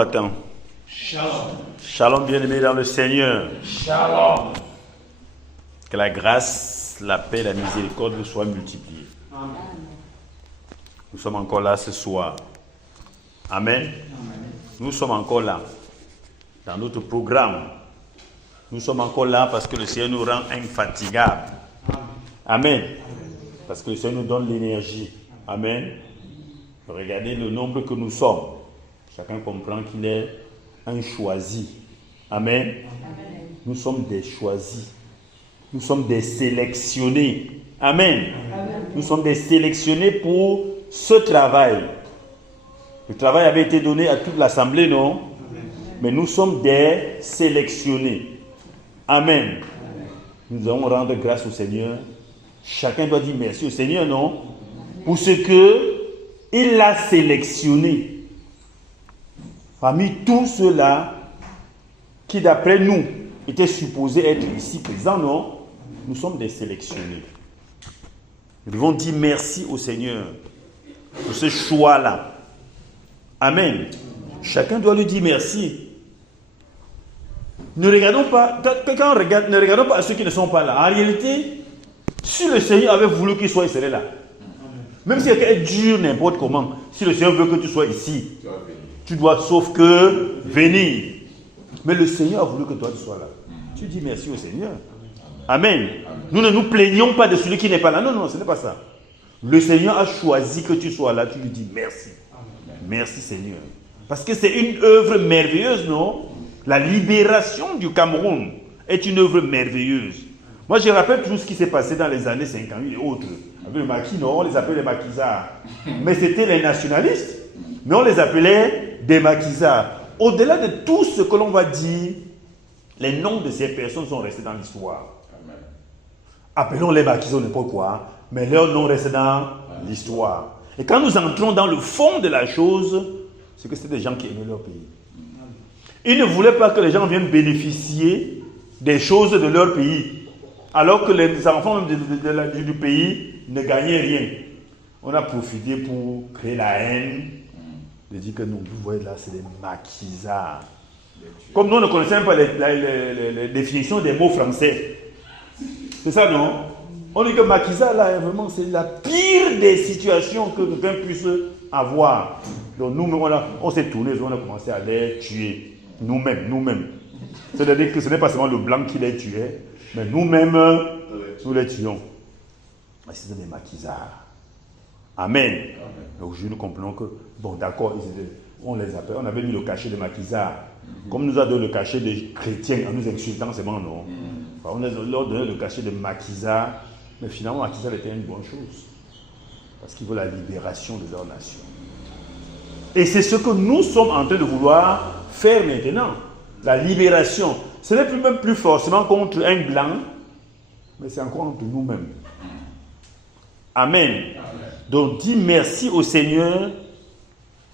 Matin. Shalom. Shalom, bien-aimés dans le Seigneur. Shalom. Que la grâce, la paix, la miséricorde vous soient multipliées. Amen. Nous sommes encore là ce soir. Amen. Amen. Nous sommes encore là dans notre programme. Nous sommes encore là parce que le Seigneur nous rend infatigables. Amen. Parce que le Seigneur nous donne l'énergie. Amen. Regardez le nombre que nous sommes. Chacun comprend qu'il est un choisi. Amen. Amen. Nous sommes des choisis. Nous sommes des sélectionnés. Amen. Amen. Nous sommes des sélectionnés pour ce travail. Le travail avait été donné à toute l'assemblée, non? Amen. Mais nous sommes des sélectionnés. Amen. Amen. Nous allons rendre grâce au Seigneur. Chacun doit dire merci au Seigneur, non? Pour ce qu'il a sélectionné. Parmi tous ceux-là qui, d'après nous, étaient supposés être ici présents, non? Nous sommes des sélectionnés. Nous devons dire merci au Seigneur pour ce choix-là. Amen. Chacun doit lui dire merci. Ne regardons pas, quand on regarde, ne regardons pas à ceux qui ne sont pas là. En réalité, si le Seigneur avait voulu qu'il soit, il serait là. Même si quelqu'un est dur n'importe comment, si le Seigneur veut que tu sois ici, tu dois sauf que venir. Mais le Seigneur a voulu que toi tu sois là. Tu dis merci au Seigneur. Amen. Nous ne nous plaignons pas de celui qui n'est pas là. Non, non, ce n'est pas ça. Le Seigneur a choisi que tu sois là. Tu lui dis merci. Merci Seigneur. Parce que c'est une œuvre merveilleuse, non? La libération du Cameroun est une œuvre merveilleuse. Moi, je rappelle tout ce qui s'est passé dans les années 58 et autres. Avec le maquis, non, on les appelait les maquisards. Mais c'était les nationalistes. Mais on les appelait des maquisards. Au-delà de tout ce que l'on va dire, les noms de ces personnes sont restés dans l'histoire. Appelons les maquisards n'importe quoi, mais leurs noms restent dans l'histoire. Et quand nous entrons dans le fond de la chose, c'est que c'était des gens qui aimaient leur pays. Ils ne voulaient pas que les gens viennent bénéficier des choses de leur pays, alors que les enfants du pays ne gagnaient rien. On a profité pour créer la haine, de dire que nous, vous voyez là, c'est des maquisards. Comme nous, on ne connaissait même pas les définitions des mots français. C'est ça, non? On dit que maquisard, là, vraiment, c'est la pire des situations que quelqu'un puisse avoir. Donc, nous, on s'est tourné, on a commencé à les tuer. Nous-mêmes. C'est-à-dire que ce n'est pas seulement le blanc qui les tuait, mais nous-mêmes, nous les tuons. C'est des maquisards. Amen. Donc, nous comprenons que, bon, d'accord, on les appelle, on avait mis le cachet de maquisards. Comme nous a donné le cachet des chrétiens en nous insultant, c'est bon, non? On leur donnait le cachet de maquisards, mais finalement, maquisards était une bonne chose. Parce qu'ils veulent la libération de leur nation. Et c'est ce que nous sommes en train de vouloir faire maintenant. La libération. Ce n'est même plus forcément contre un blanc, mais c'est encore entre nous-mêmes. Amen. Donc dis merci au Seigneur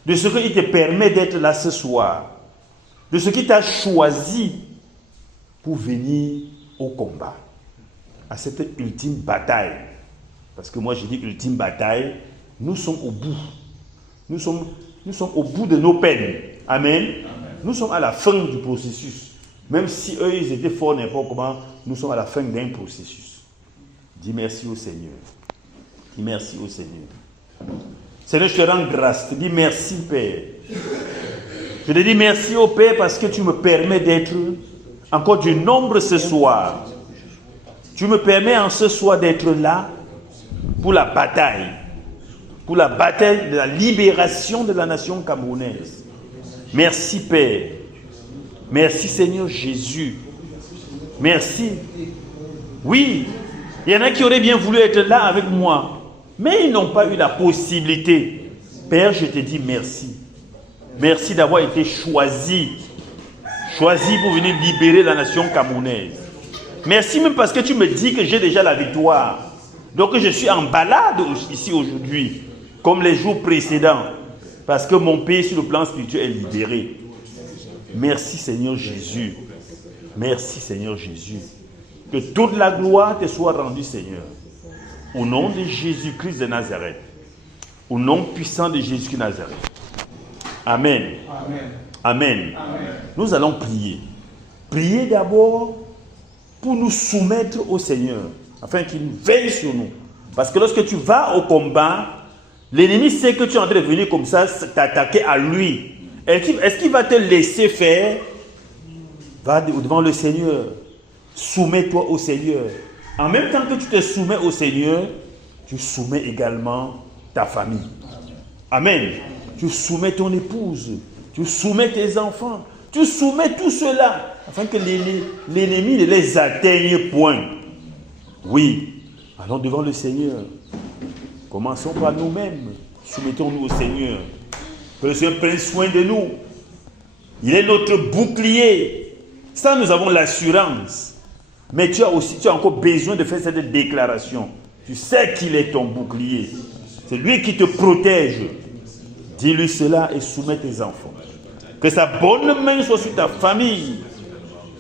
de ce qu'il te permet d'être là ce soir, de ce qu'il t'a choisi pour venir au combat, à cette ultime bataille. Parce que moi je dis ultime bataille, nous sommes au bout. Nous sommes au bout de nos peines. Amen. Amen. Nous sommes à la fin du processus. Même si eux ils étaient forts n'importe comment, nous sommes à la fin d'un processus. Dis merci au Seigneur. Dis merci au Seigneur. Seigneur, je te rends grâce. Je te dis merci, Père. Je te dis merci au Père parce que tu me permets d'être encore du nombre ce soir. Tu me permets en ce soir d'être là pour la bataille. Pour la bataille de la libération de la nation camerounaise. Merci, Père. Merci, Seigneur Jésus. Merci. Oui, il y en a qui auraient bien voulu être là avec moi. Mais ils n'ont pas eu la possibilité. Père, je te dis merci. Merci d'avoir été choisi. Choisi pour venir libérer la nation camerounaise. Merci même parce que tu me dis que j'ai déjà la victoire. Donc je suis en balade ici aujourd'hui, comme les jours précédents. Parce que mon pays sur le plan spirituel est libéré. Merci Seigneur Jésus. Merci Seigneur Jésus. Que toute la gloire te soit rendue Seigneur. Au nom de Jésus-Christ de Nazareth. Au nom puissant de Jésus-Christ de Nazareth. Amen. Amen. Amen. Nous allons prier. Prier d'abord pour nous soumettre au Seigneur, afin qu'il veille sur nous. Parce que lorsque tu vas au combat, l'ennemi sait que tu es en train de venir comme ça, t'attaquer à lui. Est-ce qu'il va te laisser faire? Va devant le Seigneur. Soumets-toi au Seigneur. En même temps que tu te soumets au Seigneur, tu soumets également ta famille. Amen. Tu soumets ton épouse. Tu soumets tes enfants. Tu soumets tout cela afin que l'ennemi ne les atteigne point. Oui, allons devant le Seigneur. Commençons par nous-mêmes. Soumettons-nous au Seigneur. Que le Seigneur prenne soin de nous. Il est notre bouclier. Ça, nous avons l'assurance. Mais tu as encore besoin de faire cette déclaration. Tu sais qu'il est ton bouclier. C'est lui qui te protège. Dis-lui cela et soumets tes enfants. Que sa bonne main soit sur ta famille.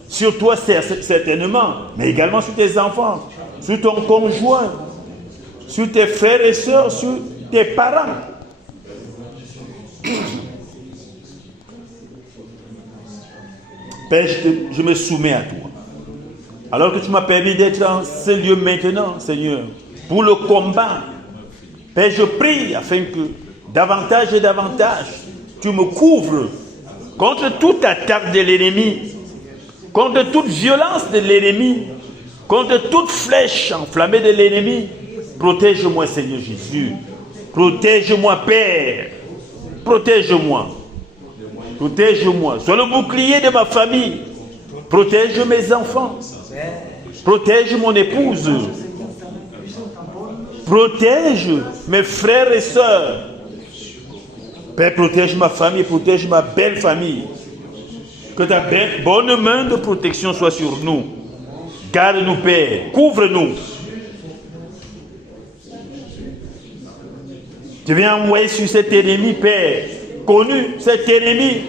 Sur toi certainement, mais également sur tes enfants, sur ton conjoint, sur tes frères et sœurs, sur tes parents. Père, je me soumets à toi. Alors que tu m'as permis d'être en ce lieu maintenant, Seigneur, pour le combat, Père, je prie afin que davantage et davantage, tu me couvres contre toute attaque de l'ennemi, contre toute violence de l'ennemi, contre toute flèche enflammée de l'ennemi. Protège-moi, Seigneur Jésus. Protège-moi, Père. Protège-moi. Protège-moi. Sois le bouclier de ma famille. Protège mes enfants. Protège mon épouse. Protège mes frères et sœurs. Père, protège ma famille, protège ma belle famille. Que ta bonne main de protection soit sur nous. Garde-nous, Père. Couvre-nous. Tu viens envoyer sur cet ennemi, Père, connu, cet ennemi,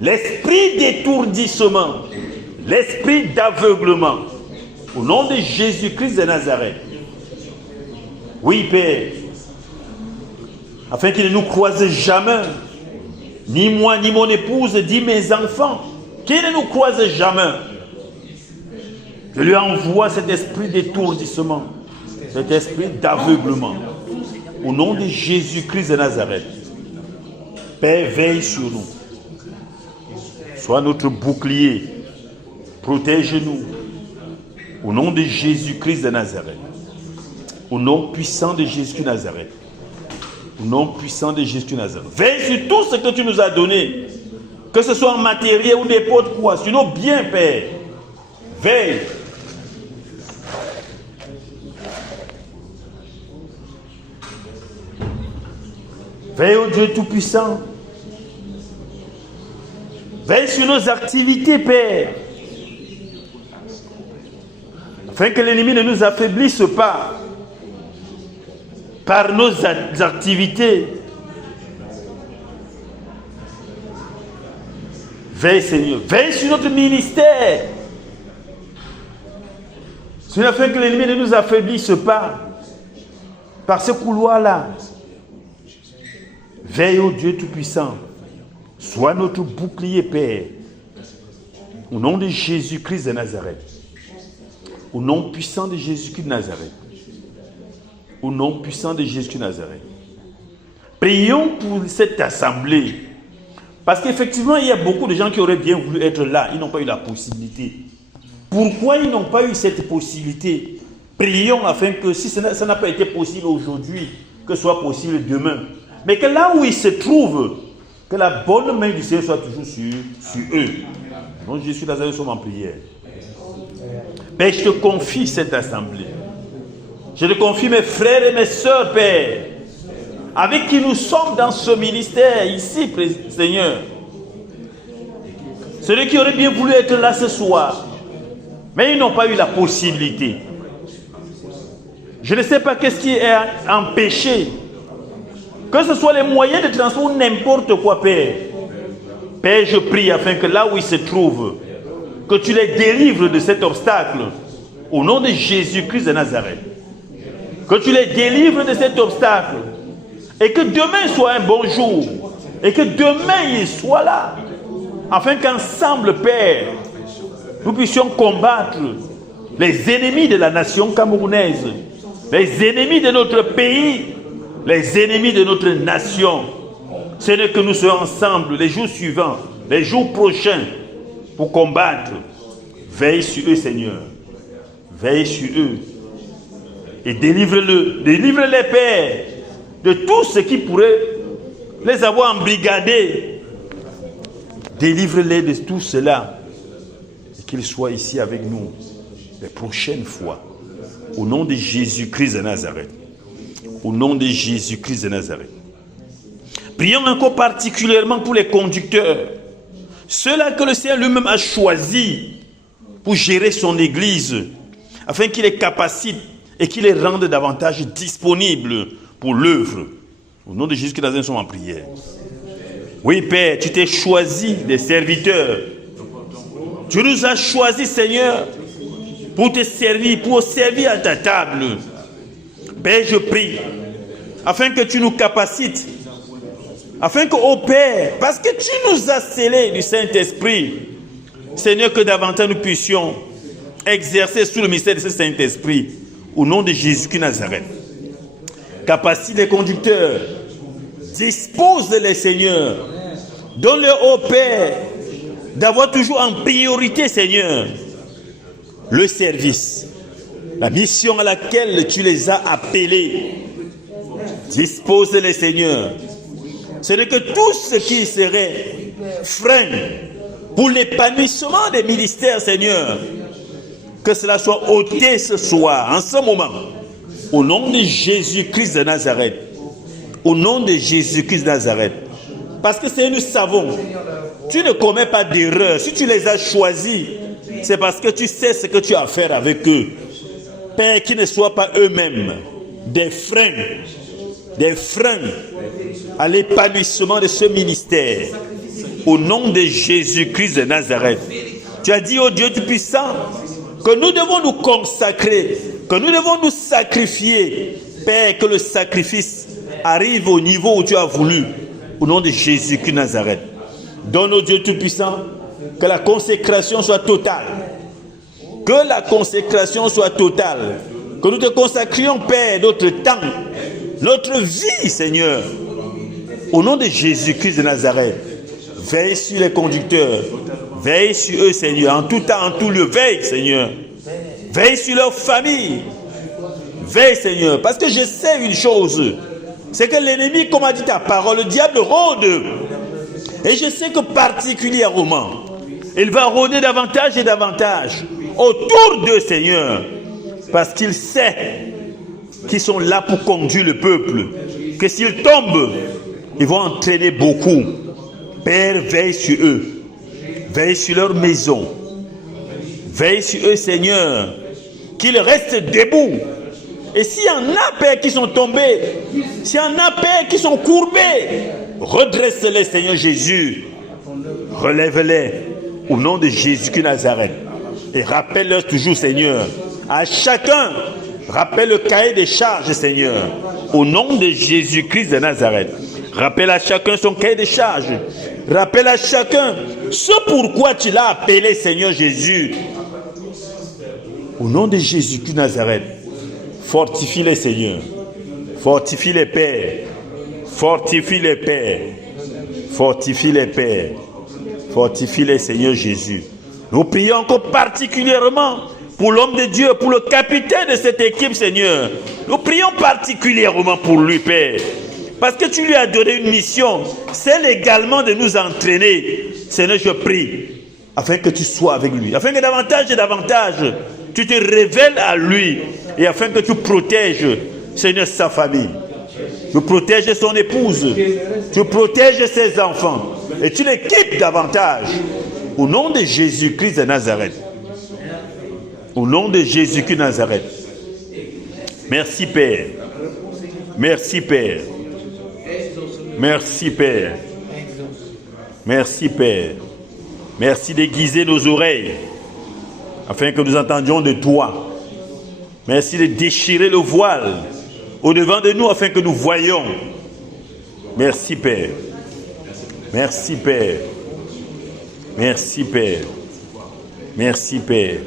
l'esprit d'étourdissement, l'esprit d'aveuglement, au nom de Jésus-Christ de Nazareth. Oui, Père, afin qu'il ne nous croise jamais, ni moi, ni mon épouse, ni mes enfants, qu'il ne nous croise jamais. Je lui envoie cet esprit d'étourdissement, cet esprit d'aveuglement, au nom de Jésus-Christ de Nazareth. Père, veille sur nous. Sois notre bouclier. Protège-nous. Au nom de Jésus-Christ de Nazareth. Au nom puissant de Jésus de Nazareth. Au nom puissant de Jésus de Nazareth. Veille sur tout ce que tu nous as donné. Que ce soit en matériel ou n'importe quoi. Sur nos biens, Père. Veille. Veille au Dieu Tout-Puissant. Veille sur nos activités, Père. Afin que l'ennemi ne nous affaiblisse pas par nos activités. Veille, Seigneur. Veille sur notre ministère. Afin que l'ennemi ne nous affaiblisse pas par ce couloir-là. Veille au Dieu Tout-Puissant. Sois notre bouclier, Père. Au nom de Jésus-Christ de Nazareth. Au nom puissant de Jésus-Christ de Nazareth. Au nom puissant de Jésus-Christ de Nazareth. Prions pour cette assemblée. Parce qu'effectivement, il y a beaucoup de gens qui auraient bien voulu être là. Ils n'ont pas eu la possibilité. Pourquoi ils n'ont pas eu cette possibilité? Prions afin que si ça n'a pas été possible aujourd'hui, que ce soit possible demain. Mais que là où ils se trouvent, que la bonne main du Seigneur soit toujours sur eux. Donc Jésus de Nazareth, nous sommes en prière. Père, je te confie cette assemblée. Je te confie mes frères et mes sœurs, Père, avec qui nous sommes dans ce ministère ici, Seigneur. Ceux qui auraient bien voulu être là ce soir, mais ils n'ont pas eu la possibilité. Je ne sais pas qu'est-ce qui est empêché. Que ce soit les moyens de transport ou n'importe quoi, Père. Père, je prie afin que là où ils se trouvent, que tu les délivres de cet obstacle. Au nom de Jésus-Christ de Nazareth. Que tu les délivres de cet obstacle. Et que demain soit un bon jour. Et que demain, il soit là. Afin qu'ensemble, Père, nous puissions combattre les ennemis de la nation camerounaise, les ennemis de notre pays, les ennemis de notre nation. Ce n'est que nous soyons ensemble les jours suivants, les jours prochains, pour combattre. Veille sur eux, Seigneur. Veille sur eux. Et délivre-le. Délivre-les, Père, de tout ce qui pourrait les avoir embrigadés. Délivre-les de tout cela. Et qu'ils soient ici avec nous les prochaines fois. Au nom de Jésus-Christ de Nazareth. Au nom de Jésus-Christ de Nazareth. Prions encore particulièrement pour les conducteurs. Ceux-là que le Seigneur lui-même a choisis pour gérer son église, afin qu'il les capacite et qu'il les rende davantage disponibles pour l'œuvre. Au nom de Jésus-Christ, nous sommes en prière. Oui, Père, tu t'es choisi des serviteurs. Tu nous as choisis, Seigneur, pour te servir, pour servir à ta table. Père, je prie, afin que tu nous capacites, afin que, ô Père, parce que tu nous as scellés du Saint-Esprit, Seigneur, que davantage nous puissions exercer sous le mystère de ce Saint-Esprit, au nom de Jésus-Christ Nazareth. Capacite les conducteurs, dispose-les, Seigneur, donne-leur, ô Père, d'avoir toujours en priorité, Seigneur, le service, la mission à laquelle tu les as appelés. Dispose-les, Seigneur. Ce n'est que tout ce qui serait frein pour l'épanouissement des ministères, Seigneur, que cela soit ôté ce soir, en ce moment, au nom de Jésus-Christ de Nazareth. Au nom de Jésus-Christ de Nazareth. Parce que, Seigneur, nous savons, tu ne commets pas d'erreur. Si tu les as choisis, c'est parce que tu sais ce que tu as à faire avec eux. Père, qu'ils ne soient pas eux-mêmes des freins à l'épanouissement de ce ministère. Au nom de Jésus-Christ de Nazareth. Tu as dit, ô Dieu Tout-Puissant, que nous devons nous consacrer, que nous devons nous sacrifier. Père, que le sacrifice arrive au niveau où tu as voulu. Au nom de Jésus-Christ de Nazareth. Donne au Dieu Tout-Puissant que la consécration soit totale. Que la consécration soit totale. Que nous te consacrions, Père, notre temps, notre vie, Seigneur. Au nom de Jésus-Christ de Nazareth. Veille sur les conducteurs. Veille sur eux, Seigneur. En tout temps, en tout lieu. Veille, Seigneur. Veille sur leur famille. Veille, Seigneur. Parce que je sais une chose. C'est que l'ennemi, comme a dit ta parole, le diable rôde. Et je sais que particulièrement, il va rôder davantage et davantage autour d'eux, Seigneur. Parce qu'il sait qu'ils sont là pour conduire le peuple. Que s'ils tombent, ils vont entraîner beaucoup. Père, veille sur eux. Veille sur leur maison. Veille sur eux, Seigneur. Qu'ils restent debout. Et s'il y en a, Père, qui sont tombés, s'il y en a, Père, qui sont courbés, redresse-les, Seigneur Jésus. Relève-les au nom de Jésus-Christ Nazareth. Et rappelle-leur toujours, Seigneur, à chacun, rappelle le cahier des charges, Seigneur, au nom de Jésus-Christ de Nazareth. Rappelle à chacun son cahier des charges. Rappelle à chacun ce pourquoi tu l'as appelé, Seigneur Jésus. Au nom de Jésus-Christ de Nazareth, fortifie les Seigneur. Fortifie les Pères. Fortifie les Pères. Fortifie les Pères. Fortifie les Seigneur Jésus. Nous prions encore particulièrement pour l'homme de Dieu, pour le capitaine de cette équipe, Seigneur. Nous prions particulièrement pour lui, Père. Parce que tu lui as donné une mission, c'est également de nous entraîner. Seigneur, je prie, afin que tu sois avec lui, afin que davantage et davantage, tu te révèles à lui, et afin que tu protèges, Seigneur, sa famille. Tu protèges son épouse, tu protèges ses enfants, et tu l'équipes davantage. Au nom de Jésus-Christ de Nazareth. Au nom de Jésus-Christ de Nazareth. Merci, Père. Merci, Père. Merci, Père. Merci, Père. Merci d'aiguiser nos oreilles afin que nous entendions de toi. Merci de déchirer le voile au-devant de nous afin que nous voyions. Merci, Père. Merci Père. Merci Père. Merci Père.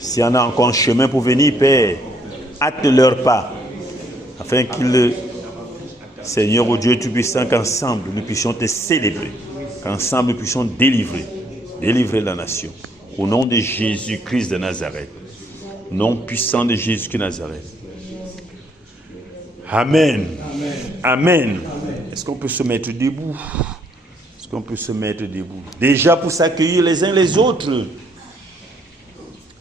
S'il y en a encore un chemin pour venir, Père, hâte leur pas, afin qu'ils, Seigneur, ô Dieu Tout-Puissant, qu'ensemble nous puissions te célébrer, qu'ensemble nous puissions délivrer la nation. Au nom de Jésus-Christ de Nazareth, nom puissant de Jésus-Christ de Nazareth. Amen. Amen. Est-ce qu'on peut se mettre debout? Est-ce qu'on peut se mettre debout? Déjà pour s'accueillir les uns les autres.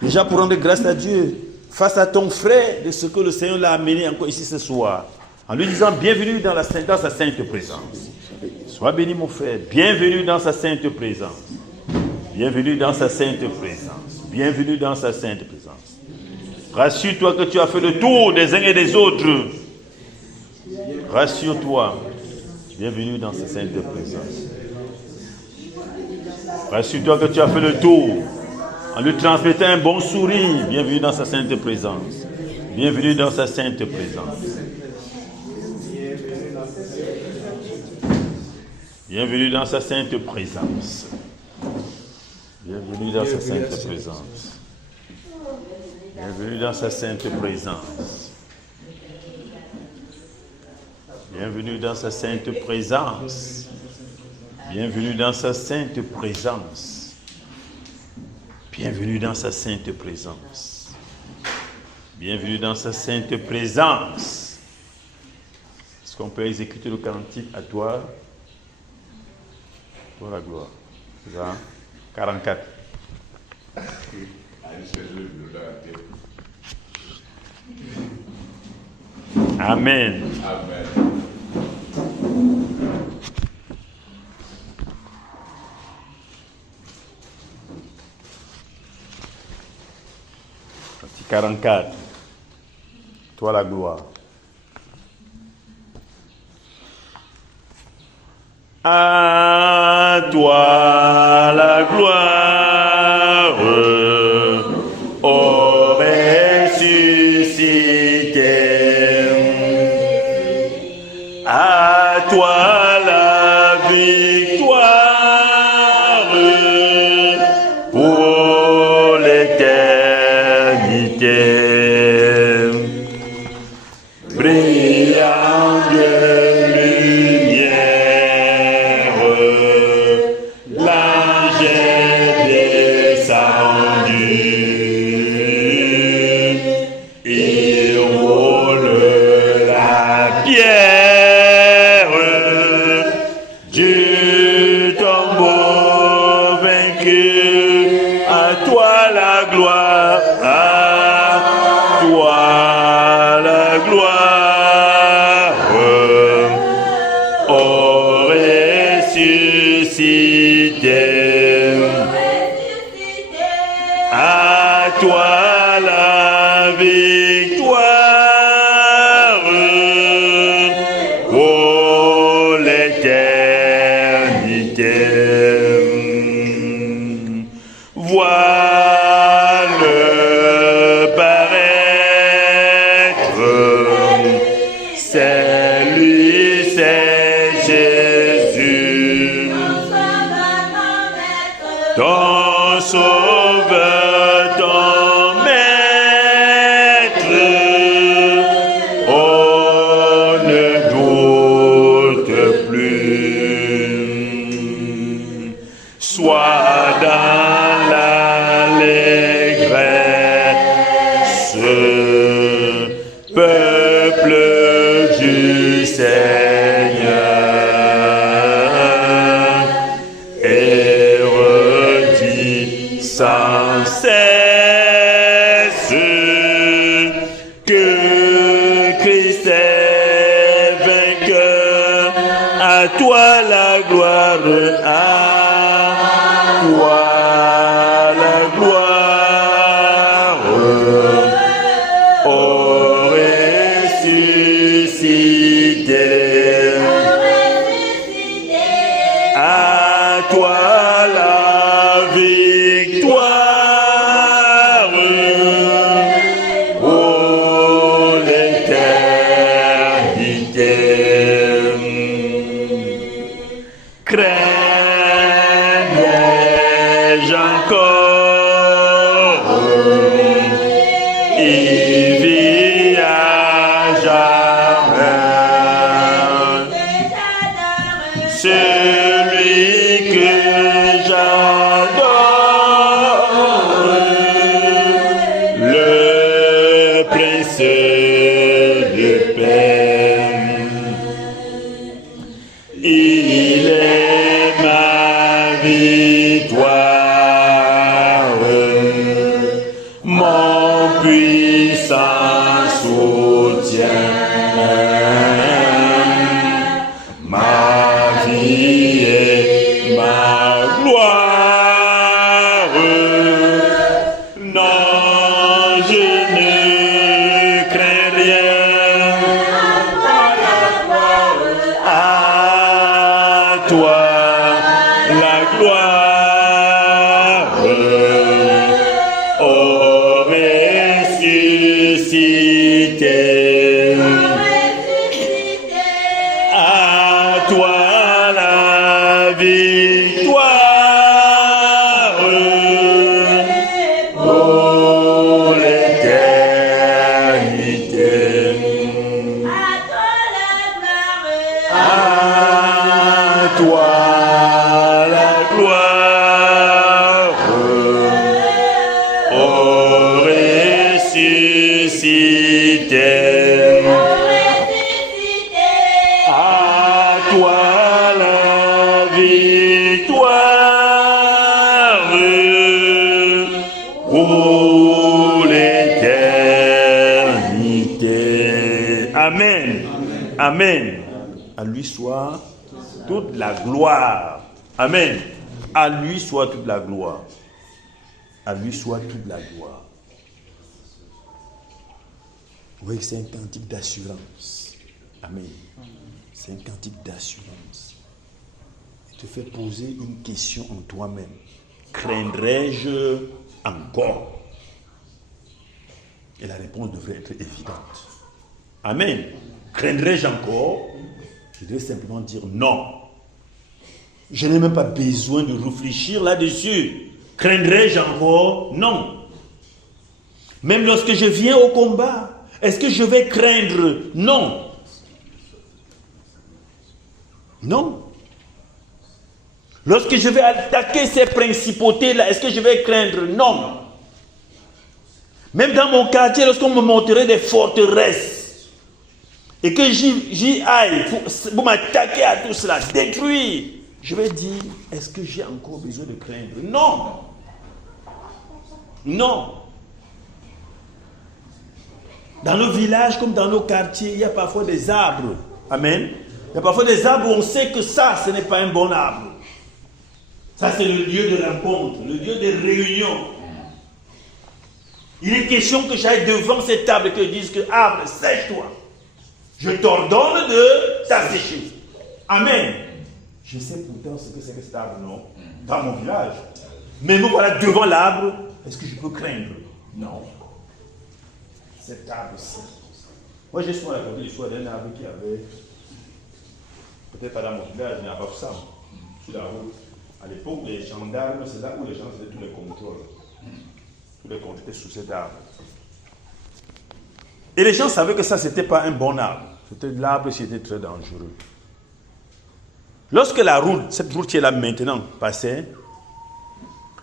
Déjà pour rendre grâce à Dieu face à ton frère de ce que le Seigneur l'a amené encore ici ce soir. En lui disant bienvenue dans sa sainte présence. Sois béni mon frère. Bienvenue dans sa sainte présence. Bienvenue dans sa sainte présence. Bienvenue dans sa sainte présence. Rassure-toi que tu as fait le tour des uns et des autres. Rassure-toi. Bienvenue dans sa sainte présence. Rassure-toi que tu as fait le tour en lui transmettant un bon sourire. Bienvenue dans sa sainte présence. Bienvenue dans sa sainte présence. Bienvenue dans sa sainte présence. Bienvenue dans sa sainte présence. Bienvenue dans sa sainte présence. Bienvenue dans sa sainte présence. Bienvenue dans sa sainte présence. Bienvenue dans sa sainte présence. Bienvenue dans sa sainte présence. Est-ce qu'on peut exécuter le cantique à toi? Toi la gloire. C'est ça? 44. Amen. Amen. 44. Toi la gloire. À toi la gloire, ô ressuscité. À toi la victoire pour l'éternité. Brillant de lumière, l'ange est descendu. Il roule la pierre du tombeau vaincu. À toi la gloire, à toi la gloire, ô ressuscité. À toi la victoire, ô l'éternité. Vois-le paraître, c'est lui, c'est Jésus, ton sauveur, ton maître. On ne doute plus. Sois dans l'allégresse, peuple du Seigneur, et redis sans cesse que Christ est vainqueur. À toi la gloire, à toi la gloire, ô ressuscité. À toi la victoire, ô l'éternité. Crée victoire, mon puissant soutien, ma vie et ma gloire. Non, je ne crains rien. À toi la gloire, ô ressuscité. À toi la victoire, pour l'éternité. À toi la gloire, ô ressuscité. À toi la victoire, pour l'éternité. Amen. Amen. À lui soit toute la gloire. Amen. À lui soit toute la gloire. À lui soit toute la gloire. Vous voyez que c'est un cantique d'assurance. Amen. C'est un cantique d'assurance. Il te fait poser une question en toi-même. Craindrais-je encore? Et la réponse devrait être évidente. Amen. Craindrais-je encore? Je devrais simplement dire non. Je n'ai même pas besoin de réfléchir là-dessus. Craindrais-je encore? Non. Même lorsque je viens au combat, est-ce que je vais craindre? Non. Non. Lorsque je vais attaquer ces principautés-là, est-ce que je vais craindre? Non. Même dans mon quartier, lorsqu'on me montrerait des forteresses, et que j'y aille pour m'attaquer à tout cela, détruire, je vais dire, est-ce que j'ai encore besoin de craindre? Non. Non. Dans nos villages comme dans nos quartiers, il y a parfois des arbres. Amen. Il y a parfois des arbres où on sait que ça, ce n'est pas un bon arbre. Ça, c'est le lieu de rencontre, le lieu de réunion. Il est question que j'aille devant cette arbre et que je dise que arbre, sèche-toi. Je t'ordonne de t'assécher. Amen. Je sais pourtant ce que c'est que cet arbre, non? Dans mon village. Mais me voilà devant l'arbre. Est-ce que je peux craindre? Non. Cet arbre-ci. Moi, j'ai souvent raconté l'histoire d'un arbre qui avait, peut-être pas dans mon village, mais à Bafoussam, sur la route. À l'époque, les gendarmes, c'est là où les gens faisaient tous les contrôles. Tous les contrôles étaient sous cet arbre. Et les gens savaient que ça, ce n'était pas un bon arbre. C'était l'arbre qui était très dangereux. Lorsque la route, cette route qui est là maintenant, passait,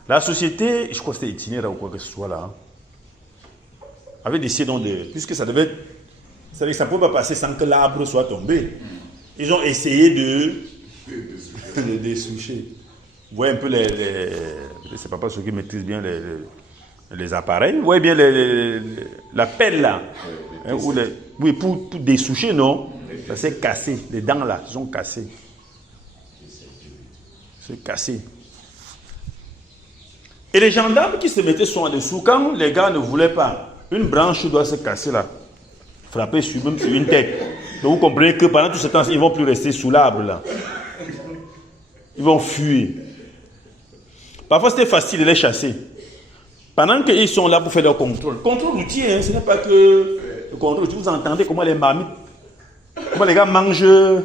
la société, je crois que c'était itinéraire ou quoi que ce soit là, avait décidé donc de, puisque ça devait, ça ne pouvait pas passer sans que l'arbre soit tombé. Ils ont essayé de dessoucher. Vous voyez un peu c'est pas ceux qui maîtrisent bien les appareils. Vous voyez bien la pelle là. Hein, oui, pour dessoucher, non? Ça s'est cassé. Les dents là, sont cassées. C'est cassé. Et les gendarmes qui se mettaient sont en dessous, quand les gars ne voulaient pas, une branche doit se casser là. Frapper même sur une tête. Donc vous comprenez que pendant tout ce temps, ils ne vont plus rester sous l'arbre là. Ils vont fuir. Parfois c'était facile de les chasser. Pendant qu'ils sont là pour faire leur contrôle. Contrôle routier, hein, ce n'est pas que le contrôle. Vous entendez comment les marmites, comment les gars mangent.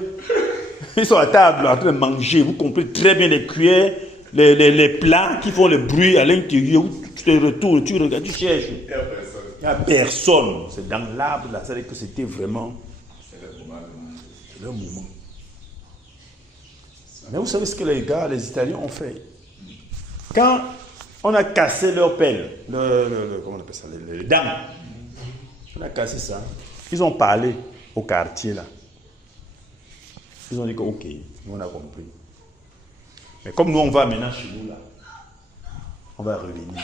Ils sont à table en train de manger. Vous comprenez très bien les cuillères, les plats qui font le bruit à l'intérieur. Tu te retournes, tu regardes, tu cherches. Il n'y a personne. C'est dans l'arbre là. Ça veut dire que c'était vraiment. C'est leur moment. Mais vous savez ce que les gars, les Italiens ont fait? Quand on a cassé leur pelle, comment on appelle ça, les dents, on a cassé ça, ils ont parlé au quartier là. Ils ont dit que ok, nous on a compris. Mais comme nous, on va maintenant chez nous, là, on va revenir.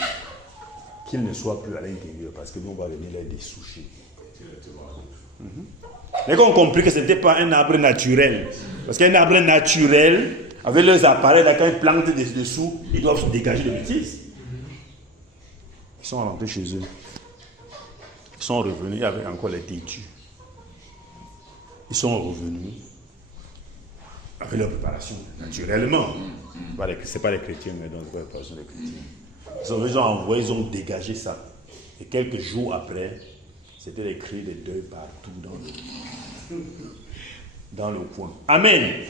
Qu'ils ne soient plus à l'intérieur, parce que nous, on va venir les dessoucher. Les gars ont compris que ce n'était pas un arbre naturel. Parce qu'un arbre naturel, avec leurs appareils, là, quand ils plantent dessous, ils doivent se dégager de bêtises. Ils sont rentrés chez eux. Ils sont revenus avec encore les têtus. Ils sont revenus avec leur préparation, naturellement. Ce n'est pas les chrétiens, mais dans la préparation des chrétiens. Ils ont envoyé, ils ont dégagé ça. Et quelques jours après, c'était les cris de deuil partout dans le coin. Amen.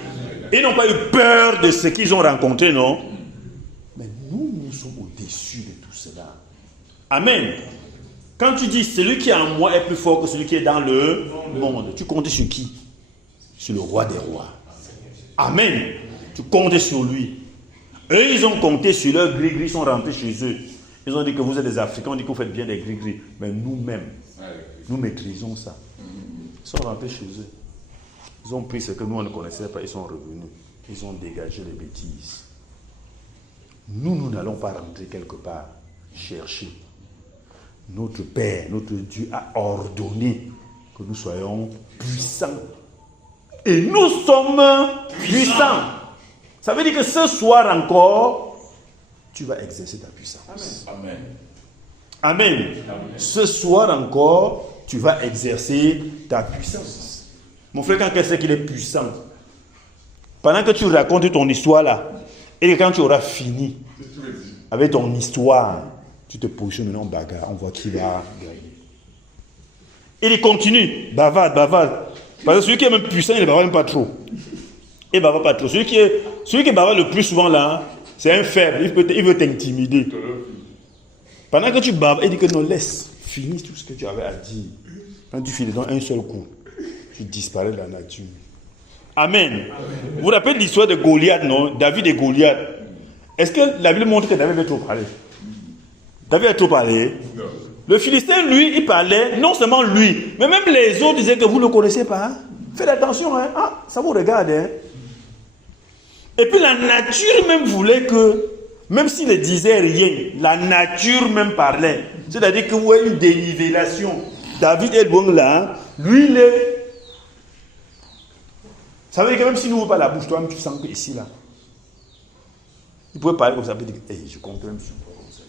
Ils n'ont pas eu peur de ce qu'ils ont rencontré, non? Mais nous sommes au-dessus de tout cela. Amen. Quand tu dis celui qui est en moi est plus fort que celui qui est dans le monde, tu comptes sur qui? Sur le roi des rois. Amen. Tu comptes sur lui. Eux, ils ont compté sur leur gris-gris, ils sont rentrés chez eux. Ils ont dit que vous êtes des Africains, on dit que vous faites bien des gris-gris. Mais nous-mêmes, nous maîtrisons ça. Ils sont rentrés chez eux. Ils ont pris ce que nous, on ne connaissait pas, ils sont revenus. Ils ont dégagé les bêtises. Nous n'allons pas rentrer quelque part chercher. Notre Père, notre Dieu a ordonné que nous soyons puissants. Et nous sommes puissants. Ça veut dire que ce soir encore, tu vas exercer ta puissance. Amen. Amen. Amen. Ce soir encore, tu vas exercer ta puissance. Mon frère, quand quelqu'un sait qu'il est puissant, pendant que tu racontes ton histoire là, et quand tu auras fini avec ton histoire, tu te positionnes en bagarre, on voit qui va gagner. Il continue, bavarde. Parce que celui qui est même puissant, il ne bavarde même pas trop. Il ne bavarde pas trop. Celui qui bavarde le plus souvent là, c'est un faible, il veut t'intimider. Pendant que tu bavardes, il dit que non, laisse, finis tout ce que tu avais à dire. Quand tu finis dans un seul coup, tu disparais de la nature. Amen. Amen. Vous vous rappelez l'histoire de Goliath, non? David et Goliath. Est-ce que la Bible montre que David avait trop parlé? David a trop parlé. Non. Le Philistin, lui, il parlait, non seulement lui, mais même les autres disaient que vous ne le connaissez pas. Hein? Faites attention, hein? Ah, ça vous regarde. Hein? Et puis la nature même voulait que, même s'il ne disait rien, la nature même parlait. C'est-à-dire que vous avez une dénivellation. David est bon là, lui il est... Ça veut dire que même s'il n'ouvre pas la bouche, toi-même tu sens que ici là, il pouvait parler comme ça, il peut dire, hey, je compte même sur toi comme ça.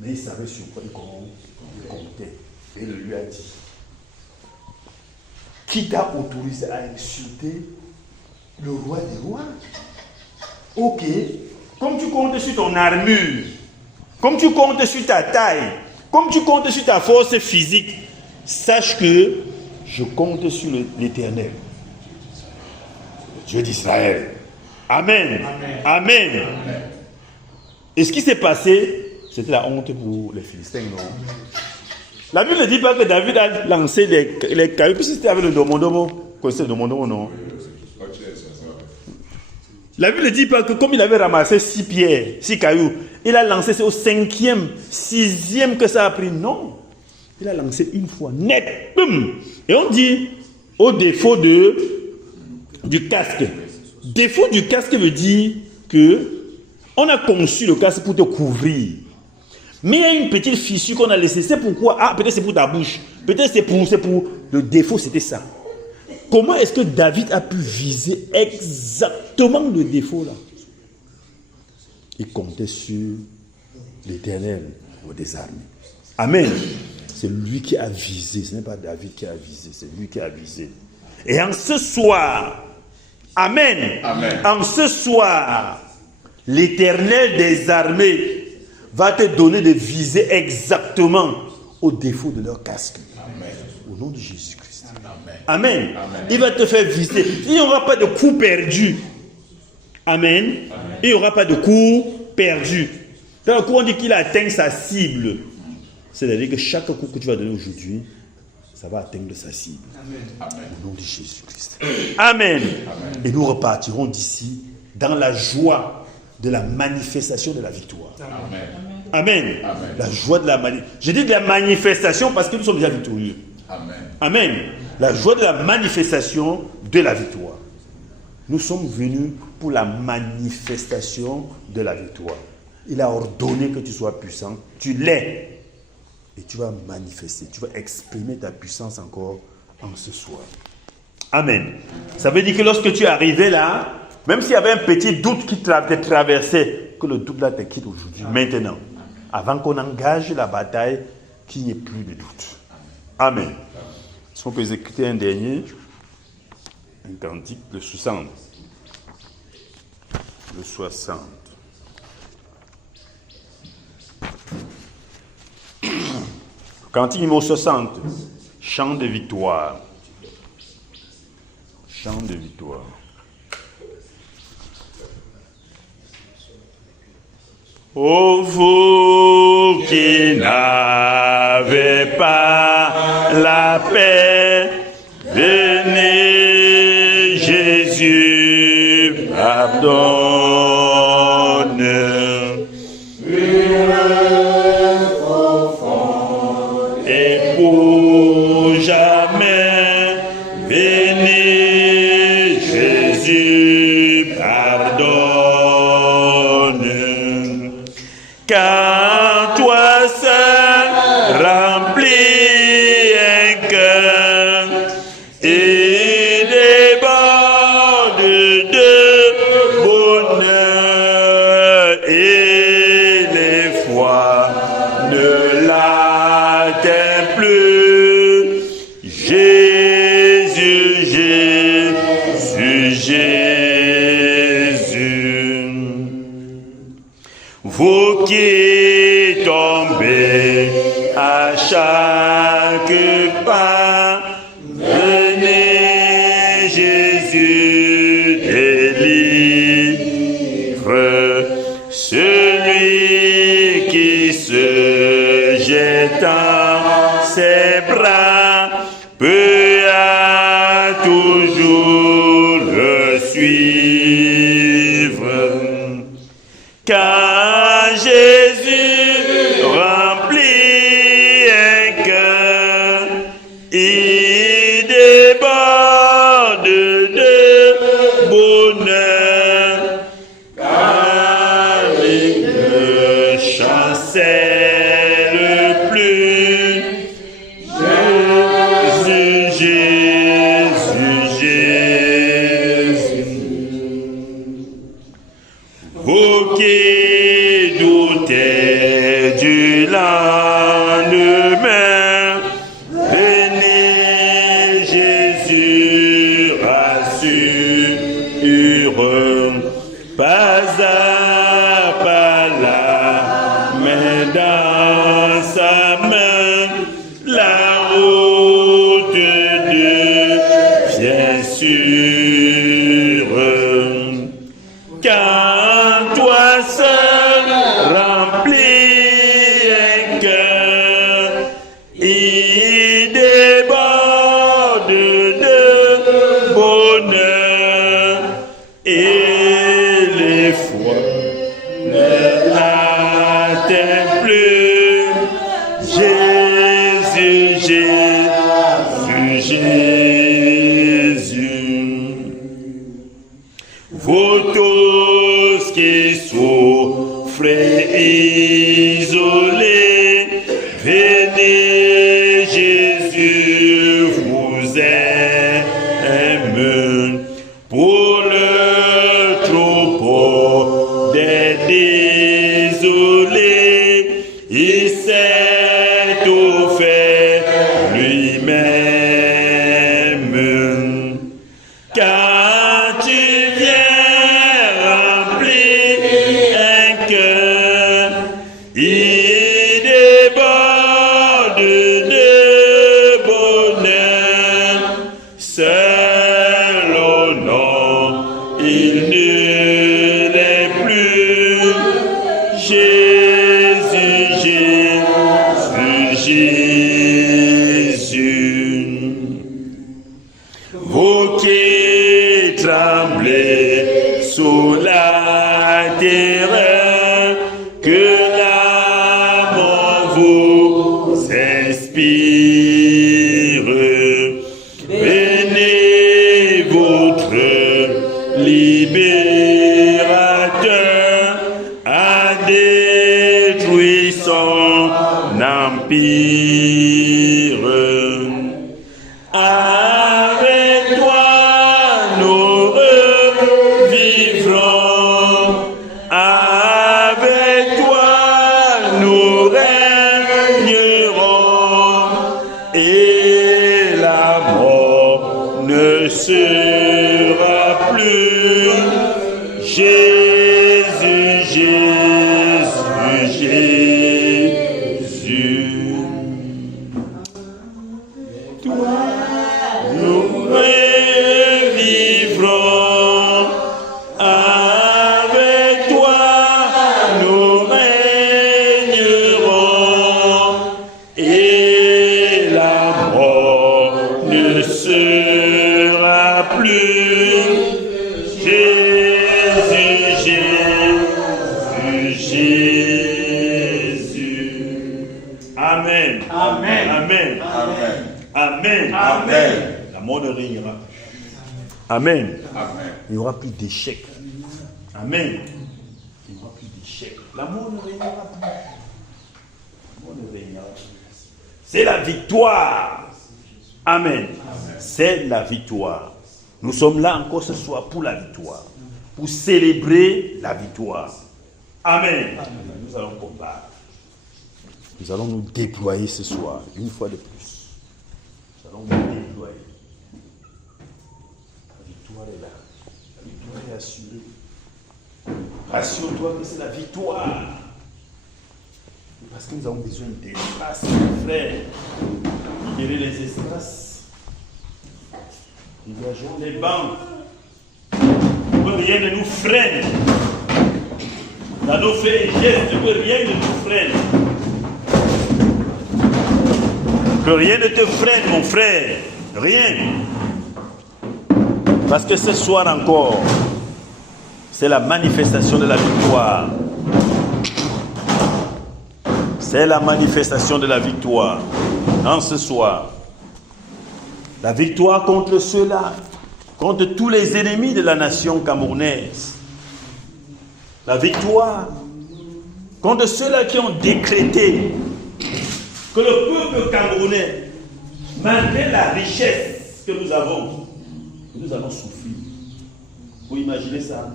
Mais il savait sur quoi il comptait. Et il lui a dit, qui t'a autorisé à insulter le roi des rois? Ok, comme tu comptes sur ton armure, comme tu comptes sur ta taille, comme tu comptes sur ta force physique, sache que je compte sur l'Éternel, Dieu d'Israël. Amen. Amen. Amen. Amen. Et ce qui s'est passé, c'était la honte pour les Philistins, non? La Bible ne dit pas que David a lancé les cailloux, puisque c'était avec le domodomo. Vous connaissez le domodomo, non? La Bible ne dit pas que comme il avait ramassé 6 pierres, 6 cailloux, il a lancé, c'est au 5e, 6e que ça a pris. Non. Il a lancé une fois, net. Boum. Et on dit, au défaut du casque. Défaut du casque veut dire que on a conçu le casque pour te couvrir. Mais il y a une petite fissure qu'on a laissée. C'est pourquoi? Ah, peut-être c'est pour ta bouche. Peut-être c'est pour... Le défaut, c'était ça. Comment est-ce que David a pu viser exactement le défaut là? Il comptait sur l'Éternel des armées. Amen. C'est lui qui a visé. Ce n'est pas David qui a visé. C'est lui qui a visé. Et en ce soir... Amen. Amen. En ce soir, l'Éternel des armées va te donner de viser exactement au défaut de leur casque. Amen. Au nom de Jésus-Christ. Amen. Amen. Amen. Il va te faire viser. Il n'y aura pas de coup perdu. Amen. Amen. Il n'y aura pas de coup perdu. Dans le coup, on dit qu'il atteint sa cible. C'est-à-dire que chaque coup que tu vas donner aujourd'hui, ça va atteindre sa cible. Amen. Au nom de Jésus-Christ. Amen. Amen. Et nous repartirons d'ici dans la joie de la manifestation de la victoire. Amen. Amen. Amen. La joie de la manifestation. Je dis de la manifestation parce que nous sommes déjà victorieux. Amen. Amen. La joie de la manifestation de la victoire. Nous sommes venus pour la manifestation de la victoire. Il a ordonné que tu sois puissant, tu l'es. Et tu vas manifester, tu vas exprimer ta puissance encore en ce soir. Amen. Ça veut dire que lorsque tu es arrivé là, même s'il y avait un petit doute qui te traversait, que le doute là te quitte aujourd'hui, maintenant. Avant qu'on engage la bataille, qu'il n'y ait plus de doute. Amen. Est-ce qu'on peut exécuter un dernier? Un cantique, le 60. Le 60. Cantique numéro 60. Chant de victoire. Chant de victoire. Ô vous qui n'avez pas la paix, venez, Jésus pardonne. Et pour jamais, venez, Jésus pardonne. Car toi seul remplis un cœur et déborde de bonheur, et les fois ne l'atteignent plus. Jésus, Jésus, Jésus. Vous qui tombez à chaque pas, venez, Jésus délivre. Celui qui se jette en ses bras peut à toujours le suivre. Car Jésus remplit un cœur, il déborde de bonheur, car les ne chancellent plus. Jésus, Jésus, Jésus. Vous qui doutez du lendemain, venez, Jésus rassure. Pas à pas la main dans sa main, la route devient sûre. Car toi seul remplis un cœur, il déborde de bonheur, et les fois ne l'atteignent plus. Jésus, Jésus, Jésus. Vous tous qui souffrez isolés, venez, Jésus vous aime. Pour le troupeau des désolés, il s'est offert lui-même. Car tu viens remplir un cœur, il déborde de bonheur. Seul au nom, il ne l'est plus. Jésus, Jésus, Jésus. Vous qui tremblez sous la terreur, que l'amour vous inspire. Venez votre libération. pire. Avec toi, nous vivrons. Avec toi, nous régnerons. Et la mort ne sera plus. Jésus, Jésus, Jésus. Toi, nous vivrons. Avec toi, nous régnerons. Et la mort ne sera plus. Jésus, Jésus, Jésus. Amen. Amen. Amen. Amen. Amen. Amen. La mort ne régnera plus. Amen. Amen. Il n'y aura plus d'échecs. Amen. Il n'y aura plus d'échecs. La mort ne régnera plus. La mort ne régnera plus. C'est la victoire. Amen. C'est la victoire. Nous sommes là encore ce soir pour la victoire. Pour célébrer la victoire. Amen. Nous allons combattre. Nous allons nous déployer ce soir, une fois de plus. Nous allons nous déployer. La victoire est là. La victoire est assurée. Rassure-toi que c'est la victoire. Parce que nous avons besoin d'espace, frère. Libérer les espaces. Dégageons les bancs. Que rien ne nous freine. Dans nos faits et gestes, que rien ne nous freine. Que rien ne te freine, mon frère. Rien. Parce que ce soir encore, c'est la manifestation de la victoire. C'est la manifestation de la victoire. En ce soir. La victoire contre ceux-là, contre tous les ennemis de la nation camerounaise. La victoire contre ceux-là qui ont décrété que le peuple camerounais, malgré la richesse que nous allons souffrir. Vous imaginez ça?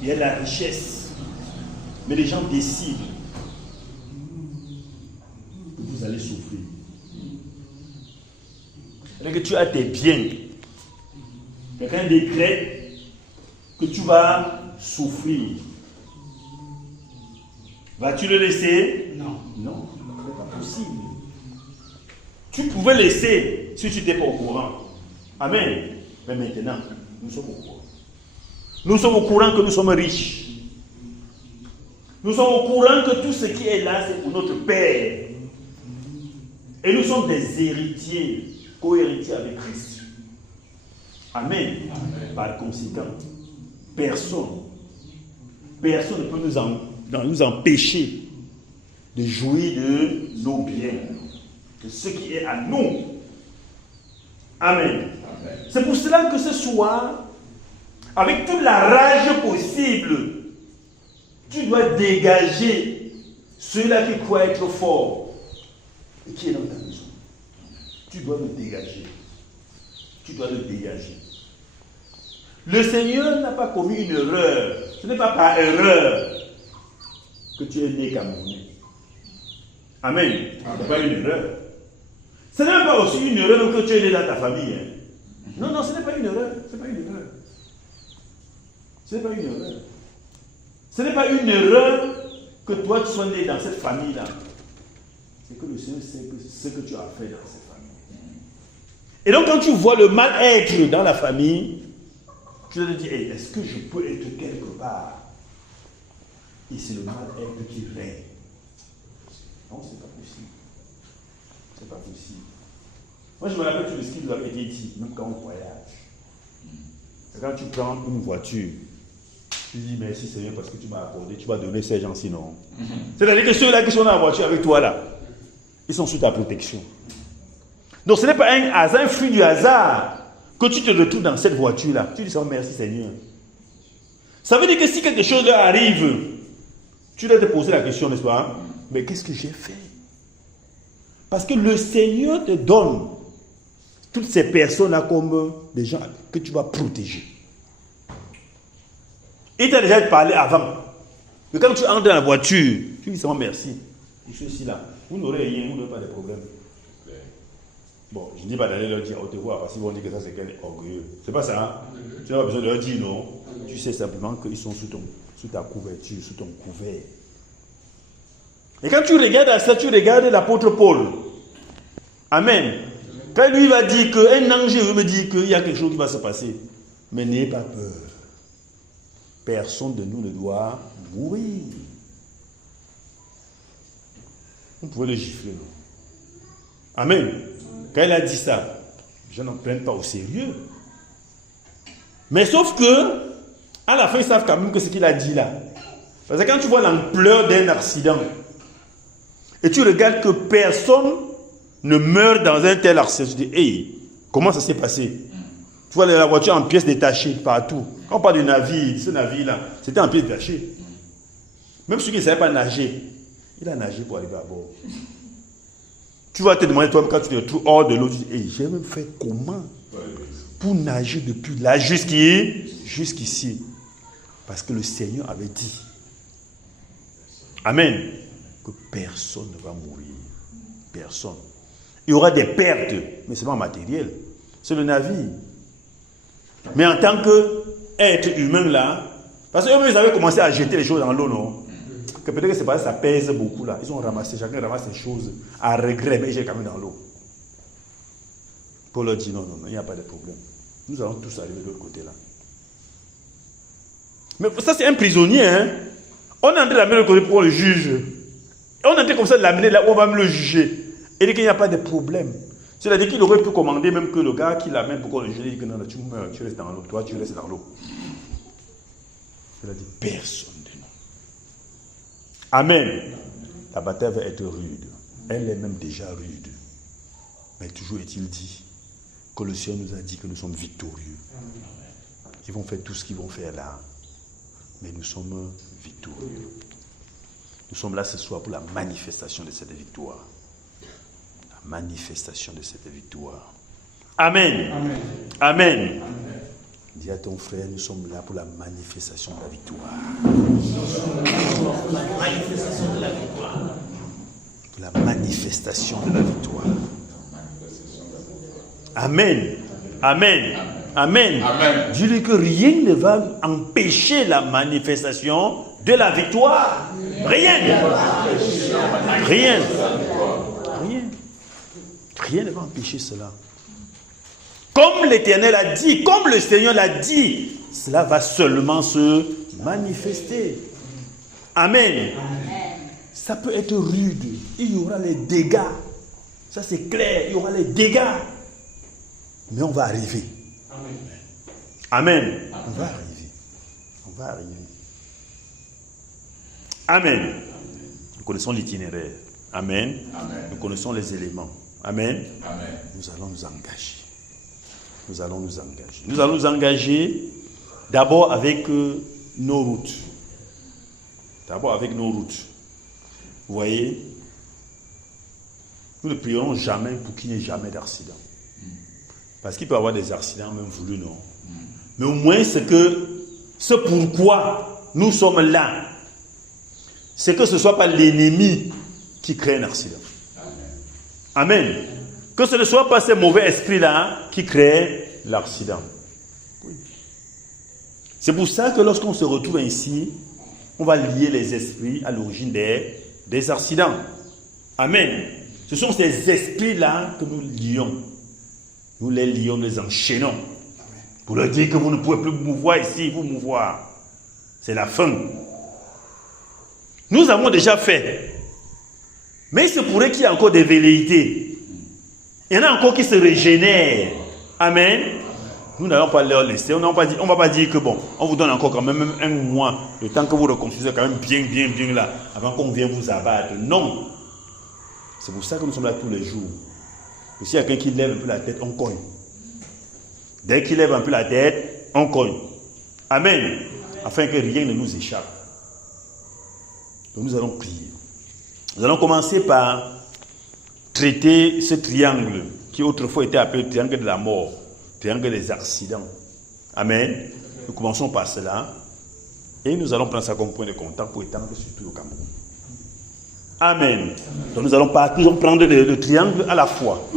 Il y a la richesse, mais les gens décident que vous allez souffrir. Que tu as tes biens. Quelqu'un décrète que tu vas souffrir. Vas-tu le laisser? Non. Non, ce n'est pas possible. Tu pouvais laisser si tu n'étais pas au courant. Amen. Mais maintenant, nous sommes au courant. Nous sommes au courant que nous sommes riches. Nous sommes au courant que tout ce qui est là, c'est pour notre Père. Et nous sommes des héritiers. Co-héritier avec Christ. Amen. Amen. Par conséquent, personne ne peut nous empêcher de jouir de nos biens, de ce qui est à nous. Amen. Amen. C'est pour cela que ce soir, avec toute la rage possible, tu dois dégager ceux-là qui croient être forts et qui est dans ta maison. Tu dois le dégager. Tu dois le dégager. Le Seigneur n'a pas commis une erreur. Ce n'est pas par erreur que tu es né Camerounais. Amen. Ce n'est pas une erreur. Ce n'est pas aussi une erreur que tu es né dans ta famille. Hein. Non, non, ce n'est pas une erreur. Ce n'est pas une erreur. Ce n'est pas une erreur. Ce n'est pas une erreur que toi tu sois né dans cette famille-là. C'est que le Seigneur sait que ce que tu as fait dans cette famille. Et donc quand tu vois le mal-être dans la famille, tu dois te dire, hey, est-ce que je peux être quelque part? Et c'est le mal-être qui règne. Non, c'est pas possible. C'est pas possible. Moi, je me rappelle tout de ce qui nous avait été dit, même quand on voyage. C'est quand tu prends une voiture, tu dis merci Seigneur parce que tu m'as accordé, tu vas donner ces gens sinon. C'est-à-dire que ceux-là qui sont dans la voiture avec toi là, ils sont sous ta protection. Donc ce n'est pas un hasard, un fruit du hasard que tu te retrouves dans cette voiture-là. Tu dis ça, merci Seigneur. Ça veut dire que si quelque chose leur arrive, tu dois te poser la question, n'est-ce pas? mais qu'est-ce que j'ai fait? Parce que le Seigneur te donne toutes ces personnes-là comme des gens que tu vas protéger. Il t'a déjà parlé avant. Mais quand tu entres dans la voiture, tu dis seulement merci pour ceux-ci-là. Vous n'aurez rien, vous n'aurez pas de problème. Bon, je ne dis pas d'aller leur dire au revoir parce qu'ils vont dire que ça c'est quelqu'un orgueilleux. C'est pas ça. Hein? Tu n'as pas besoin de leur dire non. Tu sais simplement qu'ils sont sous ta couverture, sous ton couvert. Et quand tu regardes ça, tu regardes l'apôtre Paul. Amen. Quand lui va dire qu'un ange veut me dire qu'il y a quelque chose qui va se passer. Mais n'ayez pas peur. Personne de nous ne doit mourir. Vous pouvez le gifler. Non? Amen. Quand il a dit ça, je n'en prenne pas au sérieux. Mais sauf que, à la fin, ils savent quand même que ce qu'il a dit là. Parce que quand tu vois l'ampleur d'un accident, et tu regardes que personne ne meurt dans un tel accident, tu dis, hey, comment ça s'est passé? Tu vois la voiture en pièces détachées partout. Quand on parle du navire, ce navire-là, c'était en pièces détachées. Même celui qui ne savait pas nager, il a nagé pour arriver à bord. Tu vas te demander toi-même quand tu te retrouves hors de l'eau, tu dis, hey, j'ai même fait comment pour nager depuis là jusqu'ici. Parce que le Seigneur avait dit, Amen, que personne ne va mourir. Personne. Il y aura des pertes, mais c'est pas matériel. C'est le navire. Mais en tant qu'être humain là, parce qu'eux, ils avaient commencé à jeter les choses dans l'eau, non? Que peut-être que c'est parce que ça pèse beaucoup là. Ils ont ramassé, chacun ramasse les choses à regret, mais ils jettent quand même dans l'eau. Paul leur dit non, il n'y a pas de problème. Nous allons tous arriver de l'autre côté là. Mais ça, c'est un prisonnier, hein? On est en train de l'amener de l'autre côté pour le juge. Et on est en train comme ça de l'amener là où on va me le juger. Et dit qu'il n'y a pas de problème. C'est-à-dire qu'il aurait pu commander même que le gars qui l'amène pour qu'on le juge, il dit que non, tu meurs, tu restes dans l'eau. Toi, tu restes dans l'eau. C'est-à-dire personne de nous. Amen. La bataille va être rude. Elle est même déjà rude. Mais toujours est-il dit que le Seigneur nous a dit que nous sommes victorieux. Ils vont faire tout ce qu'ils vont faire là. Mais nous sommes victorieux. Nous sommes là ce soir pour la manifestation de cette victoire. La manifestation de cette victoire. Amen. Amen. Amen. Amen. Dis à ton frère, nous sommes là pour la manifestation de la victoire. La manifestation de la victoire. Pour la manifestation de la victoire. Amen. Amen. Amen. Amen. Dis-lui que rien ne va empêcher la manifestation de la victoire. Rien. Rien. Rien. Rien ne va empêcher cela. Comme l'Éternel a dit, comme le Seigneur l'a dit, cela va seulement se manifester. Amen. Amen. Ça peut être rude. Il y aura les dégâts. Ça c'est clair. Il y aura les dégâts. Mais on va arriver. Amen. Amen. On va arriver. On va arriver. Amen. Nous connaissons l'itinéraire. Amen. Amen. Nous connaissons les éléments. Amen. Amen. Nous allons nous engager. Nous allons nous engager. Nous allons nous engager d'abord avec nos routes. D'abord avec nos routes. Vous voyez, nous ne prierons jamais pour qu'il n'y ait jamais d'accident. Parce qu'il peut y avoir des accidents, même voulus, non. Mais au moins, ce pourquoi nous sommes là, c'est que ce ne soit pas l'ennemi qui crée un accident. Amen. Que ce ne soit pas ces mauvais esprits-là qui créent l'accident. Oui. C'est pour ça que lorsqu'on se retrouve ici, on va lier les esprits à l'origine des accidents. Amen. Ce sont ces esprits-là que nous lions. Nous les lions, nous les enchaînons. Pour leur dire que vous ne pouvez plus mouvoir ici, vous mouvoir. C'est la fin. Nous avons déjà fait. Mais il se pourrait qu'il y ait encore des velléités. Il y en a encore qui se régénèrent. Amen. Nous n'allons pas leur laisser. On ne va pas dire que bon, on vous donne encore quand même un mois, le temps que vous reconstruisez quand même bien là, avant qu'on vienne vous abattre. Non. C'est pour ça que nous sommes là tous les jours. Et s'il y a quelqu'un qui lève un peu la tête, on cogne. Dès qu'il lève un peu la tête, on cogne. Amen. Afin que rien ne nous échappe. Donc nous allons prier. Nous allons commencer par traiter ce triangle qui autrefois était appelé le triangle de la mort, triangle des accidents. Amen. Nous commençons par cela et nous allons prendre ça comme point de contact pour étendre surtout au Cameroun. Amen. Donc nous allons prendre le triangle à la fois.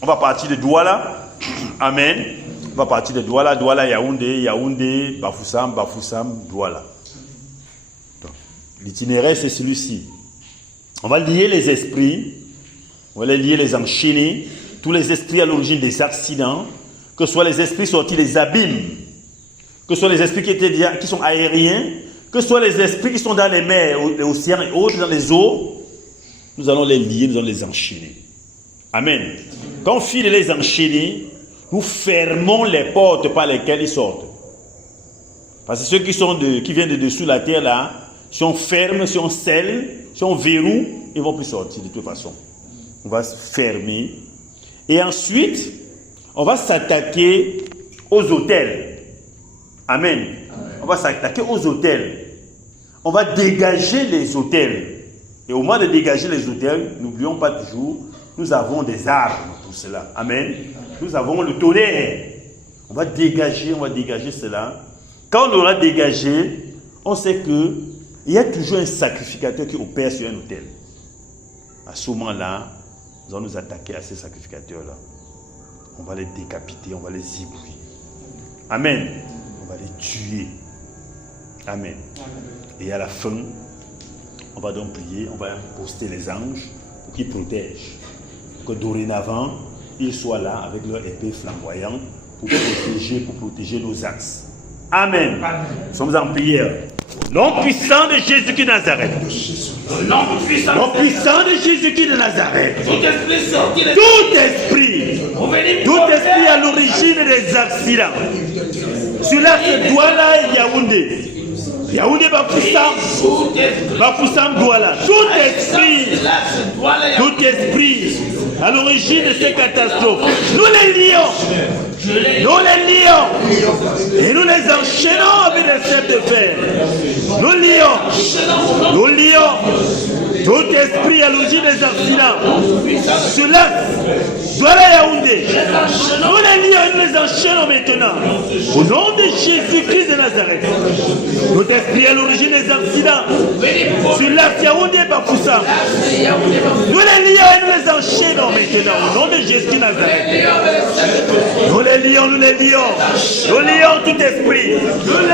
On va partir de Douala. Amen. On va partir de Douala, Douala, Yaoundé, Yaoundé, Bafoussam, Bafoussam, Douala. Donc, l'itinéraire c'est celui-ci. On va lier les esprits, on va les lier, les enchaîner, tous les esprits à l'origine des accidents, que ce soit les esprits sortis des abîmes, que ce soit les esprits qui sont aériens, que ce soit les esprits qui sont dans les mers, les océans et autres, dans les eaux, nous allons les lier, nous allons les enchaîner. Amen. Quand on finit de les enchaîner, nous fermons les portes par lesquelles ils sortent. Parce que ceux qui viennent de dessous la terre là, si on ferme, si on scelle, si on verrouille, ils ne vont plus sortir de toute façon. On va se fermer. Et ensuite, on va s'attaquer aux hôtels. Amen. On va s'attaquer aux hôtels. On va dégager les hôtels. Et au moment de dégager les hôtels, n'oublions pas toujours, nous avons des armes pour cela. Amen. Nous avons le tonnerre. On va dégager cela. Quand on aura dégagé, on sait que il y a toujours un sacrificateur qui opère sur un hôtel. À ce moment-là, nous allons nous attaquer à ces sacrificateurs-là. On va les décapiter, on va les éblouir. Amen. On va les tuer. Amen. Et à la fin, on va donc prier, on va poster les anges pour qu'ils protègent. Que dorénavant, ils soient là avec leur épée flamboyante pour protéger nos axes. Amen. Nous sommes en prière. Au nom puissant de Jésus-Christ de Nazareth. Au nom puissant de Jésus-Christ de Nazareth. Tout esprit sorti de tout esprit à l'origine des accidents. Cela se doit là et Yaoundé. Yaoundé Bafoussam Douala. Tout esprit à l'origine de ces catastrophes. Nous les lions. Et nous les enchaînons avec des serpes de fer. Nous lions. Tout esprit à l'origine des accidents. Cela doit la Yaoundé. Nous les lions et nous les enchaînons maintenant. Au nom de Jésus-Christ de Nazareth. Tout esprit à l'origine des accidents. Cela Yaoundé Bafoussam. Nous les lions et nous les enchaînons maintenant. Au nom de Jésus-Christ de Nazareth. Nous les lions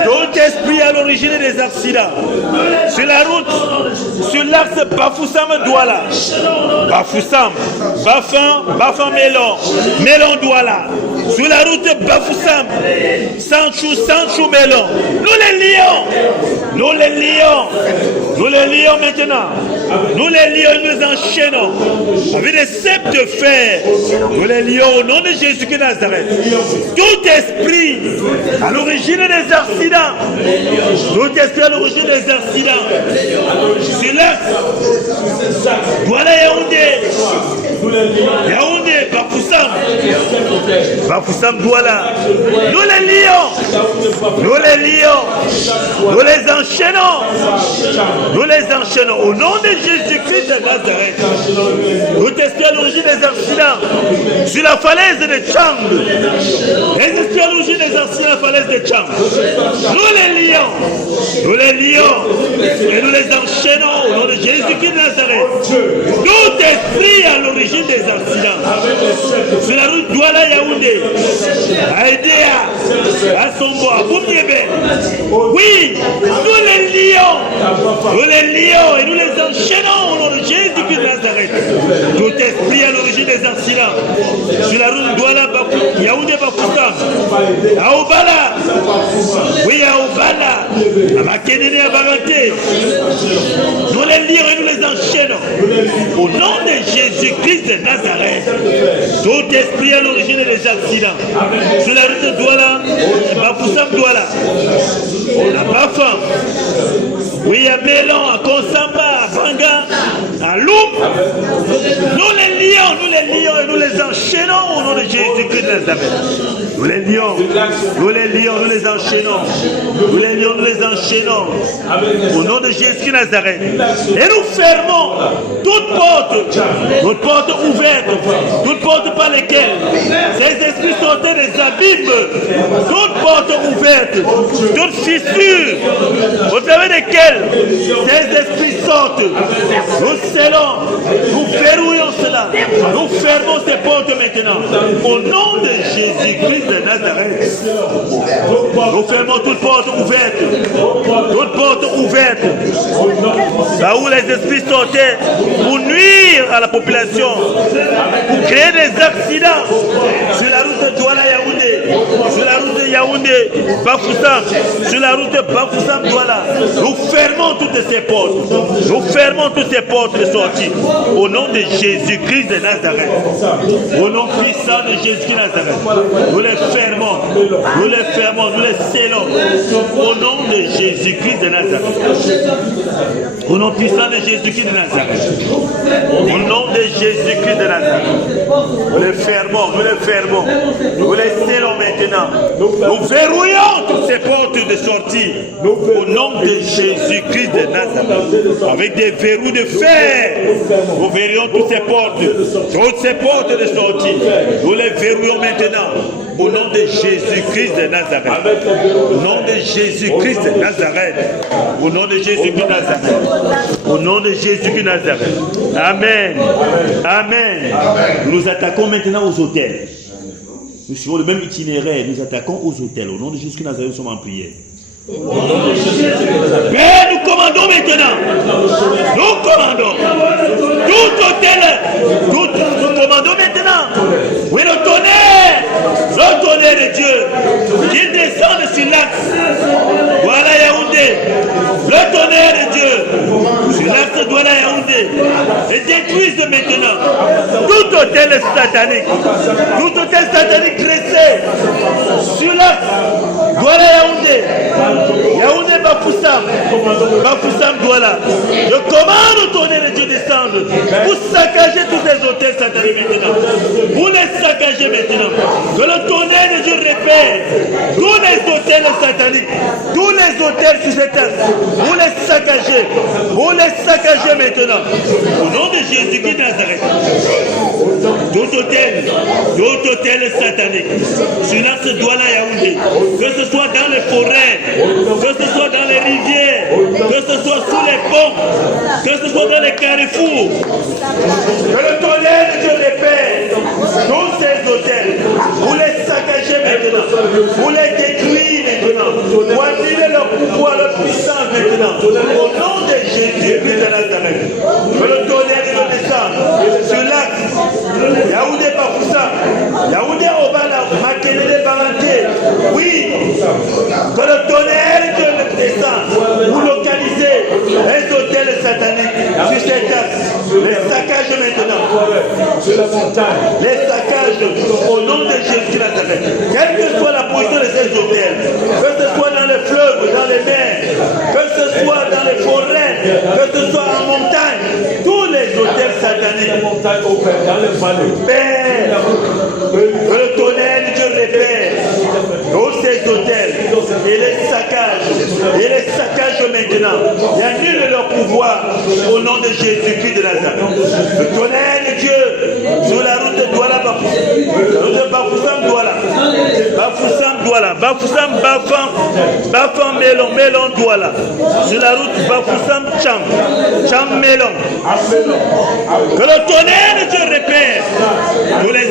tout esprit à l'origine des accidents. Sur la route, sur l'axe Bafoussam Douala. Bafoussam, Bafan Mélon Douala. Sur la route Bafoussam, Sanchou Mélon. Nous les lions maintenant. Nous les lions et nous enchaînons avec des ceps de fer. Nous les lions au nom de Jésus-Christ de Nazareth. Tout esprit à l'origine des accidents. Tout esprit à l'origine des accidents. C'est là. Voilà Yaoundé, Bafoussam Douala. Nous les lions. Nous les enchaînons au nom de Jésus-Christ de Nazareth. Tout esprit à l'origine des accidents sur la falaise de Tchang. Les esprits à l'origine des accidents sur la falaise de Tchang. Nous les lions et nous les enchaînons au nom de Jésus-Christ de Nazareth. Tout esprit à l'origine des accidents sur la route Douala Yaoundé, à Edea, à Sombo, à Boumniébé. Oui, nous les lions et nous les enchaînons au nom de Jésus-Christ de Nazareth. Tout esprit à l'origine des accidents sur la route Douala Yaoundé Bafoussam, à Obala, oui à Obala, à Makénéné, à Baranté. Nous les lions et nous les enchaînons au nom de Jésus-Christ de Nazareth. Tout esprit à l'origine des accidents sur la route de Douala, Bafoussam Douala, à Bafam, oui à Mélon, à Konsamba, à Banga, à Loum. Nous les lions et nous les enchaînons au nom de Jésus-Christ de Nazareth. Nous les lions, nous les enchaînons. Nous les lions, nous les enchaînons. Au nom de Jésus-Christ de Nazareth. Et nous fermons toute porte ouverte, toute porte par lesquelles ces esprits sortaient des abîmes, toute porte ouverte, toute fissure, au travers desquelles ces esprits sortent. Nous scellons, nous verrouillons cela, nous fermons ces portes maintenant. Au nom de Jésus-Christ de Nazareth, nous fermons toute porte ouverte, là où les esprits sortaient pour nuire à la population, pour créer des accidents sur la route de Douala-Yaoundé, sur la route de Yaoundé-Bafoussam, sur la route de Bafoussam-Douala. Nous fermons toutes ces portes, nous fermons toutes ces portes de sortie au nom de Jésus-Christ de Nazareth, au nom puissant de Jésus-Christ de Nazareth. Nous les fermons, nous les scellons au nom de Jésus-Christ de Nazareth, au nom puissant de Jésus-Christ de Nazareth, au nom de Jésus-Christ de Nazareth. Nous les fermons, nous les scellons maintenant. Nous verrouillons toutes ces portes de sortie au nom de Jésus-Christ de Nazareth. Avec des verrous de fer, nous verrouillons toutes ces portes de sortie. Nous les verrouillons maintenant au nom de Jésus-Christ de Nazareth. Au nom de Jésus-Christ de Nazareth. Au nom de Jésus-Christ de Nazareth. Au nom de Jésus-Christ de Nazareth. Amen. Amen. Nous nous attaquons maintenant aux hôtels. Nous suivons le même itinéraire. Nous attaquons aux hôtels. Au nom de Jésus-Christ de Nazareth, nous sommes en prière. Père, nous commandons maintenant. Nous commandons. Tout hôtel. Nous commandons maintenant. Oui, le tonnerre de Dieu, qu'il descende sur l'axe. Voilà Yaoundé. Le tonnerre de Dieu, sur l'axe Douala Yaoundé, et détruise maintenant tout hôtel satanique dressé sur l'axe Douala Yaoundé. Yaoundé Bafoussam Douala. Je commande au tonnerre de Dieu descendre pour saccager tous ces hôtels sataniques maintenant. Vous les saccagez maintenant. Que le tonnerre de Dieu répète tous les hôtels sataniques, tous les hôtels sur cette terre. Vous les saccagez maintenant. Au nom de Jésus-Christ de Nazareth. Tout hôtel satanique sur l'axe Douala Yaoundé, que ce soit dans les forêts, que ce soit dans les rivières, que ce soit sous les ponts, que ce soit dans les carrefours, que le tonnerre de Dieu répète tous ces hôtels, vous les saccagez maintenant, vous les détruisez maintenant, vous annulez leur pouvoir, leur puissance maintenant, au nom de Jésus-Christ de Nazareth. Que le tonnerre de Dieu descende sur l'axe Yaoundé Bafoussam, Yaoundé Obala, Makelele Baranté. Oui, que le tonnerre de Dieu descende, vous localisez les hôtels sataniques sur cet axe. Les saccages maintenant. Les saccages au nom de Jésus de Nazareth. Quelle que soit la position de ces hôtels, que ce soit dans les fleuves, dans les mers, que ce soit dans les forêts, que ce soit en montagne, tous les hôtels sataniques. Père, que le tonnerre de Dieu répète tous ces hôtels et les saccages maintenant. Il annule leur pouvoir au nom de Jésus-Christ de Nazareth. Le tonnerre de Dieu sur la route de Douala Bafoussam Douala, Bafam Melon Douala, sur la route Bafoussam Cham Melon. Que le tonnerre de Dieu répète tous les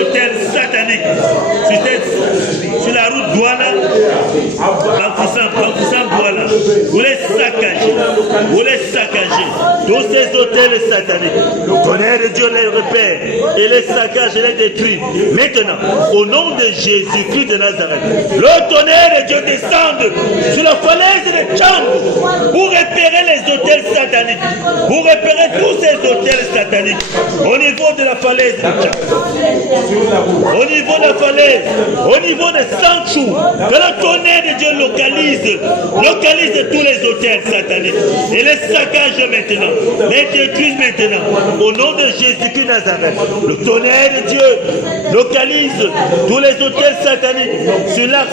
hôtels sataniques sur la route Douala Bafoussam Douala. Vous les saccagez, tous ces hôtels sataniques. Le tonnerre de Dieu les repère et les saccage et les détruit. Maintenant, au nom de Jésus-Christ de Nazareth, le tonnerre de Dieu descende sur la falaise de Tcham pour repérer les hôtels sataniques, pour repérer tous ces hôtels sataniques au niveau de la falaise de Tcham, au niveau de la falaise, au niveau de Sanchou, que le tonnerre de Dieu localise localise tous les hôtels sataniques et les saccages maintenant, les détruise maintenant, au nom de Jésus-Christ Nazareth. Le tonnerre de Dieu localise tous les hôtels sataniques sur l'axe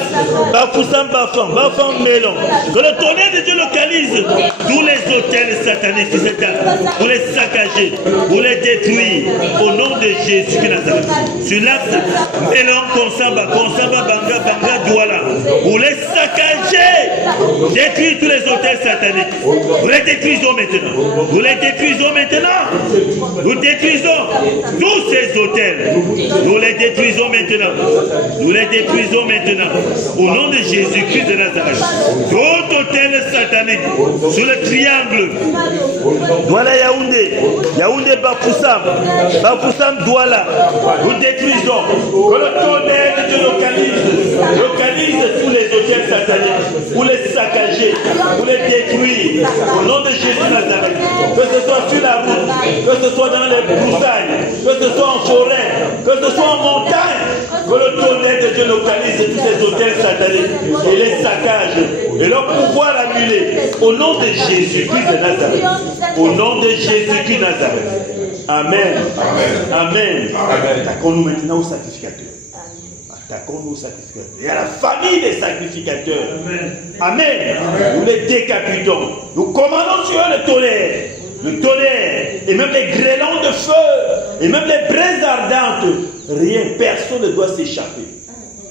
Bafoussam Bafam, Bafam Mélon. Que le tonnerre de Dieu localise tous les hôtels sataniques sur cette axe, pour les saccager, pour les détruire, au nom de Jésus-Christ Nazareth. Sur l'axe Mélon, Konsamba, Banga, Banga, Douala, pour les saccager, détruire tous les hôtels sataniques. Nous les détruisons maintenant. Nous les détruisons maintenant. Nous détruisons tous ces hôtels. Nous les détruisons maintenant. Nous les détruisons maintenant. Au nom de Jésus-Christ de Nazareth. Tout hôtel satanique sur le triangle. Douala Yaoundé. Yaoundé Bafoussam. Bafoussam Douala. Nous détruisons. Que le tonnerre de Dieu localise tous les hôtels sataniques. Pour les saccager. Pour les détruire. Au nom de Jésus Nazareth. Que ce soit sur la route. Que ce soit dans les broussailles. Que ce soit en forêt. Que ce soit en montagne. Que le tonnerre de Dieu localise tous ces hôtels sataniques. Et les saccage. Et leur pouvoir annulé. Au nom de Jésus-Christ de Nazareth. Au nom de Jésus-Christ Nazareth. Amen. Amen. Attaquons-nous maintenant aux sacrificateurs. Attaquons-nous aux sacrificateurs. Et à la famille des sacrificateurs. Amen. Nous les décapitons. Nous commandons sur eux le tonnerre, et même les grêlons de feu, et même les braises ardentes. Rien, personne ne doit s'échapper.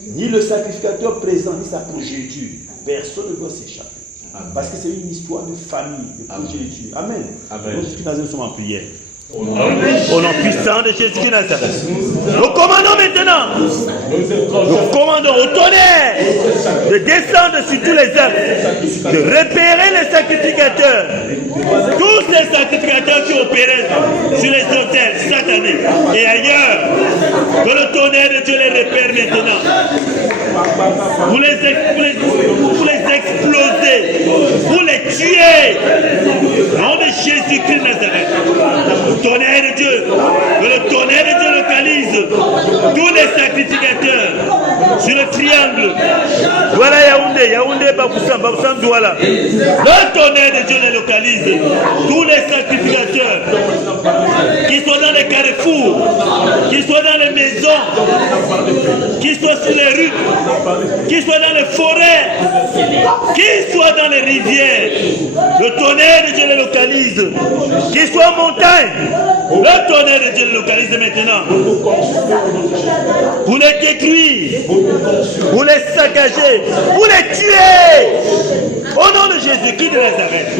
Ni le sacrificateur présent, ni sa progéniture. Personne ne doit s'échapper. Parce que c'est une histoire de famille, de progéniture. Amen. Nous sommes en prière. Au nom puissant de Jésus-Christ Nazareth. Nous commandons maintenant. Nous commandons au tonnerre de descendre sur tous les arbres, de repérer les sacrificateurs. Tous les sacrificateurs qui opèrent sur les hôtels sataniques et ailleurs. Que le tonnerre de Dieu les repère maintenant. Vous les exploser. Vous les tuer. Au nom de Jésus-Christ Nazareth. Le tonnerre de Dieu. Que le tonnerre de Dieu localise tous les sacrificateurs sur le triangle. Voilà Yaoundé, Bafoussam, Douala. Le tonnerre de Dieu les localise. Tous les sacrificateurs qui sont dans les carrefours, qui sont dans les maisons, qui sont sur les rues, qui soient dans les forêts, qui soient dans les rivières. Le tonnerre de Dieu les localise. Qui soient en montagne. Le tonnerre de Dieu les localise maintenant. Vous les détruire, vous les saccager, vous les tuer. Au nom de Jésus-Christ de Nazareth.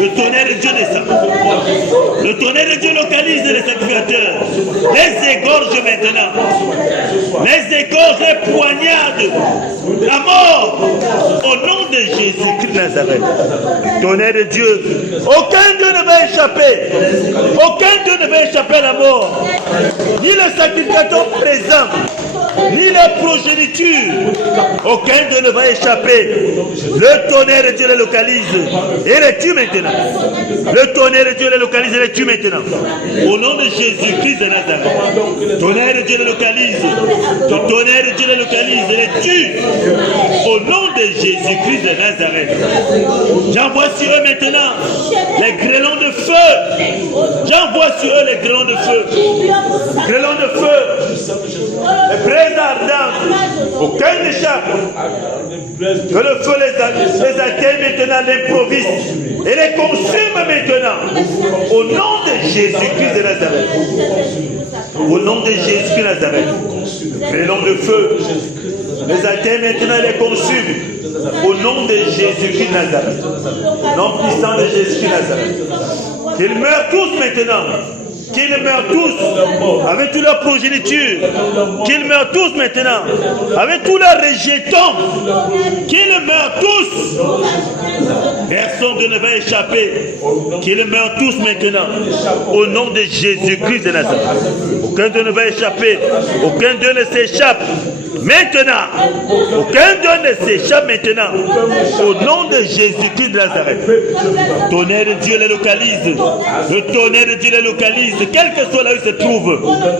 Le tonnerre de Dieu descend. Le tonnerre de Dieu localise les sacrificateurs. Les égorge maintenant. Les égorge, les poignarde. La mort. Au nom de Jésus-Christ de Nazareth. Le tonnerre de Dieu. Aucun Dieu ne va échapper. Aucun Dieu ne va échapper à la mort. Ni le sacrificateur présent, ni la progéniture. Aucun Dieu ne va échapper. Le tonnerre de Dieu les localise et les tue maintenant. Le tonnerre de Dieu les localise et les tue maintenant. Au nom de Jésus-Christ de Nazareth. Le tonnerre de Dieu les localise. Le tonnerre de Dieu les localise et les tue. Au nom de Jésus-Christ de Nazareth. J'envoie sur eux maintenant les grêlons de feu. J'envoie sur eux les grêlons de feu. Grêlons de feu. Les braises ardentes. Aucun n'échappe. Que le feu les atteigne maintenant, l'improvise et les consume maintenant. Au nom de Jésus-Christ de Nazareth. Au nom de Jésus-Christ de Nazareth. Grêlons de feu. Les atteigne maintenant et les consume. Au nom de Jésus-Christ de Nazareth. Au nom puissant de Jésus-Christ de Nazareth. Qu'ils meurent tous maintenant. Qu'ils meurent tous avec toute leur progéniture. Qu'ils meurent tous maintenant avec tous leurs rejetons. Qu'ils meurent tous. Personne Dieu ne va échapper. Qu'ils meurent tous maintenant. Au nom de Jésus-Christ de Nazareth. Aucun d'eux ne va échapper. Aucun d'eux ne s'échappe. Maintenant. Aucun d'eux ne s'échappe maintenant. Au nom de Jésus-Christ de Nazareth. Le tonnerre de Dieu les localise. Le tonnerre de Dieu les localise. Quel que soit là où ils se trouvent.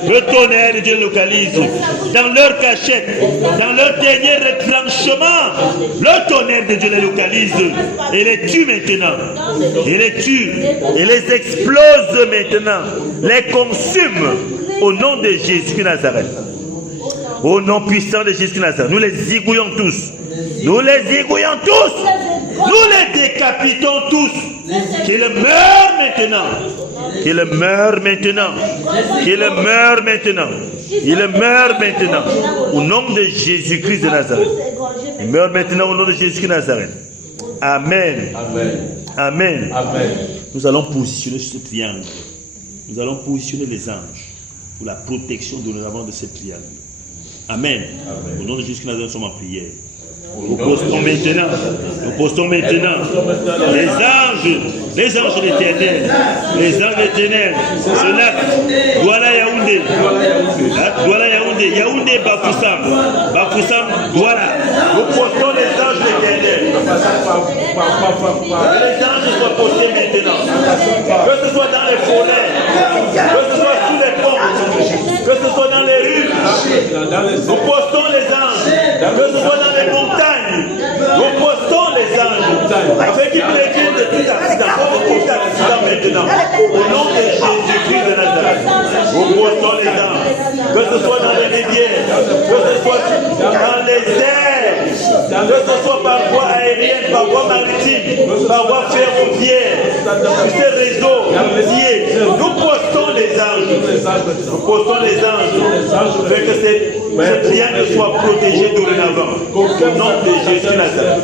Le tonnerre de Dieu les localise. Dans leur cachette. Dans leur dernier retranchement. Le tonnerre de Dieu les localise. Et les tue maintenant. Et les tue. Et les explose maintenant. Les consume. Au nom de Jésus de Nazareth. Au nom puissant de Jésus de Nazareth. Nous les zigouillons tous. Nous les zigouillons tous. Nous les décapitons tous. Qu'ils meurent maintenant. Qu'ils meurent maintenant. Qu'ils meurent maintenant. Ils meurent maintenant. Au nom de Jésus-Christ de Nazareth. Ils meurent maintenant au nom de Jésus-Christ de Nazareth. Amen. Amen. Amen. Nous allons positionner ce triangle. Nous allons positionner les anges pour la protection dorénavant de ce triangle. Amen. Amen. Au nom de Jésus-Christ, nous sommes en prière. Nous postons maintenant les anges de l'éternel, ce lac, Douala Yaoundé, Yaoundé Bafoussam, Douala. Nous postons les anges de l'éternel. Les anges soient postés maintenant. Que ce soit dans les forêts, que ce soit sous les ponts, que ce soit dans les rues. Nous postons les anges, que ce soit dans les montagnes. Nous postons les anges, afin qu'ils préviennent de tout accident, maintenant. Au nom de Jésus-Christ de Nazareth, nous postons les anges, que ce soit dans les rivières, que ce soit dans les airs, que ce soit par voie aérienne, par voie maritime, par voie ferroviaire, sur ces réseaux liés. Nous postons les anges. Nous postons les anges afin que ce triangle soit protégé dorénavant. Au nom de Jésus Nazareth.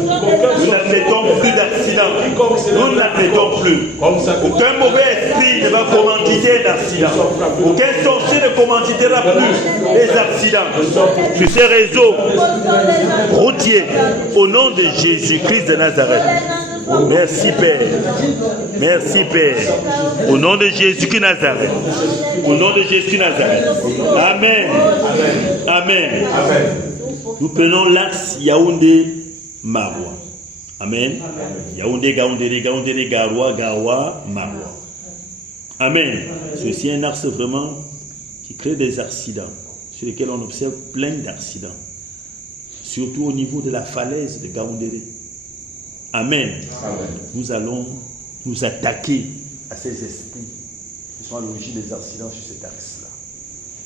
Nous n'admettons plus d'accidents. Nous n'admettons plus. Aucun mauvais esprit ne va commanditer d'accident. Aucun sorcier ne commanditera plus les accidents sur ces réseaux routiers. Au nom de Jésus-Christ de Nazareth. Merci Père. Merci Père. Au nom de Jésus-Christ Nazareth. Au nom de Jésus Nazareth. Amen. Amen. Nous prenons l'axe Yaoundé-Maroua. Amen. Yaoundé, Gaoundé, Garoua, Maroua. Amen. Ceci est un axe vraiment qui crée des accidents, sur lesquels on observe plein d'accidents. Surtout au niveau de la falaise de Gaoundéré. Amen. Amen. Nous allons nous attaquer à ces esprits qui sont à l'origine des accidents sur cet axe-là.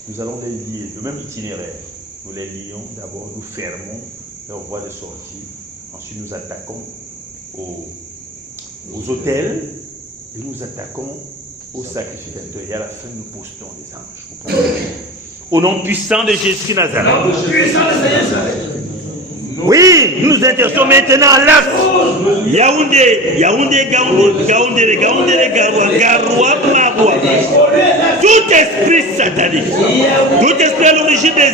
Nous allons les lier, le même itinéraire. Nous les lions d'abord, nous fermons leur voie de sortie. Ensuite, nous attaquons aux hôtels et nous attaquons aux sacrificateurs. Et à la fin, nous postons les anges. Au nom puissant de Jésus Nazareth. Oui, nous nous intéressons maintenant à l'axe Yaoundé, Gaoundé, Garoua, Maroua. Tout esprit satanique, tout esprit à l'origine des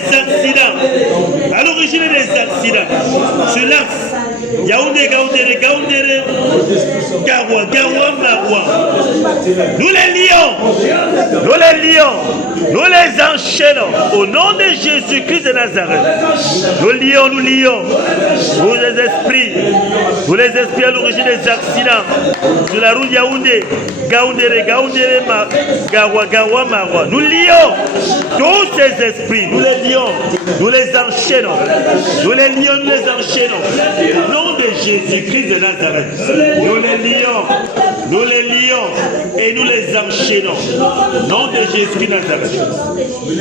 accidents, sur l'axe Yaoundé, Garoua, Maroua. Nous les enchaînons au nom de Jésus-Christ de Nazareth. Nous lions. Tous les esprits à l'origine des accidents sur la route Yaoundé, Gaoundéré, Garoua, Maroua. Nous lions tous ces esprits, nous les lions, nous les enchaînons. Nous les enchaînons. Au nom de Jésus-Christ de Nazareth, nous les lions et nous les enchaînons. Au nom de Jésus-Christ de Nazareth. Nous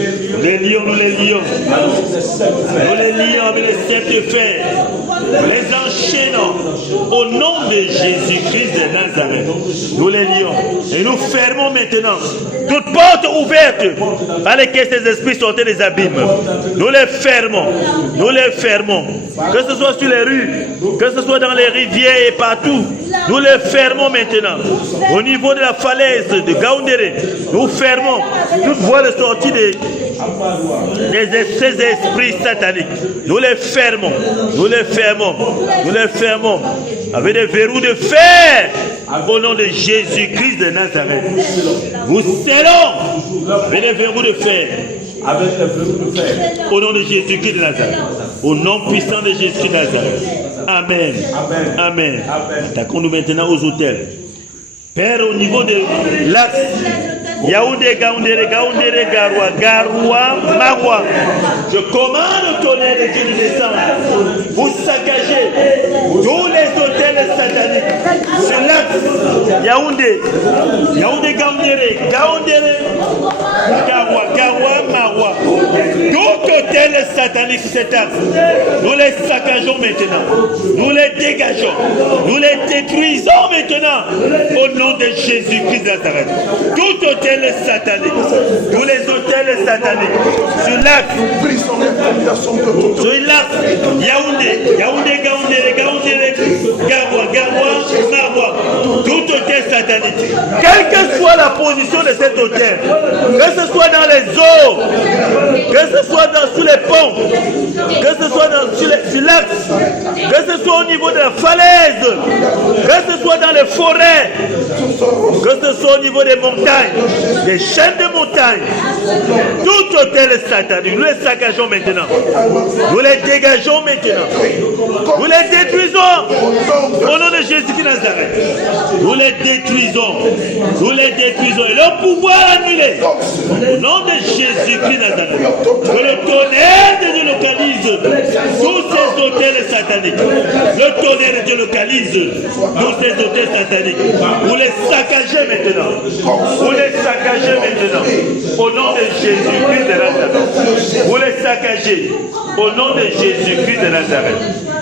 les lions. Nous les lions avec les sept de fer. Nous les enchaînons au nom de Jésus-Christ de Nazareth. Nous les lions et nous fermons maintenant toute porte ouverte par lesquelles ces esprits sortaient des abîmes. Nous les fermons. Que ce soit sur les rues, que ce soit dans les rivières et partout. Nous les fermons maintenant. Au niveau de la falaise de Gaoundéré, nous fermons toute voie de sortie ces esprits sataniques. Nous les fermons avec des verrous de fer Au nom de Jésus-Christ de Nazareth. Vous scellons. Venez vers vous de fer. Avec le verrou de fer. Au nom de Jésus-Christ de Nazareth. Au nom puissant de Jésus-Christ de Nazareth. Amen. Amen. Amen. Amen. Attaquons-nous maintenant aux hôtels. Père, au niveau de l'axe, Yaoundé, Gaoundé, Gaoundé, Garoua, Garoua, Maroua, je commande au tonnerre de Dieu de descendre. Vous saccagez tous les hôtels sataniques sur l'axe, Yaoundé, Yaoundé, Gaoundé, Gaoundé, Garoua, Garoua, Maroua. Tout hôtel satanique sur cet axe, nous les saccageons maintenant. Nous les dégageons. Nous les détruisons maintenant. Au nom de Jésus-Christ de Nazareth. Tout hôtel satanique, tous les hôtels sataniques, sur l'axe, Yaoundé, Yaoundé, Gaoundé, Gaoundé, Garoua, Garoua, Maroua, tout hôtel satanique, quelle que soit la position de cet hôtel, que ce soit dans les eaux, que ce soit sous les ponts, que ce soit sur l'axe, que ce soit au niveau de la falaise, que ce soit dans les forêts, que ce soit au niveau des montagnes, des chaînes de montagnes, tout hôtel satanique, nous les saccageons maintenant, nous les dégageons maintenant, nous les détruisons au nom de Jésus-Christ de Nazareth, nous les détruisons, et leur pouvoir annulé au nom de Jésus-Christ de Nazareth, que le tonnerre de Dieu localise tous ces hôtels sataniques, le tonnerre de Dieu localise tous ces hôtels sataniques, vous les saccagez maintenant. Vous les saccagez maintenant. Au nom de Jésus-Christ de Nazareth. Vous les saccagez. Au nom de Jésus-Christ de Nazareth.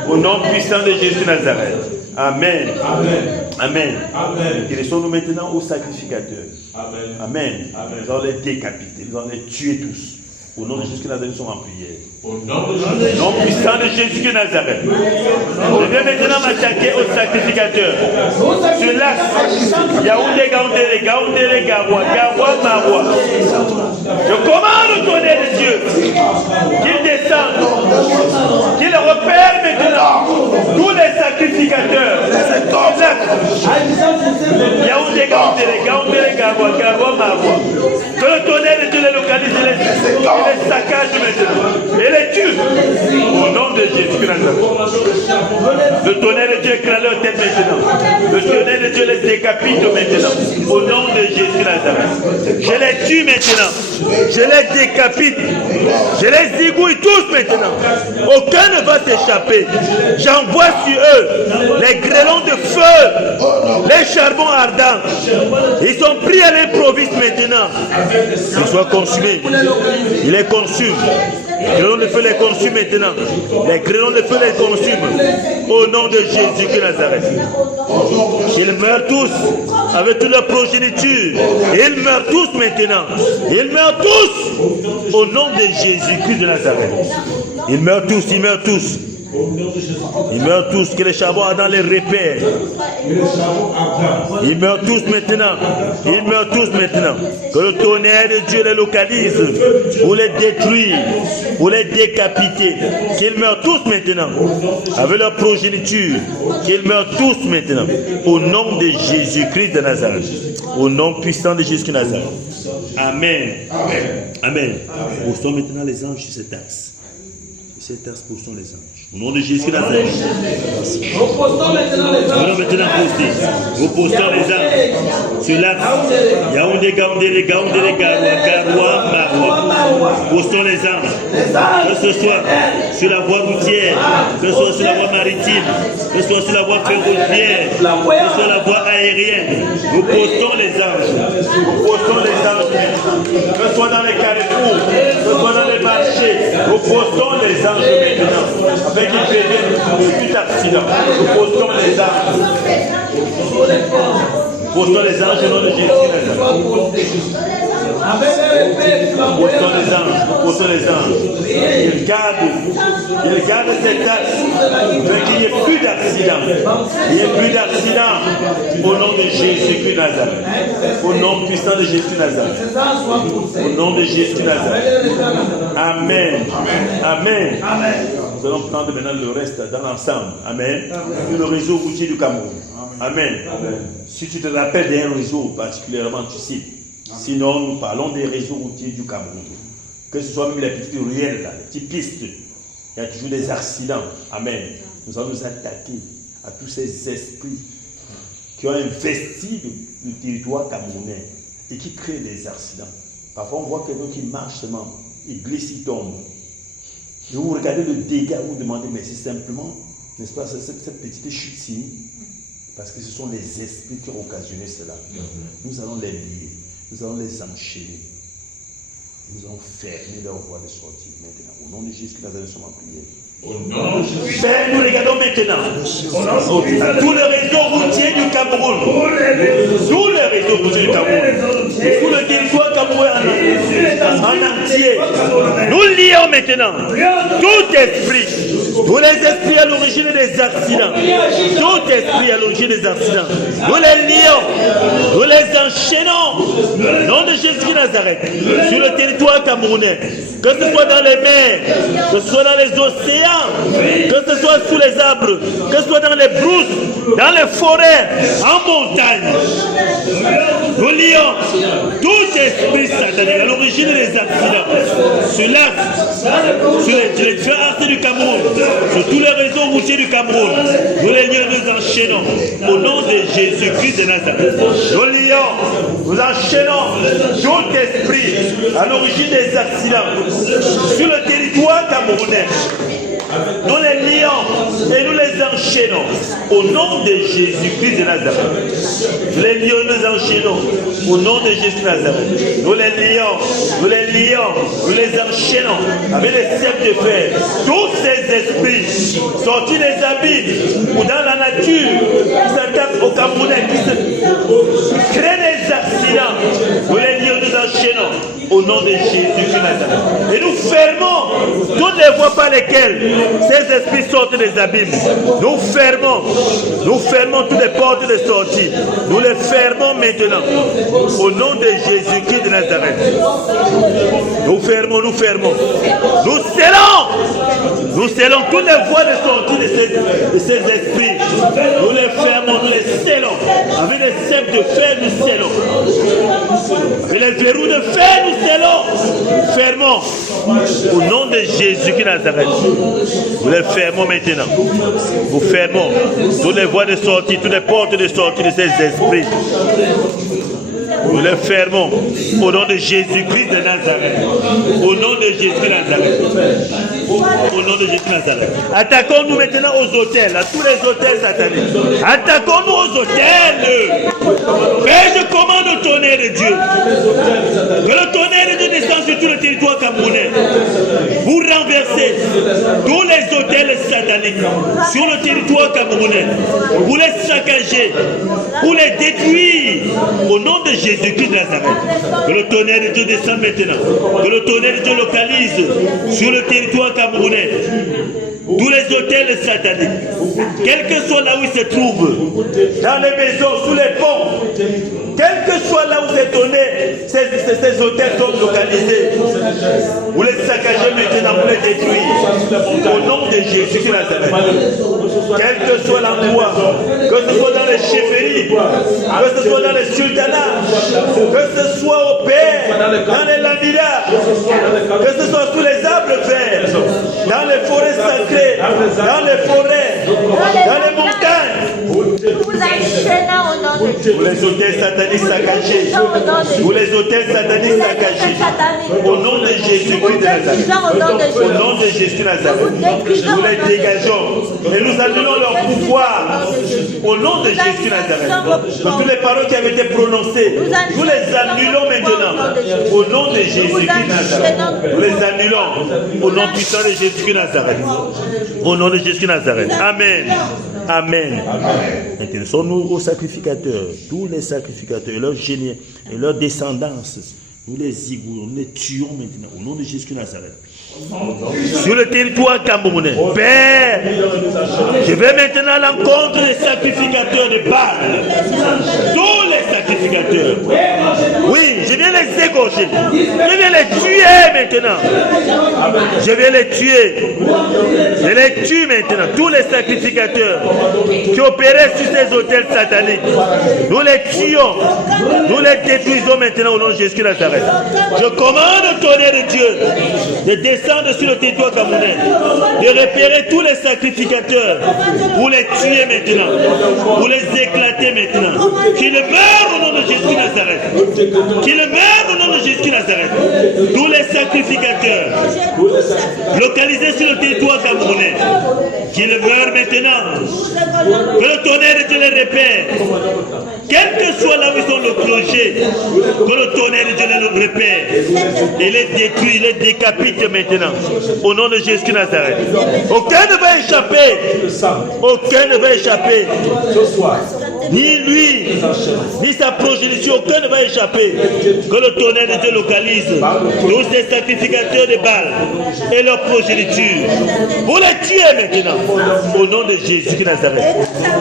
Au nom puissant de Jésus de Nazareth. Amen. Amen. Amen. Diressons-nous maintenant aux sacrificateurs. Amen. Amen. Nous allons les décapiter. Nous allons les tuer tous. Au nom de Jésus de Nazareth, nous sommes en prière. Au nom puissant de Jésus de Nazareth. Je vais maintenant m'attaquer aux sacrificateurs. Sur l'axe, Yaoundé, Gaoundé, Gaoundé, Garoua, Garoua, Maroua. Je commande au tonnerre de Dieu qu'il descende, qu'il repère maintenant tous les sacrificateurs. Sur l'axe, Yaoundé, Gaoundé, Gaoundé, Garoua, Garoua, Maroua. Que le tonnerre de Dieu les localise, les saccage maintenant. Et les tue. Au nom de Jésus Christ. Le tonnerre de Dieu écrase leur tête maintenant. Le tonnerre de Dieu les décapite maintenant. Au nom de Jésus Nazareth. Je les tue maintenant. Je les décapite. Je les zigouille tous maintenant. Aucun ne va s'échapper. J'envoie sur eux les grêlons de feu, les charbons ardents. Ils sont pris à l'improviste maintenant. Ils soient consumés. Il les consume. Les grêlons de feu les consument maintenant. Les grêlons de feu les consument. Au nom de Jésus-Christ Nazareth. Ils meurent tous avec toute leur progéniture. Ils meurent tous maintenant. Ils meurent tous au nom de Jésus-Christ de Nazareth. Ils meurent tous, ils meurent tous. Ils meurent tous, que les charbons ardents les repèrent. Ils meurent tous maintenant. Ils meurent tous maintenant. Que le tonnerre de Dieu les localise. Pour les détruire. Pour les décapiter. Qu'ils meurent tous maintenant. Avec leur progéniture. Qu'ils meurent tous maintenant. Au nom de Jésus-Christ de Nazareth. Au nom puissant de Jésus de Nazareth. Amen. Amen. Poussons maintenant les anges sur cet axe. Sur cet axe, poussons les anges. Au nom de Jésus de Nazareth. Nous postons maintenant les anges. Nous postons les anges sur l'axe. Yaoundé, Gaoundé, Gaoundé, Garoua, Maroua. Postons les anges. Que ce soit sur la voie routière, que ce soit sur la voie maritime, que ce soit sur la voie ferroviaire, que ce soit sur la voie aérienne. Nous postons les anges. Nous postons les anges. Que ce soit dans les carrefours, que ce soit dans les marchés. Nous postons les anges maintenant. Avec une prévienne de tout accident. Nous postons les anges. Postons les anges au nom de Jésus. Postons les anges. Postons les anges. Ils gardent cet axe. Qu'il n'y ait plus d'accident. Il n'y ait plus d'accident. Au nom de Jésus Nazareth. Au nom puissant de Jésus Nazareth. Au nom de Jésus Nazareth. Amen. Amen. Nous allons prendre maintenant le reste dans l'ensemble. Amen. Et le réseau routier du Cameroun. Amen. Si tu te rappelles d'un réseau particulièrement, tu sais. Sinon, nous parlons des réseaux routiers du Cameroun. Que ce soit même les petites ruelles, là, les petites pistes, il y a toujours des accidents. Amen. Nous allons nous attaquer à tous ces esprits qui ont investi le territoire camerounais et qui créent des accidents. Parfois, on voit quelqu'un qui marche seulement, il glisse, il tombe. Et vous regardez le dégât, vous vous demandez, mais c'est simplement, n'est-ce pas, cette petite chute-ci, parce que ce sont les esprits qui ont occasionné cela. Nous allons les lier, nous allons les enchaîner. Nous allons fermer leur voie de sortie maintenant. Au nom de Jésus, nous allons seulement prier. Père, nous regardons maintenant tous les réseaux routiers du Cameroun. Tous les réseaux routiers du Cameroun. Et tout le territoire camerounais en entier. Nous lions maintenant tout esprit. Tous les esprits à l'origine des accidents. Tout esprit à l'origine des accidents. Nous les lions. Nous les enchaînons. Au nom de Jésus de Nazareth. Sur le territoire camerounais. Que ce soit dans les mers. Que ce soit dans les océans. Que ce soit sous les arbres. Que ce soit dans les brousses. Dans les forêts. En montagne. Nous lions tout esprit satanique à l'origine des accidents. Sur l'axe. Sur les différents axes du Cameroun. Sur tous les réseaux routiers du Cameroun, nous les lions, nous enchaînons au nom de Jésus-Christ de Nazareth. Nous lions, nous enchaînons tout esprit à l'origine des accidents sur le territoire camerounais. Nous les lions et nous les enchaînons au nom de Jésus-Christ de Nazareth. Nous les lions, nous enchaînons au nom de Jésus de Nazareth. Nous les lions, nous les lions, nous les enchaînons avec les sceptres de fer. Tous ces esprits sortis des abîmes ou dans la nature qui s'attaquent au Camerounais, qui créent des accidents. Nous les lions, nous enchaînons au nom de Jésus de Nazareth. Et nous fermons toutes les voies par lesquelles ces esprits sortent des abîmes. Nous fermons toutes les portes de sortie. Nous les fermons maintenant. Au nom de Jésus-Christ de Nazareth. Nous fermons. Nous scellons toutes les voies de sortie de ces esprits. Nous les fermons, nous les scellons. Avec les sceptres de fer, nous scellons. Et les verrous de fer, nous scellons. Fermons. Au nom de Jésus-Christ de Nazareth. Nous les fermons maintenant. Nous fermons toutes les voies de sortie, toutes les portes de sortie de ces esprits. Nous les fermons au nom de Jésus-Christ de Nazareth. Au nom de Jésus de Nazareth. Au nom de Jésus de Nazareth. Attaquons-nous maintenant aux hôtels, à tous les hôtels sataniques. Attaquons-nous aux hôtels. Et je commande au tonnerre de Dieu. Que le tonnerre de Dieu descende sur tout le territoire camerounais. Vous renversez tous les hôtels sataniques sur le territoire camerounais. Vous les saccagez. Vous les détruisez. Au nom de Jésus-Christ de Nazareth. Que le tonnerre de Dieu descende maintenant. Que le tonnerre de Dieu localise sur le territoire camerounais tous les hôtels sataniques, quel que soit là où ils se trouvent, dans les maisons, sous les ponts, quel que soit là où c'est donné, ces hôtels sont localisés. Vous les saccagez maintenant, vous les détruisez. Au nom de Jésus de Nazareth. Quel que soit l'endroit, que ce soit dans les chefferies, que ce soit dans les sultanats, que ce soit au Père, dans les lavillas, que ce soit sous les arbres verts, dans les forêts sacrées, dans les forêts, dans les montagnes. Pour les hôtels sataniques saccagés, pour les hôtels sataniques saccagés, au nom de Jésus-Christ de Nazareth, au nom de Jésus de Nazareth, nous les dégageons et nous annulons leur pouvoir au nom de Jésus de Nazareth. Donc, toutes les paroles qui avaient été prononcées, nous les annulons maintenant au nom de Jésus-Christ de Nazareth. Nous les annulons au nom puissant de Jésus-Christ de Nazareth. Au nom de Jésus de Nazareth. Amen. Amen. Intéressons-nous aux sacrificateurs, tous les sacrificateurs et leurs génies et leurs descendance. Nous les égouillons, nous les tuons maintenant au nom de Jésus de Nazareth. Sur le territoire camerounais, Père, je vais maintenant à l'encontre des sacrificateurs de Baal. Tous les sacrificateurs. Oui, je viens les égorger. Je viens les tuer maintenant. Je vais les tuer. Je les tue maintenant. Tous les sacrificateurs qui opéraient sur ces hôtels sataniques, nous les tuons. Nous les détruisons maintenant au nom de Jésus de Nazareth. Je commande au tonnerre de Dieu de descendre sur le territoire camerounais, de repérer tous les sacrificateurs pour les tuer maintenant, pour les éclater maintenant. Qu'ils meurent au nom de Jésus de Nazareth. Qu'ils meurent au nom de Jésus de Nazareth. Tous les sacrificateurs localisés sur le territoire camerounais, qu'ils meurent maintenant. Que le tonnerre de Dieu les repère. Quel que soit là où ils sont logés, que le tonnerre de Dieu les repère. Et les détruit, les décapite maintenant. Au nom de Jésus de Nazareth. Aucun ne va échapper. Aucun ne va échapper. Ni lui, ni sa progéniture, aucun ne va échapper. Que le tonnerre de Dieu localise tous ces sacrificateurs de Baal et leur progéniture. Vous les tuez maintenant. Au nom de Jésus de Nazareth.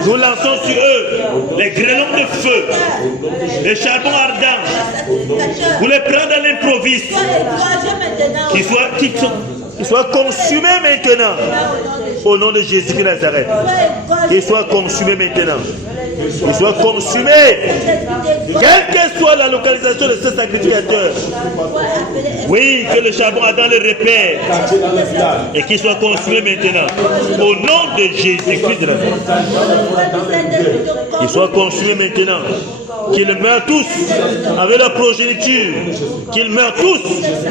Nous lançons sur eux les grêlons de feu, les charbons ardents. Vous les prenez à l'improviste. Qu'ils soient consumés maintenant. Au nom de Jésus de Nazareth. Qu'ils soient consumés maintenant. Qu'ils soient consumés. Quelle que soit la localisation de ces sacrificateurs. Oui, que le charbon ardent les repère. Et qu'ils soient consumés maintenant. Au nom de Jésus-Christ de Nazareth. Qu'ils soient consumés maintenant. Qu'ils meurent tous avec leur progéniture. Qu'ils meurent tous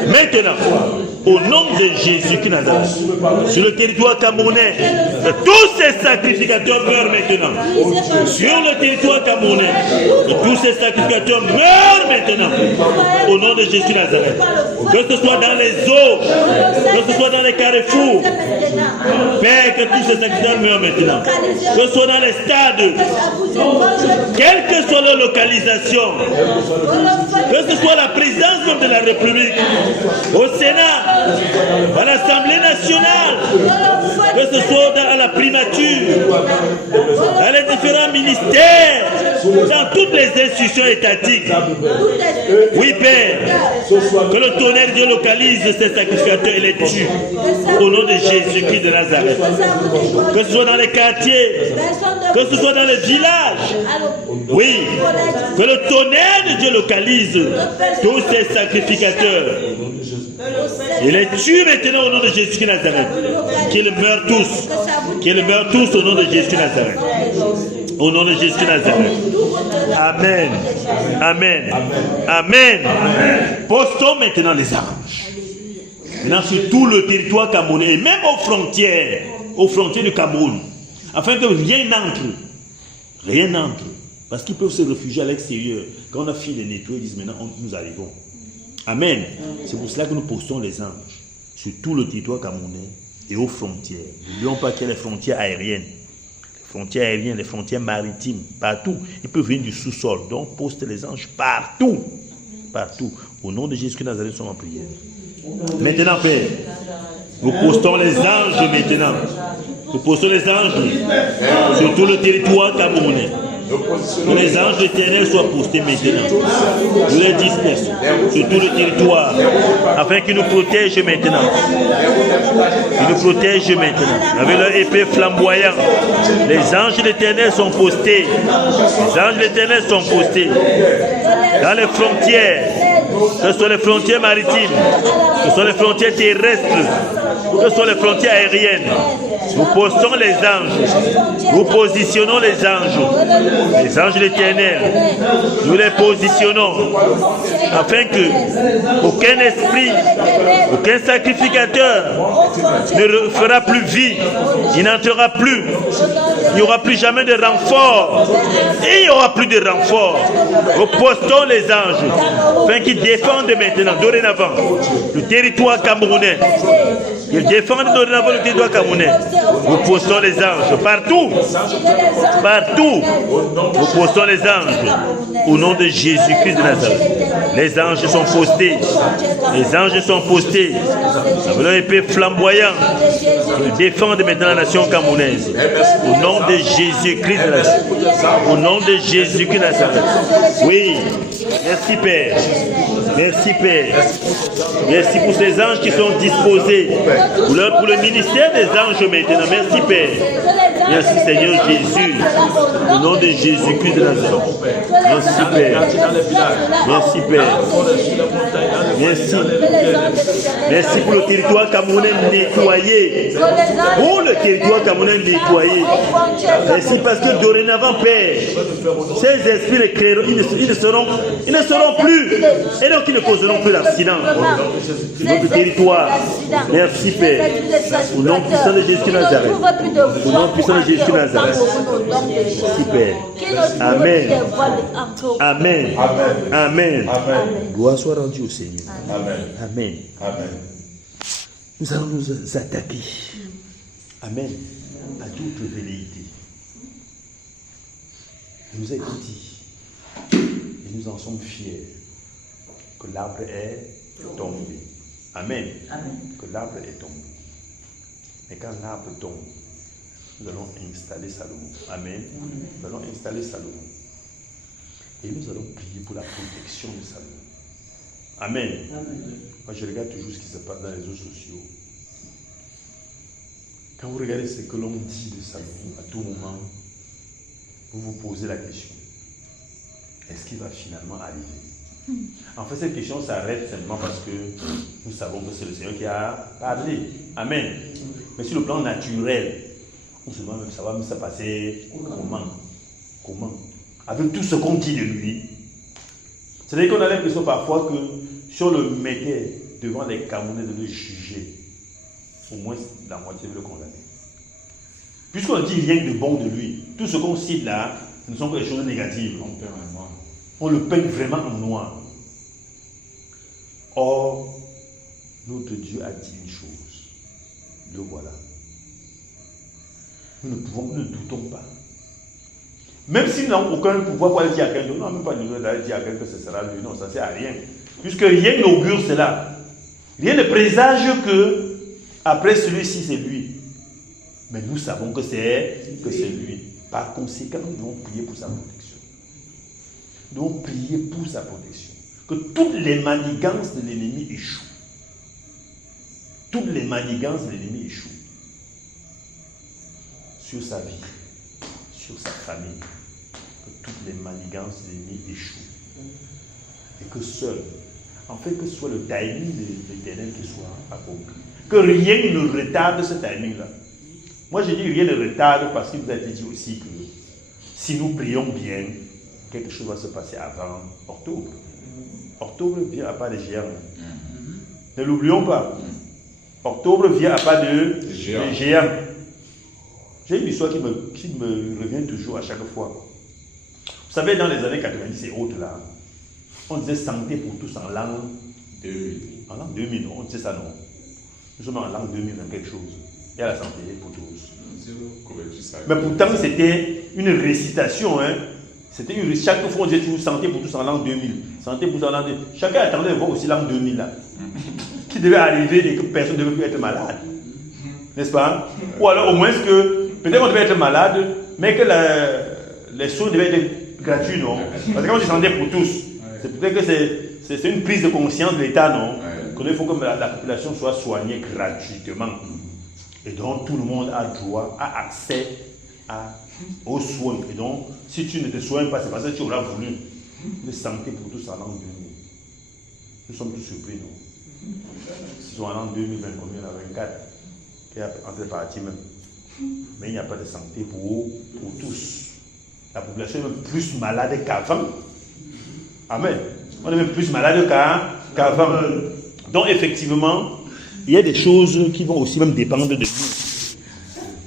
maintenant. Au nom de Jésus-Christ de Nazareth. Sur le territoire camerounais, tous ces sacrificateurs meurent maintenant. Sur le territoire camerounais, tous ces sacrificateurs meurent maintenant. Au nom de Jésus de Nazareth. Que ce soit dans les eaux, que ce soit dans les carrefours. Père, que tous ces sacrificateurs meurent maintenant. Que ce soit dans les stades. Quelle que soit leur localisation. Que ce soit la présidence même de la République. Au Sénat. À l'Assemblée nationale, que ce soit à la primature, dans les différents ministères, dans toutes les institutions étatiques. Oui, Père, que le tonnerre de Dieu localise ces sacrificateurs et les tue. Au nom de Jésus-Christ de Nazareth. Que ce soit dans les quartiers, que ce soit dans les villages. Oui, que le tonnerre de Dieu localise tous ces sacrificateurs. Il les tue maintenant au nom de Jésus de Nazareth. Qu'ils meurent tous. Qu'ils meurent tous au nom de Jésus de Nazareth. Au nom de Jésus de Nazareth. Amen. Amen. Amen. Postons maintenant les anges. Maintenant sur tout le territoire camerounais et même aux frontières du Cameroun. Afin que rien n'entre. Rien n'entre. Parce qu'ils peuvent se réfugier à l'extérieur. Quand on a fini de nettoyer, ils disent maintenant nous arrivons. Amen. C'est pour cela que nous postons les anges sur tout le territoire camerounais et aux frontières. N'oublions pas qu'il y a les frontières aériennes. Les frontières aériennes, les frontières maritimes, partout. Ils peuvent venir du sous-sol. Donc, poste les anges partout. Partout. Au nom de Jésus de Nazareth, nous sommes en prière. Maintenant, Père, nous postons les anges maintenant. Nous postons les anges sur tout le territoire camerounais. Que les anges éternels soient postés maintenant. Nous les dispersons sur tout le territoire afin qu'ils nous protègent maintenant. Ils nous protègent maintenant. Avec leur épée flamboyante, les anges éternels sont postés. Les anges éternels sont postés dans les frontières. Que ce soit les frontières maritimes, que ce soit les frontières terrestres, que ce soit les frontières aériennes. Nous postons les anges. Nous positionnons les anges de l'Éternel. Nous les positionnons afin que aucun esprit, aucun sacrificateur ne fera plus vie. Il n'entrera plus. Il n'y aura plus jamais de renfort. Et il n'y aura plus de renfort. Nous postons les anges afin qu'ils défendent maintenant, dorénavant, le territoire camerounais. Ils défendent dorénavant le territoire camerounais. Nous postons les anges partout. Partout. Nous postons les anges au nom de Jésus-Christ de Nazareth. Les anges sont postés. Les anges sont postés avec leur épée flamboyante de défendre maintenant la nation camerounaise. Au nom de Jésus-Christ de Nazareth. Au nom de Jésus-Christ de Nazareth. Oui. Merci Père. Merci Père. Merci pour ces anges qui sont disposés. Pour le ministère des anges maintenant. Merci Père. Merci Seigneur Jésus. Au nom de Jésus-Christ de Nazareth. Merci Père. Merci Père. Merci. Merci pour le territoire camerounais nettoyé. Pour le territoire camerounais nettoyé. Merci parce que dorénavant, Père, ces esprits les créeront, ils ne seront plus. Et donc ils ne causeront plus d'accident sur notre territoire. Merci Père. Au nom puissant de Jésus Nazareth. Au nom puissant de Jésus Nazareth. Merci Père. Amen. Amen. Amen. Gloire soit rendue au Seigneur. Amen. Nous allons nous attaquer. Amen. À toute velléité. Il nous a été dit, et nous en sommes fiers, que l'arbre est tombé. Amen. Que l'arbre est tombé. Mais quand l'arbre tombe, nous allons installer Salomon. Amen. Nous allons installer Salomon. Et nous allons prier pour la protection de Salomon. Amen. Moi, je regarde toujours ce qui se passe dans les réseaux sociaux. Quand vous regardez ce que l'on dit de Salomon, à tout moment, vous vous posez la question. Est-ce qu'il va finalement arriver? En fait, cette question s'arrête simplement parce que nous savons que c'est le Seigneur qui a parlé. Amen. Mais sur le plan naturel, on se demande, ça va se passer comment? Avec tout ce qu'on dit de lui. C'est-à-dire qu'on a l'impression parfois que si on le mettait devant les Camerounais de le juger, au moins la moitié de le condamner. Puisqu'on ne dit rien de bon de lui, tout ce qu'on cite là, ce ne sont que des choses négatives. On le peint vraiment en noir. Or, notre Dieu a dit une chose. Le voilà. Nous ne doutons pas. Même s'ils n'ont aucun pouvoir pour aller dire à quelqu'un, on n'a même pas besoin d'aller dire à quelqu'un que ce sera lui. Non, ça ne sert à rien. Puisque rien n'augure cela. Rien ne présage que après celui-ci, c'est lui. Mais nous savons que c'est lui. Par conséquent, nous devons prier pour sa protection. Nous devons prier pour sa protection. Que toutes les manigances de l'ennemi échouent. Toutes les manigances de l'ennemi échouent. Sur sa vie, sur sa famille. Que toutes les manigances de l'ennemi échouent. Et que seul, en fait, que ce soit le timing de l'Éternel qui soit accompli. Que rien ne retarde ce timing-là. Moi, je dis rien ne retarde parce qu'il vous a été dit aussi que si nous prions bien, quelque chose va se passer avant octobre. Octobre vient à pas de géants. Ne l'oublions pas. Octobre vient à pas de géants. J'ai une histoire qui me revient toujours à chaque fois. Vous savez, dans les années 90 et autres, là, on disait santé pour tous en l'an 2000. En l'an 2000, on disait ça, non. Nous sommes en l'an 2000, quelque chose. Il y a la santé pour tous. Mais pourtant, c'était une récitation. Hein. C'était chaque fois, on disait toujours santé pour tous en l'an 2000. Santé pour tous en l'an 2000. Chacun attendait de voir aussi l'an 2000 là. Qui devait arriver et que personne ne devait plus être malade. N'est-ce pas? Ou alors au moins que, peut-être on devait être malade, mais que les soins devaient être gratuits, non? Parce que quand on dit santé pour tous, c'est peut-être que c'est une prise de conscience de l'État, non? Qu'il faut que la population soit soignée gratuitement. Et donc tout le monde a droit, a accès aux soins. Et donc, si tu ne te soignes pas, c'est parce que tu auras voulu une santé pour tous en l'an 2000. Nous sommes tous surpris, non? Ils sont en l'an 2020, combien il y en a 24 qui est en train de partir même. Mais il n'y a pas de santé pour tous. La population est même plus malade qu'avant. Amen. On est même plus malade qu'avant. Donc effectivement, il y a des choses qui vont aussi même dépendre de nous.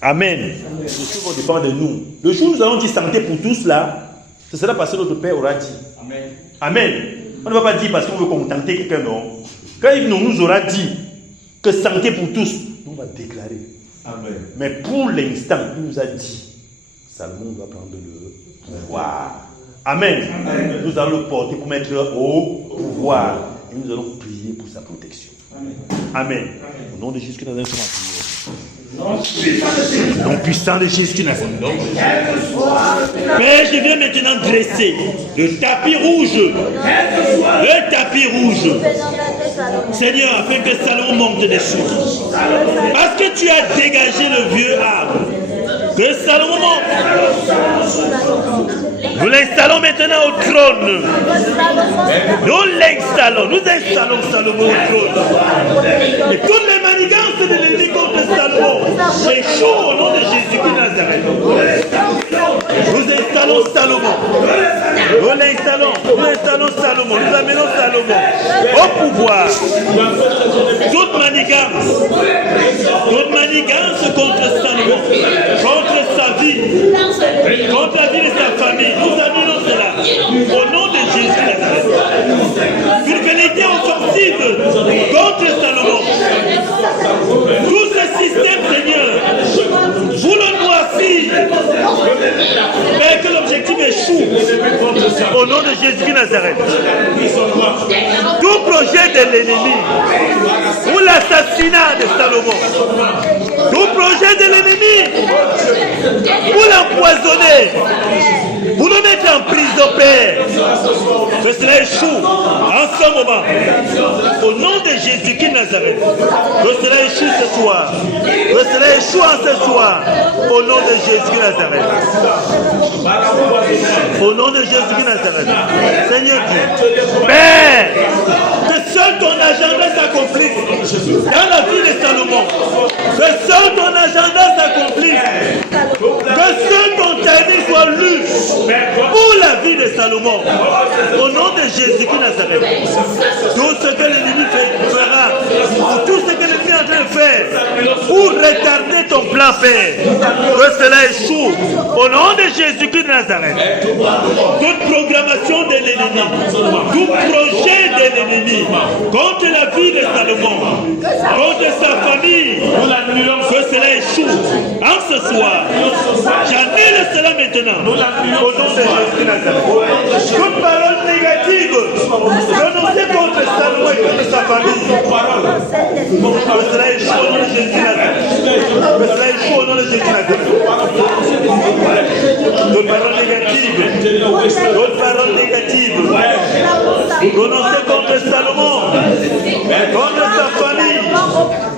Amen. Les choses vont dépendre de nous. Le jour où nous allons dire santé pour tous là, ce sera parce que notre Père aura dit. Amen. Amen. On ne va pas dire parce qu'on veut contenter quelqu'un, non. Quand il nous aura dit que santé pour tous, on va déclarer. Amen. Mais pour l'instant, il nous a dit, Salomon doit prendre le pouvoir. Amen. Amen. Nous allons le porter pour mettre au pouvoir. Et nous allons prier pour sa protection. Amen. Amen. Au nom de Jésus, nous allons faire la prière. Nom puissant de Jésus Nazareth. Père, je viens maintenant dresser le tapis rouge. Le tapis rouge. Seigneur, afin que Salomon monte dessus. Parce que tu as dégagé le vieux arbre. Que Salomon monte. Nous l'installons maintenant au trône. Nous installons Salomon au trône. Et toutes les manigances de l'ennemi contre Salomon échouent au nom de Jésus de Nazareth. Nous installons Salomon. Nous installons Salomon. Nous amenons Salomon au pouvoir. Toute manigance contre Salomon, contre sa vie, contre la vie de sa famille. Nous amenons cela au nom de Jésus Nazareth. Une velléité offensive contre Salomon. Tout ce système, Seigneur, vous le noircir. Mais que l'objectif échoue au nom de Jésus Nazareth. Tout projet de l'ennemi ou l'assassinat de Salomon, tout projet de l'ennemi pour l'empoisonner, pour le mettre en prison, Père, que cela échoue en ce moment au nom de Jésus-Christ Nazareth. Que cela échoue ce soir, que cela échoue en ce soir au nom de Jésus Nazareth. Au nom de Jésus Nazareth. Seigneur Dieu, Père, que seul ton agenda s'accomplisse dans la vie de Salomon. Que seul ton agenda s'accomplisse. Que seul ton timing soit lu pour la vie de Salomon. Au nom de Jésus Nazareth. Tout ce que l'ennemi fera, tout ce que l'ennemi est en train de faire pour retarder ton plan, Père, que cela échoue. Au nom de Jésus-Christ de Nazareth. Toute programmation de l'ennemi, tout projet de l'ennemi contre la vie de Salomon, contre sa famille, que cela échoue. En ce soir, j'annule cela maintenant. Au nom de Jésus de Nazareth. Toute parole négative prononcée contre Salomon et contre sa famille, que cela échoue au nom de Jésus de Nazareth. Que cela échoue au nom de Jésus de Nazareth. D'autres paroles négatives, prononcées contre Salomon, contre sa famille,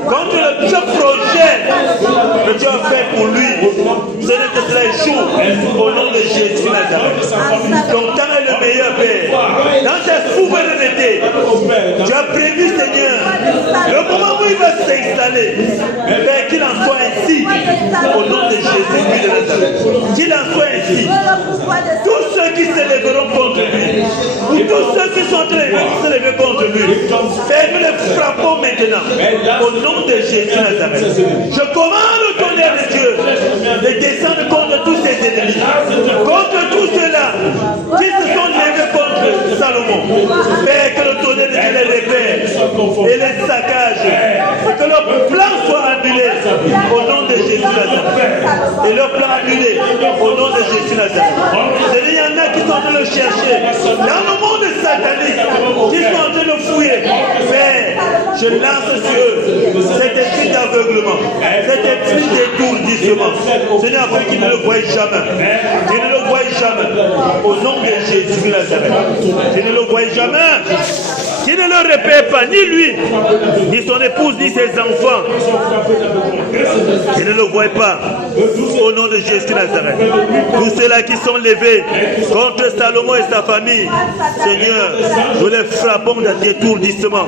contre le projet que Dieu a fait pour lui. Seigneur, que cela échoue au nom de Jésus Nazareth. Ton temps est le meilleur, Père. Dans ta souveraineté, tu as prévu, Seigneur, le moment où il va s'installer. Père, qu'il en soit ainsi au nom de Jésus de Nazareth. Qu'il en soit ainsi. Tous ceux qui s'élèveront contre lui, ou tous ceux qui sont en train de s'élever contre lui, Père, nous les frappons maintenant au nom de Jésus Nazareth. Je commande au tonnerre de Dieu de descendre contre tous ses ennemis, contre tous ceux-là qui se sont levés contre Salomon. Père, que le tonnerre de Dieu les libère et les saccage, et que leur plan soit annulé au nom de Jésus Nazareth. Et leur plan annulé au nom de Jésus Nazareth. Il y en a qui sont en train de le chercher dans le monde satanique, qui sont en train de le fouiller. Père, je lance sur eux cet esprit d'aveuglement, cet esprit d'étourdissement. Seigneur, afin qu'ils ne le voient jamais. Qu'ils ne le voient jamais. Au nom de Jésus Nazareth. Qu'ils ne le voient jamais. Qu'il ne le répète pas, ni lui, ni son épouse, ni ses enfants. Qu'il ne le voient pas. Au nom de Jésus Nazareth. Tous ceux-là qui sont levés contre Salomon et sa famille, Seigneur, nous les frappons d'étourdissement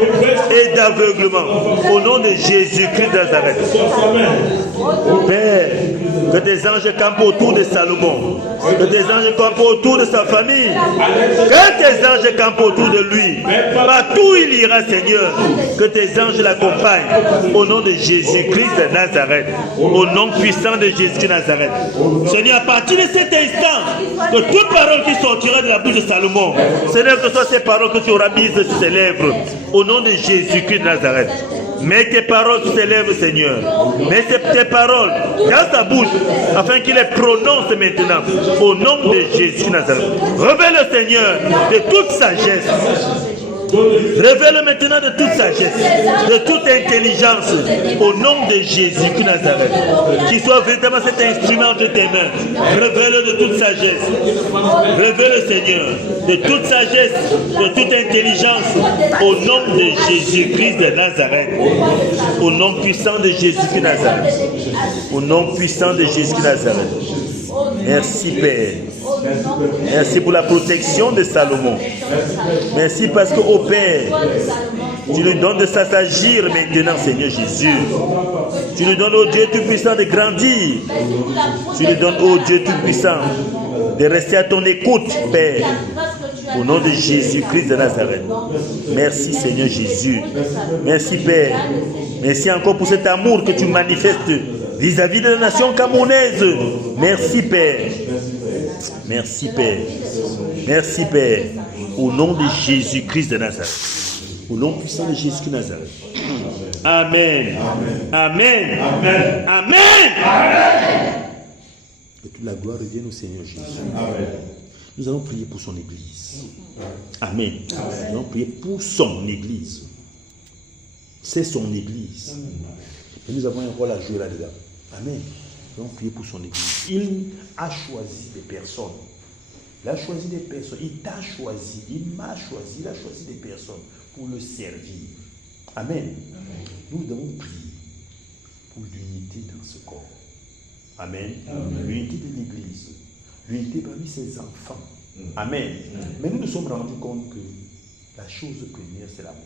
et d'aveuglement. Au nom de Jésus-Christ de Nazareth. Père, que tes anges campent autour de Salomon. Que tes anges campent autour de sa famille. Que tes anges campent autour de lui. Partout il ira, Seigneur. Que tes anges l'accompagnent. Au nom de Jésus-Christ de Nazareth. Au nom puissant de Jésus de Nazareth. Seigneur, à partir de cet instant, que toute parole qui sortira de la bouche de Salomon, Seigneur, que ce soit ces paroles que tu auras mises sur ses lèvres. Au nom de Jésus-Christ de Nazareth. Mets tes paroles sur ses lèvres, Seigneur. Mets tes paroles dans sa bouche, afin qu'il les prononce maintenant. Au nom de Jésus Nazareth. Révèle le Seigneur de toute sagesse, Révèle maintenant de toute sagesse, de toute intelligence, au nom de Jésus de Nazareth. Qu'il soit véritablement cet instrument entre tes mains. Révèle de toute sagesse. Révèle, Seigneur, de toute sagesse, de toute intelligence, au nom de Jésus-Christ de Nazareth. Au nom puissant de Jésus de Nazareth. Au nom puissant de Jésus de Nazareth. Merci, Père. Merci pour la protection de Salomon. Merci parce que, ô Père, tu nous donnes de s'agir maintenant, Seigneur Jésus. Tu nous donnes, ô Dieu Tout-Puissant, de grandir. Tu nous donnes, ô Dieu Tout-Puissant, de rester à ton écoute, Père. Au nom de Jésus-Christ de Nazareth. Merci, Seigneur Jésus. Merci, Père. Merci encore pour cet amour que tu manifestes vis-à-vis de la nation camerounaise. Merci, Père. Merci, Père. Merci, Père. Au nom de Jésus-Christ de Nazareth. Au nom puissant de Jésus de Nazareth. Amen. Amen. Amen. Amen. Que toute la gloire revienne au Seigneur Jésus. Amen. Nous allons prier pour son Église. Amen. Nous allons prier pour son Église. C'est son Église. Et nous avons un rôle à jouer là-dedans. Amen. Nous allons prier pour son Église. Il a choisi des personnes. Il a choisi des personnes. Il t'a choisi. Il m'a choisi. Il a choisi des personnes pour le servir. Amen. Nous devons prier pour l'unité dans ce corps. Amen. L'unité de l'Église. L'unité parmi ses enfants. Amen. Mais nous nous sommes rendus compte que la chose première, c'est l'amour.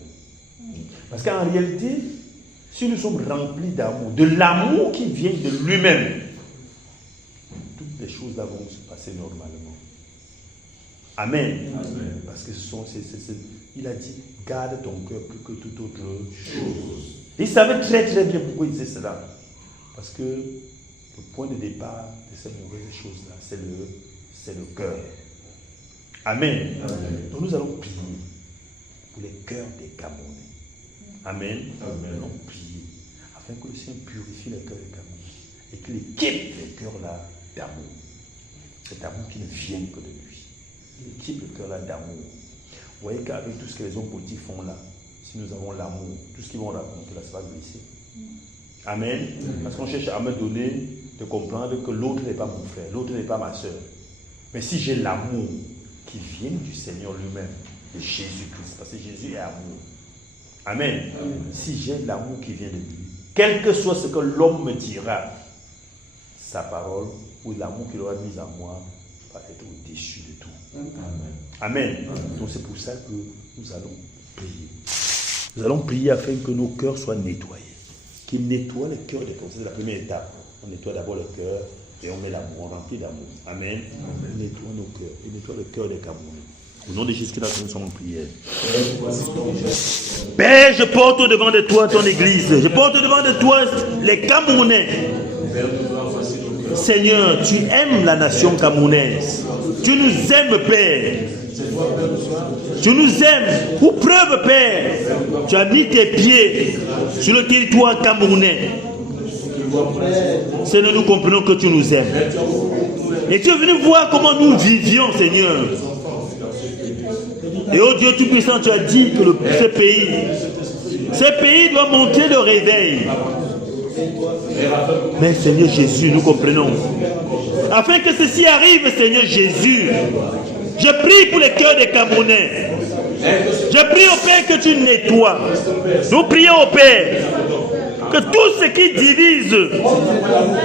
Parce qu'en réalité, si nous sommes remplis d'amour, de l'amour qui vient de lui-même, toutes les choses là vont se passer normalement. Amen. Amen. Parce que il a dit, garde ton cœur plus que toute autre chose. Il savait très très bien pourquoi il disait cela. Parce que le point de départ de ces mauvaises choses-là, c'est le cœur. Amen. Amen. Donc nous allons prier pour les cœurs des Camerounais. Amen. Amen. Nous allons prier afin que le Seigneur purifie les cœurs des Camerounais et qu'il équipe les cœurs-là d'amour. Cet amour qui ne vient que de lui. Il équipe le cœur-là d'amour. Vous voyez qu'avec tout ce que les hommes politiques font là, si nous avons l'amour, tout ce qu'ils vont raconter là, ça va glisser. Amen. Parce qu'on cherche à me donner de comprendre que l'autre n'est pas mon frère, l'autre n'est pas ma soeur. Mais si j'ai l'amour qui vient du Seigneur lui-même, de Jésus-Christ, parce que Jésus est amour. Amen. Amen. Si j'ai l'amour qui vient de lui, quel que soit ce que l'homme me dira, sa parole ou l'amour qu'il aura mis en moi va être au-dessus de tout. Amen. Amen. Amen. Donc c'est pour ça que nous allons prier. Nous allons prier afin que nos cœurs soient nettoyés. Qu'il nettoie le cœur des conseils. C'est la première étape. On nettoie d'abord le cœur et on met l'amour, on remplit d'amour. Amen. Amen. On nettoie nos cœurs. Il nettoie le cœur des Camerounais. Au nom de Jésus, nous sommes en prière. Père, je porte au devant de toi ton église. Je porte au devant de toi les Camerounais. Seigneur, tu aimes la nation camerounaise. Tu nous aimes, Père. Tu nous aimes. Pour preuve, Père, tu as mis tes pieds sur le territoire camerounais. Seigneur, nous comprenons que tu nous aimes. Et tu es venu voir comment nous vivions, Seigneur. Et oh Dieu Tout-Puissant, tu as dit que ce pays doit monter le réveil. Mais Seigneur Jésus, nous comprenons. Afin que ceci arrive, Seigneur Jésus, je prie pour les cœurs des Camerounais. Je prie au Père que tu nettoies. Nous prions au Père que tout ce qui divise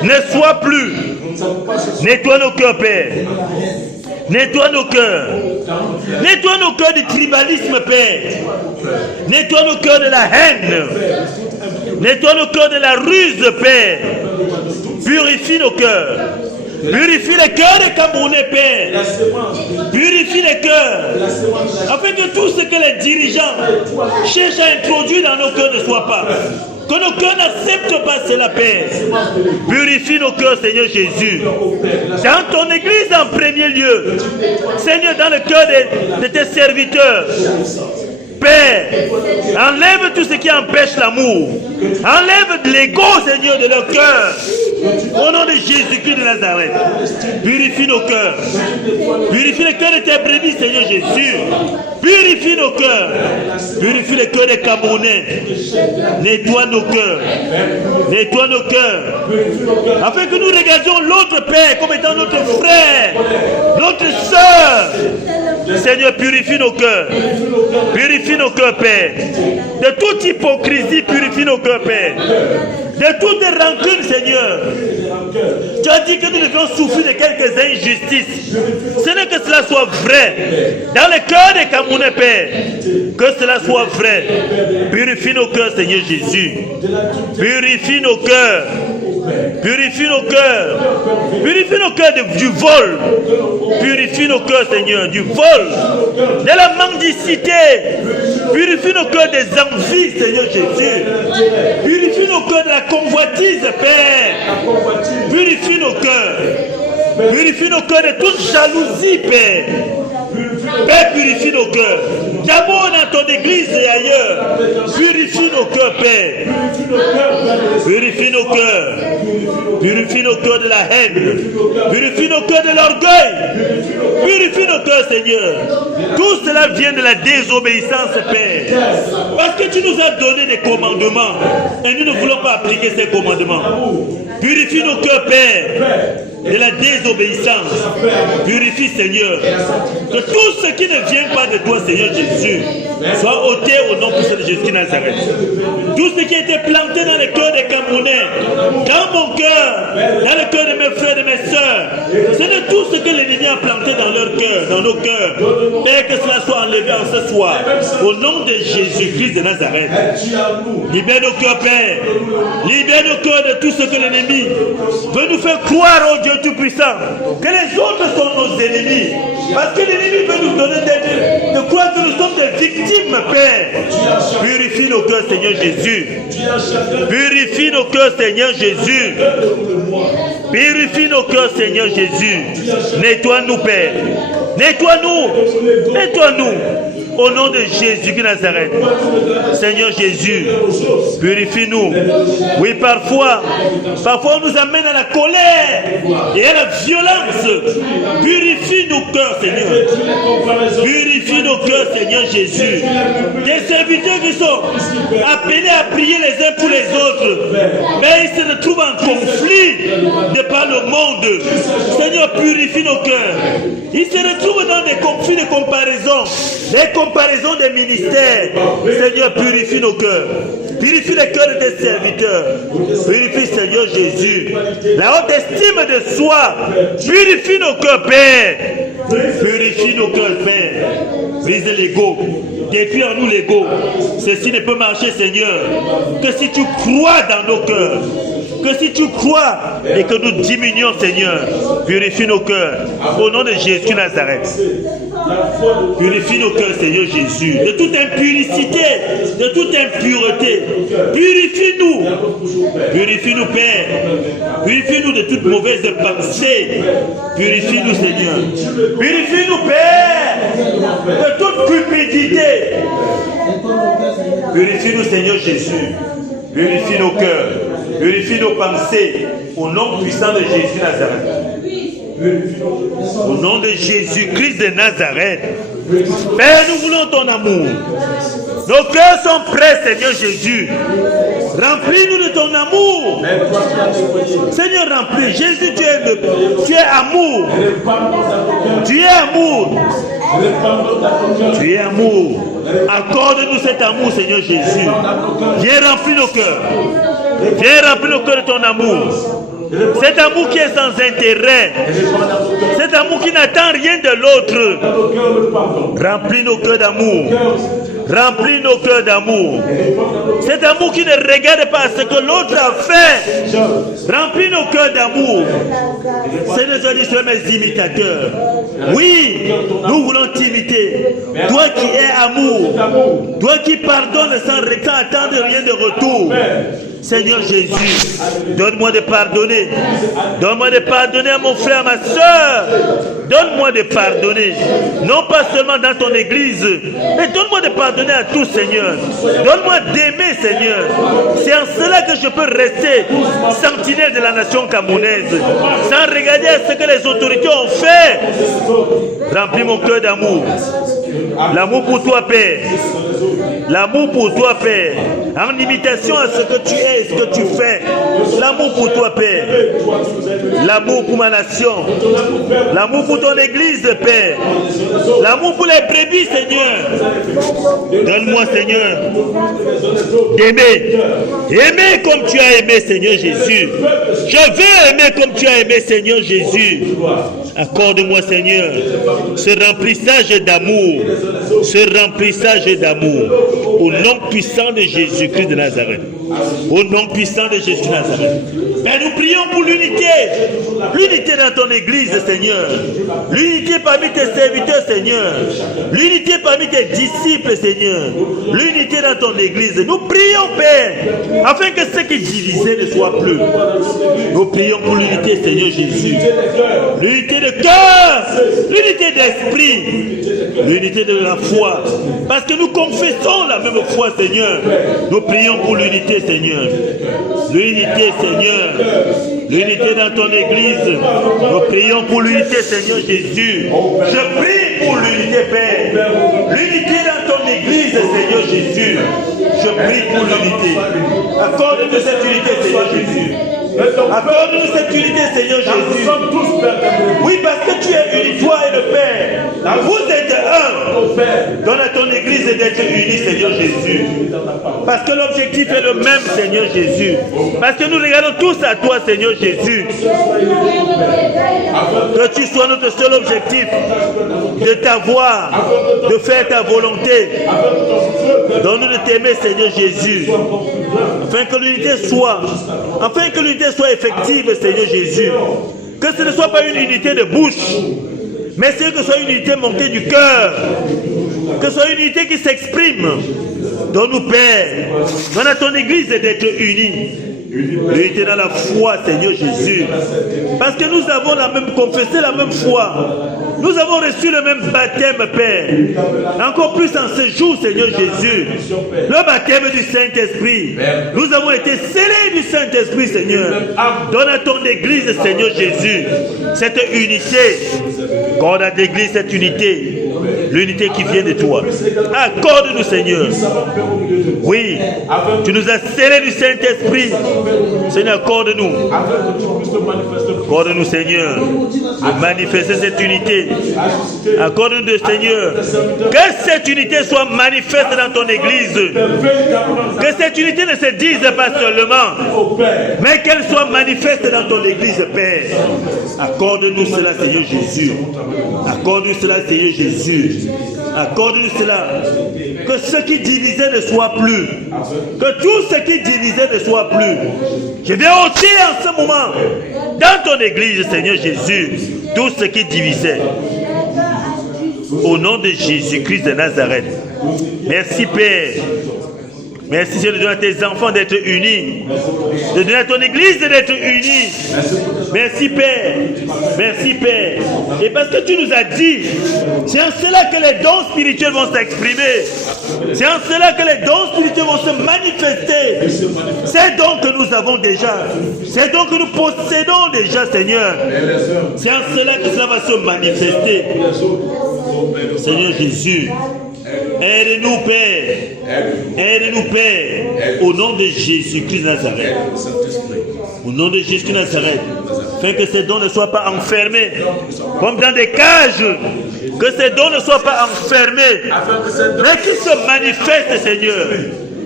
ne soit plus. Nettoie nos cœurs, Père. Nettoie nos cœurs. Nettoie nos cœurs du tribalisme, Père. Nettoie nos cœurs de la haine. Nettoie nos cœurs de la ruse, Père. Purifie nos cœurs. Purifie les cœurs des Camerounais, Père. Purifie les cœurs. Afin que tout ce que les dirigeants cherchent à introduire dans nos cœurs ne soit pas. Que nos cœurs n'acceptent pas cela, Père. Purifie nos cœurs, Seigneur Jésus. Dans ton église en premier lieu. Seigneur, dans le cœur de tes serviteurs. Père, enlève tout ce qui empêche l'amour. Enlève de l'ego, Seigneur, de leur cœur. Au nom de Jésus-Christ de Nazareth, purifie nos cœurs. Purifie le cœur de tes brebis, Seigneur Jésus. Purifie nos cœurs. Purifie le cœur des Camerounais. Nettoie nos cœurs. Nettoie nos cœurs. Afin que nous regardions l'autre Père comme étant notre frère, notre soeur. Seigneur, purifie nos cœurs. Purifie nos cœurs, Père. De toute hypocrisie, purifie nos cœurs, Père. De toute rancune, Seigneur. Tu as dit que nous devions souffrir de quelques injustices. Ce n'est que cela soit vrai. Dans le cœur des Camerounais, Père. Que cela soit vrai. Purifie nos cœurs, Seigneur Jésus. Purifie nos cœurs. Purifie nos cœurs. Purifie nos cœurs du vol. Purifie nos cœurs, Seigneur, du vol. De la mendicité. Purifie nos cœurs des envies, Seigneur Jésus. Purifie nos cœurs de la convoitise, Père. Purifie nos cœurs. Purifie nos cœurs de toute jalousie, Père. Père, purifie nos cœurs. D'abord dans ton église et ailleurs. Purifie nos cœurs, Père. Purifie nos cœurs. Purifie nos cœurs de la haine. Purifie nos cœurs de l'orgueil. Purifie nos cœurs, Seigneur. Tout cela vient de la désobéissance, Père. Parce que tu nous as donné des commandements et nous ne voulons pas appliquer ces commandements. Purifie nos cœurs, Père, de la désobéissance. Purifie, Seigneur, que tout ce qui ne vient pas de toi, Seigneur Jésus, soit ôté au nom puissant de Jésus de Nazareth. Tout ce qui a été planté dans le cœur des Camerounais, dans mon cœur, dans le cœur de mes frères et de mes sœurs, c'est de tout ce que l'ennemi a planté dans leur cœur, dans nos cœurs. Père, que cela soit enlevé en ce soir, au nom de Jésus-Christ de Nazareth. Libère nos cœurs, Père. Libère nos cœurs de tout ce que l'ennemi veut nous faire croire au Dieu Tout-Puissant, que les autres sont nos ennemis. Parce que l'ennemi veut nous donner de croire que nous sommes des victimes, Père. Purifie nos cœurs, Seigneur Jésus. Purifie nos cœurs, Seigneur Jésus. Purifie nos cœurs, Seigneur Jésus. Nettoie-nous, Père. Nettoie-nous. Nettoie-nous. Au nom de Jésus de Nazareth. Seigneur Jésus, purifie-nous. Oui, parfois on nous amène à la colère et à la violence. Purifie nos cœurs, Seigneur. Purifie nos cœurs, Seigneur Jésus. Des serviteurs qui sont appelés à prier les uns pour les autres, mais ils se retrouvent en conflit de par le monde. Seigneur, purifie nos cœurs. Ils se retrouvent dans des conflits de comparaison. Les comparaisons des ministères. Seigneur, purifie nos cœurs. Purifie les cœurs de tes serviteurs. Purifie, Seigneur Jésus, la haute estime de soi. Purifie nos cœurs, Père. Purifie nos cœurs, Père. Brise l'ego. Détruis en nous l'ego. Ceci ne peut marcher, Seigneur, que si tu crois dans nos cœurs. Que si tu crois et que nous diminuons, Seigneur, purifie nos cœurs. Au nom de Jésus Nazareth. Purifie nos cœurs, Seigneur Jésus, de toute impurité, de toute impureté. Purifie-nous. Purifie-nous, Père. Purifie-nous de toute mauvaise pensée. Purifie-nous, Seigneur. Purifie-nous, Père, de toute cupidité. Purifie-nous, Seigneur Jésus. Purifie nos cœurs. Purifie nos pensées. Au nom puissant de Jésus Nazareth. Au nom de Jésus-Christ de Nazareth. Père, nous voulons ton amour. Nos cœurs sont prêts, Seigneur Jésus. Remplis-nous de ton amour. Seigneur, remplis. Jésus, tu es amour. Tu es amour. Tu es amour. Accorde-nous cet amour, Seigneur Jésus. Viens remplir nos cœurs. Viens remplir nos cœurs de ton amour. Cet amour qui est sans intérêt. Cet amour qui n'attend rien de l'autre. Remplis nos cœurs d'amour. Remplis nos cœurs d'amour. Cet amour qui ne regarde pas ce que l'autre a fait. Remplis nos cœurs d'amour. Seigneur, tu sois mes imitateurs. Oui, nous voulons t'imiter. Toi qui es amour. Toi qui pardonnes sans attendre rien de retour. Seigneur Jésus, donne-moi de pardonner. Donne-moi de pardonner à mon frère, à ma soeur. Donne-moi de pardonner. Non pas seulement dans ton église, mais donne-moi de pardonner à tous, Seigneur. Donne-moi d'aimer, Seigneur. C'est en cela que je peux rester sentinelle de la nation camerounaise, sans regarder à ce que les autorités ont fait. Remplis mon cœur d'amour. L'amour pour toi, Père. L'amour pour toi, Père. En imitation à ce que tu es et ce que tu fais. L'amour pour toi, Père. L'amour pour ma nation. L'amour pour ton église, Père. L'amour pour les brebis, Seigneur. Donne-moi, Seigneur, d'aimer. Aimer comme tu as aimé, Seigneur Jésus. Je veux aimer comme tu as aimé, Seigneur Jésus. Accorde-moi, Seigneur, ce remplissage d'amour. Ce remplissage d'amour. Au nom puissant de Jésus-Christ de Nazareth. Au nom puissant de Jésus de Nazareth. Mais nous prions pour l'unité. L'unité dans ton église, Seigneur. L'unité parmi tes serviteurs, Seigneur. L'unité parmi tes disciples, Seigneur. L'unité dans ton église. Nous prions, Père, afin que ce qui divisait ne soit plus. Nous prions pour l'unité, Seigneur Jésus. L'unité de cœur. L'unité d'esprit. L'unité de la foi. Parce que nous confessons la même foi, Seigneur. Nous prions pour l'unité, Seigneur. L'unité, Seigneur. L'unité dans ton église. Nous prions pour l'unité, Seigneur Jésus. Je prie pour l'unité, Père. L'unité dans ton église, Seigneur Jésus. Je prie pour l'unité. Accorde-nous cette unité, Seigneur Jésus. Accorde-nous cette unité, Seigneur Jésus. Oui, parce que tu es uni, toi et le Père. Vous êtes un. Donne à ton église d'être unis, Seigneur Jésus. Parce que l'objectif est le même, Seigneur Jésus. Parce que nous regardons tous à toi, Seigneur Jésus. Que tu sois notre seul objectif. De t'avoir, de faire ta volonté. Donne-nous de t'aimer, Seigneur Jésus. Afin que l'unité soit effective, Seigneur Jésus. Que ce ne soit pas une unité de bouche, mais que ce soit une unité montée du cœur. Que ce soit une unité qui s'exprime. Donne-nous, Père, donne à ton église d'être unie. L'unité dans la foi, Seigneur Jésus. Parce que nous avons confessé la même foi. Nous avons reçu le même baptême, Père. Encore plus en ce jour, Seigneur Jésus. Le baptême du Saint-Esprit. Nous avons été scellés du Saint-Esprit, Seigneur. Donne à ton église, Seigneur Jésus, cette unité. Accorde à l'église cette unité. L'unité qui vient de toi. Accorde-nous, Seigneur. Oui, tu nous as scellés du Saint-Esprit. Seigneur, accorde-nous. Accorde-nous, Seigneur, de manifester cette unité. Accorde-nous, Seigneur, que cette unité soit manifeste dans ton église. Que cette unité ne se dise pas seulement, mais qu'elle soit manifeste dans ton église, Père. Accorde-nous cela, Seigneur Jésus. Accorde-nous cela, Seigneur Jésus. Accorde-nous cela. Que ce qui divisait ne soit plus. Que tout ce qui divisait ne soit plus. Je viens ôter en ce moment, dans ton église, Seigneur Jésus, tout ce qui divisait. Au nom de Jésus-Christ de Nazareth. Merci, Père. Merci, Seigneur, de donner à tes enfants d'être unis. De donner à ton église d'être unie. Merci, Père. Merci, Père. Et parce que tu nous as dit, c'est en cela que les dons spirituels vont s'exprimer. C'est en cela que les dons spirituels vont se manifester. C'est donc que nous avons déjà. C'est donc que nous possédons déjà, Seigneur. C'est en cela que cela va se manifester. Seigneur Jésus. Aide-nous, Père. Aide-nous, Père. Au nom de Jésus-Christ de Nazareth. Au nom de Jésus-Christ de Nazareth. Afin que ces dons ne soient pas enfermés comme dans des cages. Que ces dons ne soient pas enfermés. Mais qu'ils se manifestent, Seigneur.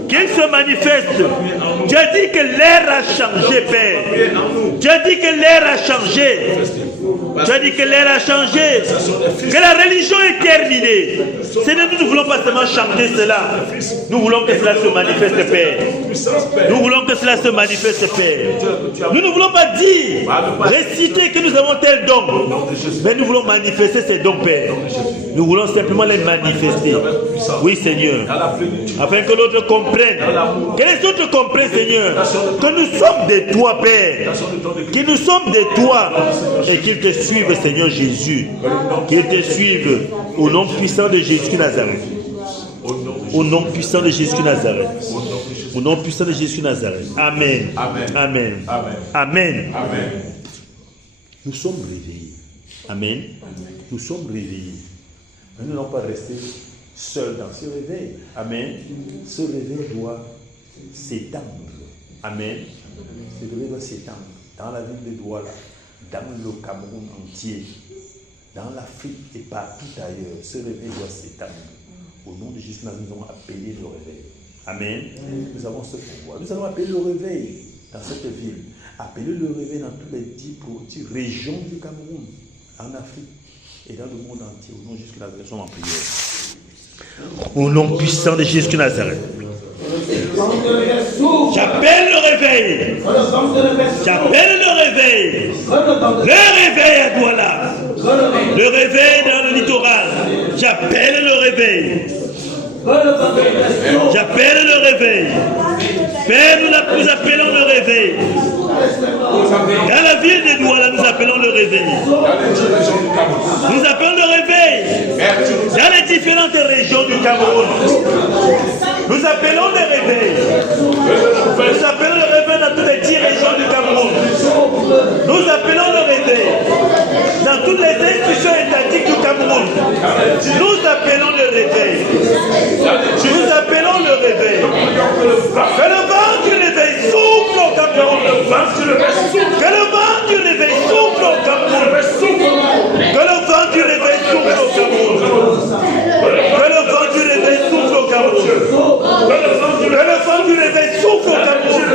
Qu'ils se manifestent. Tu as dit que l'air a changé, Père. Tu as dit que l'air a changé. Tu as dit que l'ère a changé, que la religion est terminée. Seigneur, nous ne voulons pas seulement chanter cela. Nous voulons que cela se manifeste, Père. Nous voulons que cela se manifeste, Père. Nous ne voulons pas dire, réciter que nous avons tel don, mais nous voulons manifester ces dons, Père. Nous voulons simplement les manifester. Oui, Seigneur. Afin que l'autre comprenne, que les autres comprennent, Seigneur, que nous sommes de toi, Père. Que nous sommes de toi et qu'ils te suivent, Seigneur Jésus. Qu'ils te suivent au nom puissant de Jésus Nazareth. Au nom puissant de Jésus Nazareth. Au nom puissant de Jésus Nazareth. Amen. Amen. Amen. Amen. Amen. Nous sommes réveillés. Amen. Nous sommes réveillés. Nous n'allons pas rester seuls dans ce réveil. Amen. Ce réveil doit s'étendre. Amen. Ce réveil doit s'étendre dans la ville de Douala, dans le Cameroun entier, dans l'Afrique et partout ailleurs. Ce réveil doit s'étendre. Au nom de Jésus, nous allons appeler le réveil. Amen. Nous avons ce pouvoir. Nous allons appeler le réveil dans cette ville. Appeler le réveil dans toutes les 10 régions du Cameroun, en Afrique et dans le monde entier. Au nom de Jésus Nazareth, nous sommes en prière. Au nom puissant de Jésus Nazareth. J'appelle le réveil. J'appelle le réveil. Le réveil à Douala. Le réveil dans le littoral. J'appelle le réveil. J'appelle le réveil. Père, nous appelons le réveil. Dans la ville de Douala, nous appelons le réveil. Nous appelons le réveil. Dans les différentes régions du Cameroun, nous appelons le réveil. Nous appelons le réveil dans toutes les 10 régions du Cameroun. Nous appelons le réveil dans toutes les institutions étatiques du Cameroun. Nous appelons le réveil. Nous appelons le réveil. Que le vent du réveil souffle au Cameroun. Que le vent du réveil souffle au Cameroun. Que le vent du réveil souffle au Cameroun. Que le vent du réveil souffle au Cameroun. Que le vent du réveil souffle au Cameroun.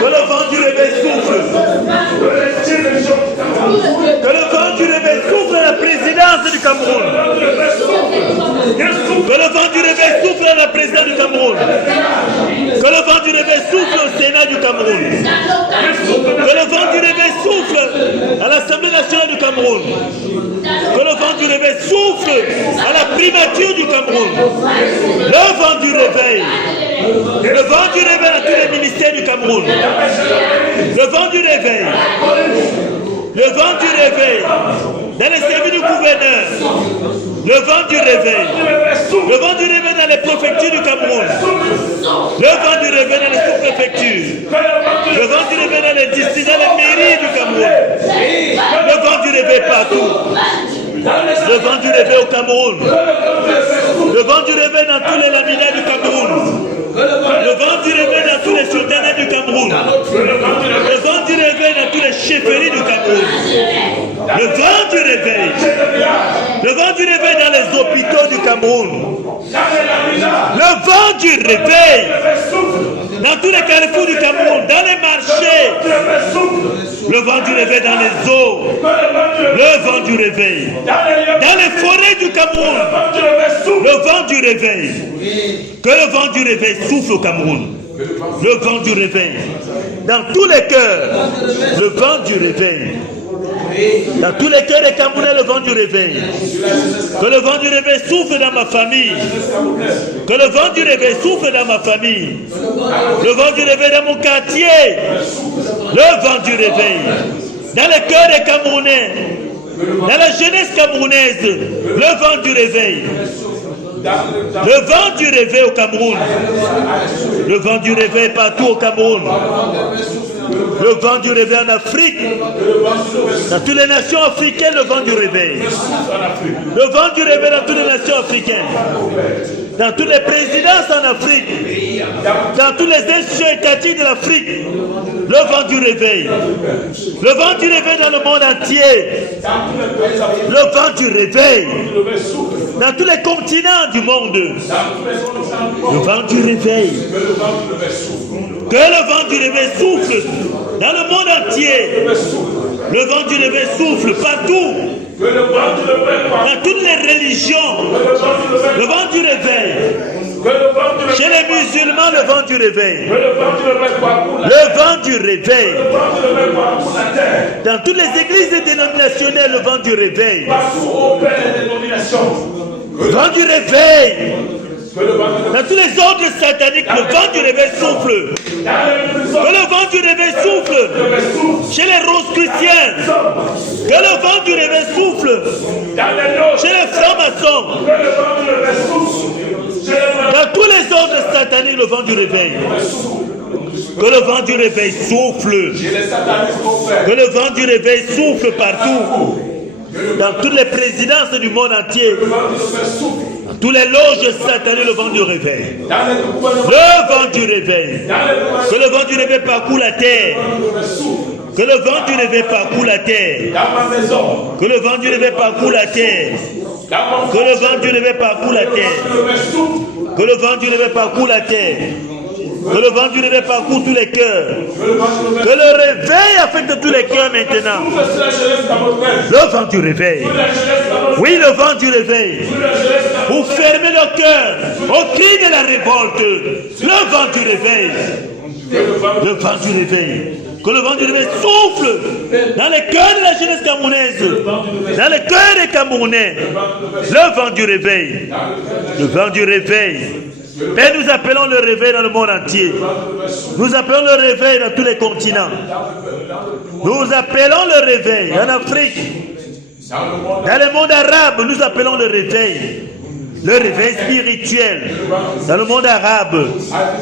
Que le vent du réveil souffle. Que le vent du réveil souffle à la présidence du Cameroun. Que le vent du réveil souffle à la présidence du Cameroun. Que le vent du réveil souffle au Sénat du Cameroun. Que le vent du réveil souffle à l'Assemblée nationale du Cameroun. Que le vent du réveil souffle à la primature du Cameroun. Le vent du réveil. Le vent du réveil à tous les ministères du Cameroun. Le vent du réveil. Le vent du réveil dans les services du gouverneur. Le vent du réveil. Le vent du réveil dans les préfectures du Cameroun. Le vent du réveil dans les sous-préfectures. Le vent du réveil dans les districts, dans les mairies du Cameroun. Le vent du réveil partout. Le vent du réveil au Cameroun. Le vent du réveil dans tous les laminats du Cameroun. Le vent du réveil dans tous les sultanats du Cameroun. Le vent du réveil dans tous les chefferies du Cameroun. Le vent du réveil. Le vent du réveil dans les hôpitaux du Cameroun. Le vent du réveil dans tous les carrefours du Cameroun, dans les marchés. Le vent du réveil dans les eaux. Le vent du réveil dans les forêts du Cameroun. Le vent du réveil. Que le vent du réveil souffle au Cameroun. Le vent du réveil dans tous les cœurs. Le vent du réveil dans tous les cœurs des Camerounais. Le vent du réveil. Que le vent du réveil souffle dans ma famille. Que le vent du réveil souffle dans ma famille. Le vent du réveil dans mon quartier. Le vent du réveil dans les cœurs des Camerounais. Dans la jeunesse camerounaise. Le vent du réveil. Le vent du réveil au Cameroun. Le vent du réveil partout au Cameroun. Le vent du réveil en Afrique. Dans toutes les nations africaines, le vent du réveil. Le vent du réveil dans toutes les nations africaines. Dans toutes les présidences en Afrique. Dans toutes les institutions étatiques de l'Afrique. Le vent du réveil. Le vent du réveil dans le monde entier. Le vent du réveil. Dans tous les continents du monde. Le vent du réveil. Que le vent du réveil souffle dans le monde entier. Le vent du réveil souffle partout. Dans toutes les religions. Le vent du réveil. Chez les musulmans, le vent du réveil. Le vent du réveil. Dans toutes les églises dénominationnelles, le vent du réveil. Le vent du réveil. Dans tous les ordres sataniques, le vent du réveil souffle. Que le vent du réveil souffle. Chez les rosicruciens, que le vent du réveil souffle. Chez les francs-maçons, dans tous les ordres sataniques, le vent du réveil. Que le vent du réveil souffle. Que le vent du réveil souffle partout. Dans toutes les présidences du monde entier. Dans tous les loges sataniques, le vent du réveil. Le vent du réveil. Que le vent du réveil parcourt la terre. Que le vent du réveil parcourt la terre. Que le vent du réveil parcourt la terre. Que le vent du réveil parcourt la terre. Que le vent du réveil parcourt la terre. Que le vent du réveil parcourt tous les cœurs. Que le réveil affecte tous les cœurs maintenant. Le vent du réveil. Oui, le vent du réveil. Vous fermez le cœur au cri de la révolte. Le vent du réveil. Le vent du réveil. Que le vent du réveil souffle dans les cœurs de la jeunesse camerounaise. Dans les cœurs des Camerounais. Le vent du réveil. Le vent du réveil. Père, nous appelons le réveil dans le monde entier. Nous appelons le réveil dans tous les continents. Nous appelons le réveil en Afrique. Dans le monde arabe, nous appelons le réveil. Le réveil spirituel. Dans le monde arabe,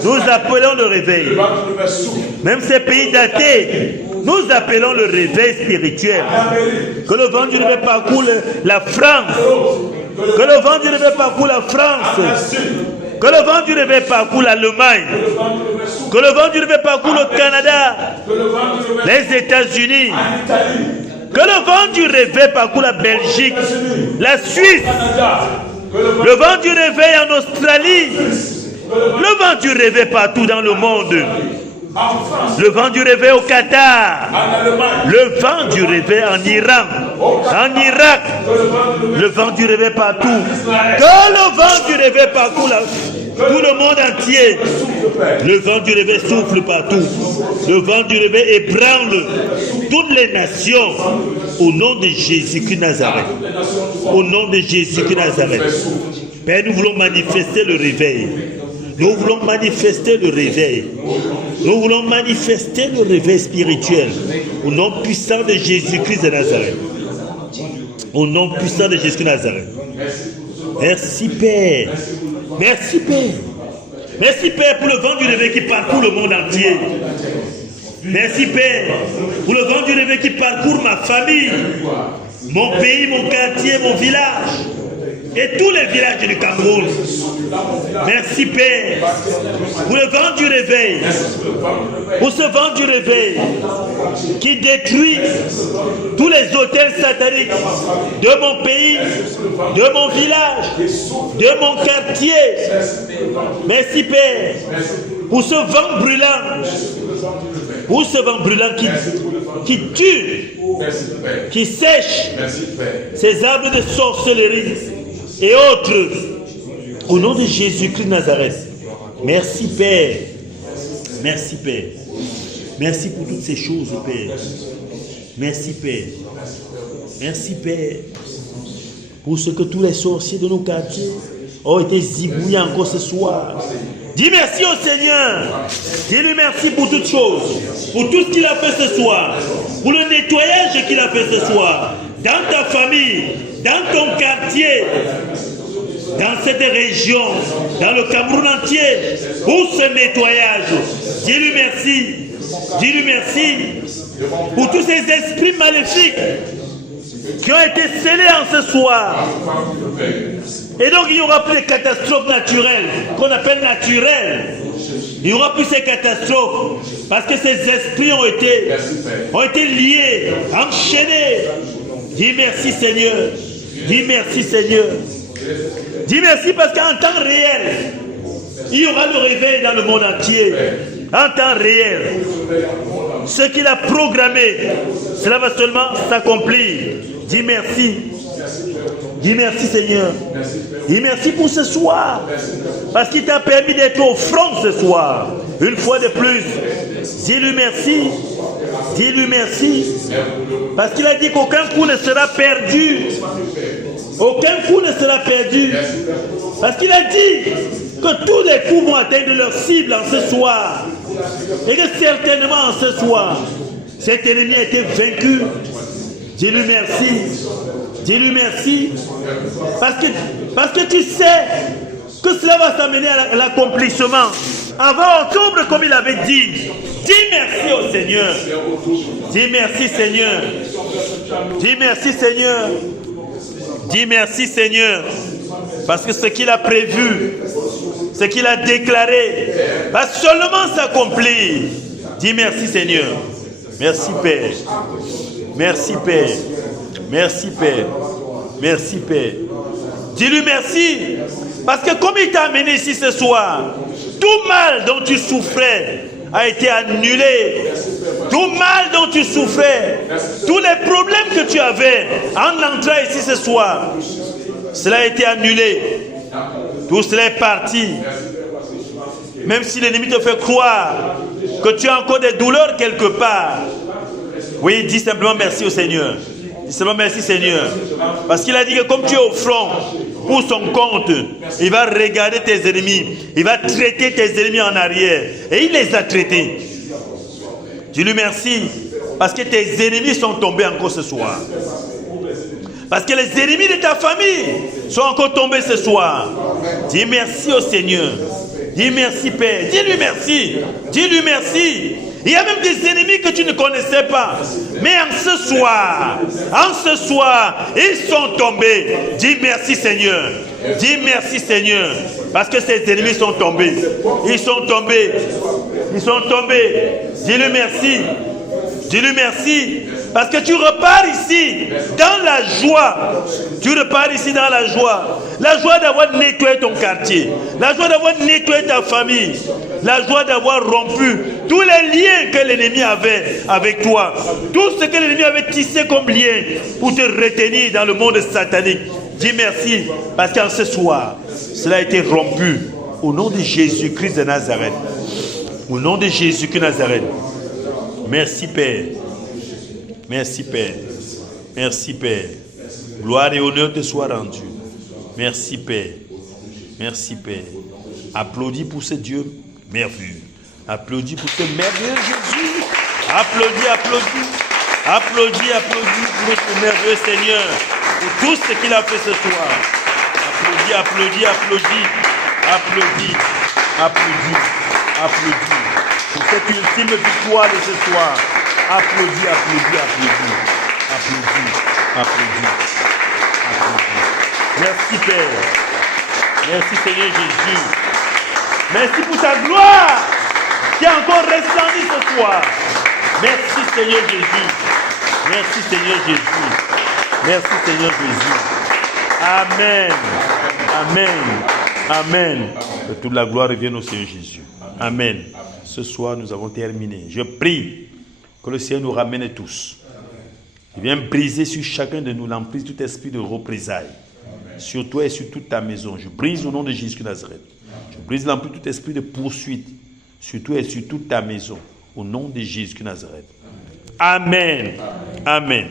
nous appelons le réveil. Même ces pays datés, nous appelons le réveil spirituel. Que le vent du réveil parcourt la France. Que le vent du réveil parcourt la France. Que le vent du réveil parcourt l'Allemagne. Que le vent du réveil parcourt le Canada. Les États-Unis. Que le vent du réveil parcourt la Belgique. La Suisse. Le vent du réveil en Australie. Le vent du réveil partout dans le monde. Le vent du réveil au Qatar. Le vent du réveil en Iran. En Irak. Le vent du réveil partout. Que le vent du réveil parcourt tout le monde entier. Le vent du réveil souffle partout. Le vent du réveil ébranle toutes les nations. Au nom de Jésus-Christ Nazareth. Au nom de Jésus-Christ Nazareth. Père, nous voulons manifester le réveil. Nous voulons manifester le réveil. Nous voulons manifester le réveil spirituel. Au nom puissant de Jésus-Christ de Nazareth. Au nom puissant de Jésus-Christ de Nazareth. Merci Père. Merci Père. Merci Père pour le vent du réveil qui parcourt le monde entier. Merci Père pour le vent du réveil qui parcourt ma famille, mon pays, mon quartier, mon village et tous les villages du Cameroun. Merci Père pour le vent du réveil, pour ce vent du réveil qui détruit tous les hôtels sataniques de mon pays, de mon village, de mon quartier. Merci Père pour ce vent brûlant, pour ce vent brûlant qui tue, qui sèche ces arbres de sorcellerie et autres. Au nom de Jésus-Christ de Nazareth. Merci Père. Merci Père. Merci pour toutes ces choses, Père. Merci Père. Merci Père. Pour ce que tous les sorciers de nos quartiers ont été zigouillés encore ce soir. Dis merci au Seigneur. Dis-lui merci pour toutes choses. Pour tout ce qu'il a fait ce soir. Pour le nettoyage qu'il a fait ce soir. Dans ta famille. Dans ton quartier. Dans cette région. Dans le Cameroun entier. Pour ce nettoyage. Dis-lui merci. Dis-lui merci. Pour tous ces esprits maléfiques qui ont été scellés en ce soir. Et donc il n'y aura plus de catastrophes naturelles, qu'on appelle naturelles. Il n'y aura plus ces catastrophes, parce que ces esprits ont été liés, enchaînés. Dis merci Seigneur. Dis merci Seigneur. Dis merci parce qu'en temps réel, il y aura le réveil dans le monde entier. En temps réel. ce qu'il a programmé, cela va seulement s'accomplir. Dis merci. Dis merci Seigneur. Dis merci pour ce soir. Parce qu'il t'a permis d'être au front ce soir. Une fois de plus. Dis-lui merci. Dis-lui merci. Parce qu'il a dit qu'aucun coup ne sera perdu. Aucun coup ne sera perdu. Parce qu'il a dit que tous les coups vont atteindre leur cible en ce soir. Et que certainement en ce soir, cet ennemi a été vaincu. Dis-lui merci. Dis-lui merci. Parce que tu sais que cela va s'amener à l'accomplissement. Avant octobre, comme il avait dit. Dis merci au Seigneur. Dis merci Seigneur. Dis merci Seigneur. Dis merci Seigneur. Parce que ce qu'il a prévu, ce qu'il a déclaré, va seulement s'accomplir. Dis merci Seigneur. Merci Père. Merci Père. Merci Père. Merci Père. Dis-lui merci. Parce que comme il t'a amené ici ce soir, tout mal dont tu souffrais a été annulé. Tout mal dont tu souffrais, tous les problèmes que tu avais en entrant ici ce soir, cela a été annulé. Tout cela est parti. Même si l'ennemi te fait croire que tu as encore des douleurs quelque part, oui, dis simplement merci au Seigneur. Dis simplement merci Seigneur. Parce qu'il a dit que comme tu es au front pour son compte, il va regarder tes ennemis. Il va traiter tes ennemis en arrière. Et il les a traités. Dis-lui merci. Parce que tes ennemis sont tombés encore ce soir. Parce que les ennemis de ta famille sont encore tombés ce soir. Dis merci au Seigneur. Dis merci Père. Dis-lui merci. Dis-lui merci. Il y a même des ennemis que tu ne connaissais pas. Mais en ce soir, ils sont tombés. Dis merci Seigneur. Dis merci Seigneur. Parce que ces ennemis sont tombés. Ils sont tombés. Ils sont tombés. Dis-lui merci. Dis-lui merci. Parce que tu repars ici dans la joie. Tu repars ici dans la joie. La joie d'avoir nettoyé ton quartier. La joie d'avoir nettoyé ta famille. La joie d'avoir rompu tous les liens que l'ennemi avait avec toi. Tout ce que l'ennemi avait tissé comme lien pour te retenir dans le monde satanique. Dis merci. Parce qu'en ce soir, cela a été rompu. Au nom de Jésus-Christ de Nazareth. Au nom de Jésus-Christ de Nazareth. Merci Père. Merci Père. Merci Père. Gloire et honneur te soient rendus. Merci Père. Merci Père. Applaudis pour ce Dieu merveilleux. Applaudis pour ce merveilleux Jésus. Applaudis, applaudis. Applaudis, applaudis pour notre merveilleux Seigneur. Pour tout ce qu'il a fait ce soir. Applaudis, applaudis, applaudis. Applaudis, applaudis, applaudis. Pour cette ultime victoire de ce soir. Applaudis, applaudis, applaudis. Applaudis, applaudis. Applaudis. Merci Père. Merci Seigneur Jésus. Merci pour ta gloire qui a encore resplendi ce soir. Merci Seigneur Jésus. Merci Seigneur Jésus. Merci Seigneur Jésus. Amen. Amen. Amen. Que toute la gloire revienne au Seigneur Jésus. Amen. Ce soir, nous avons terminé. Je prie que le Seigneur nous ramène tous. Il vient briser sur chacun de nous l'emprise, tout esprit de représailles. Sur toi et sur toute ta maison. Je brise au nom de Jésus de Nazareth. Je brise l'emprise, tout esprit de poursuite. Sur toi et sur toute ta maison. Au nom de Jésus de Nazareth. Amen. Amen.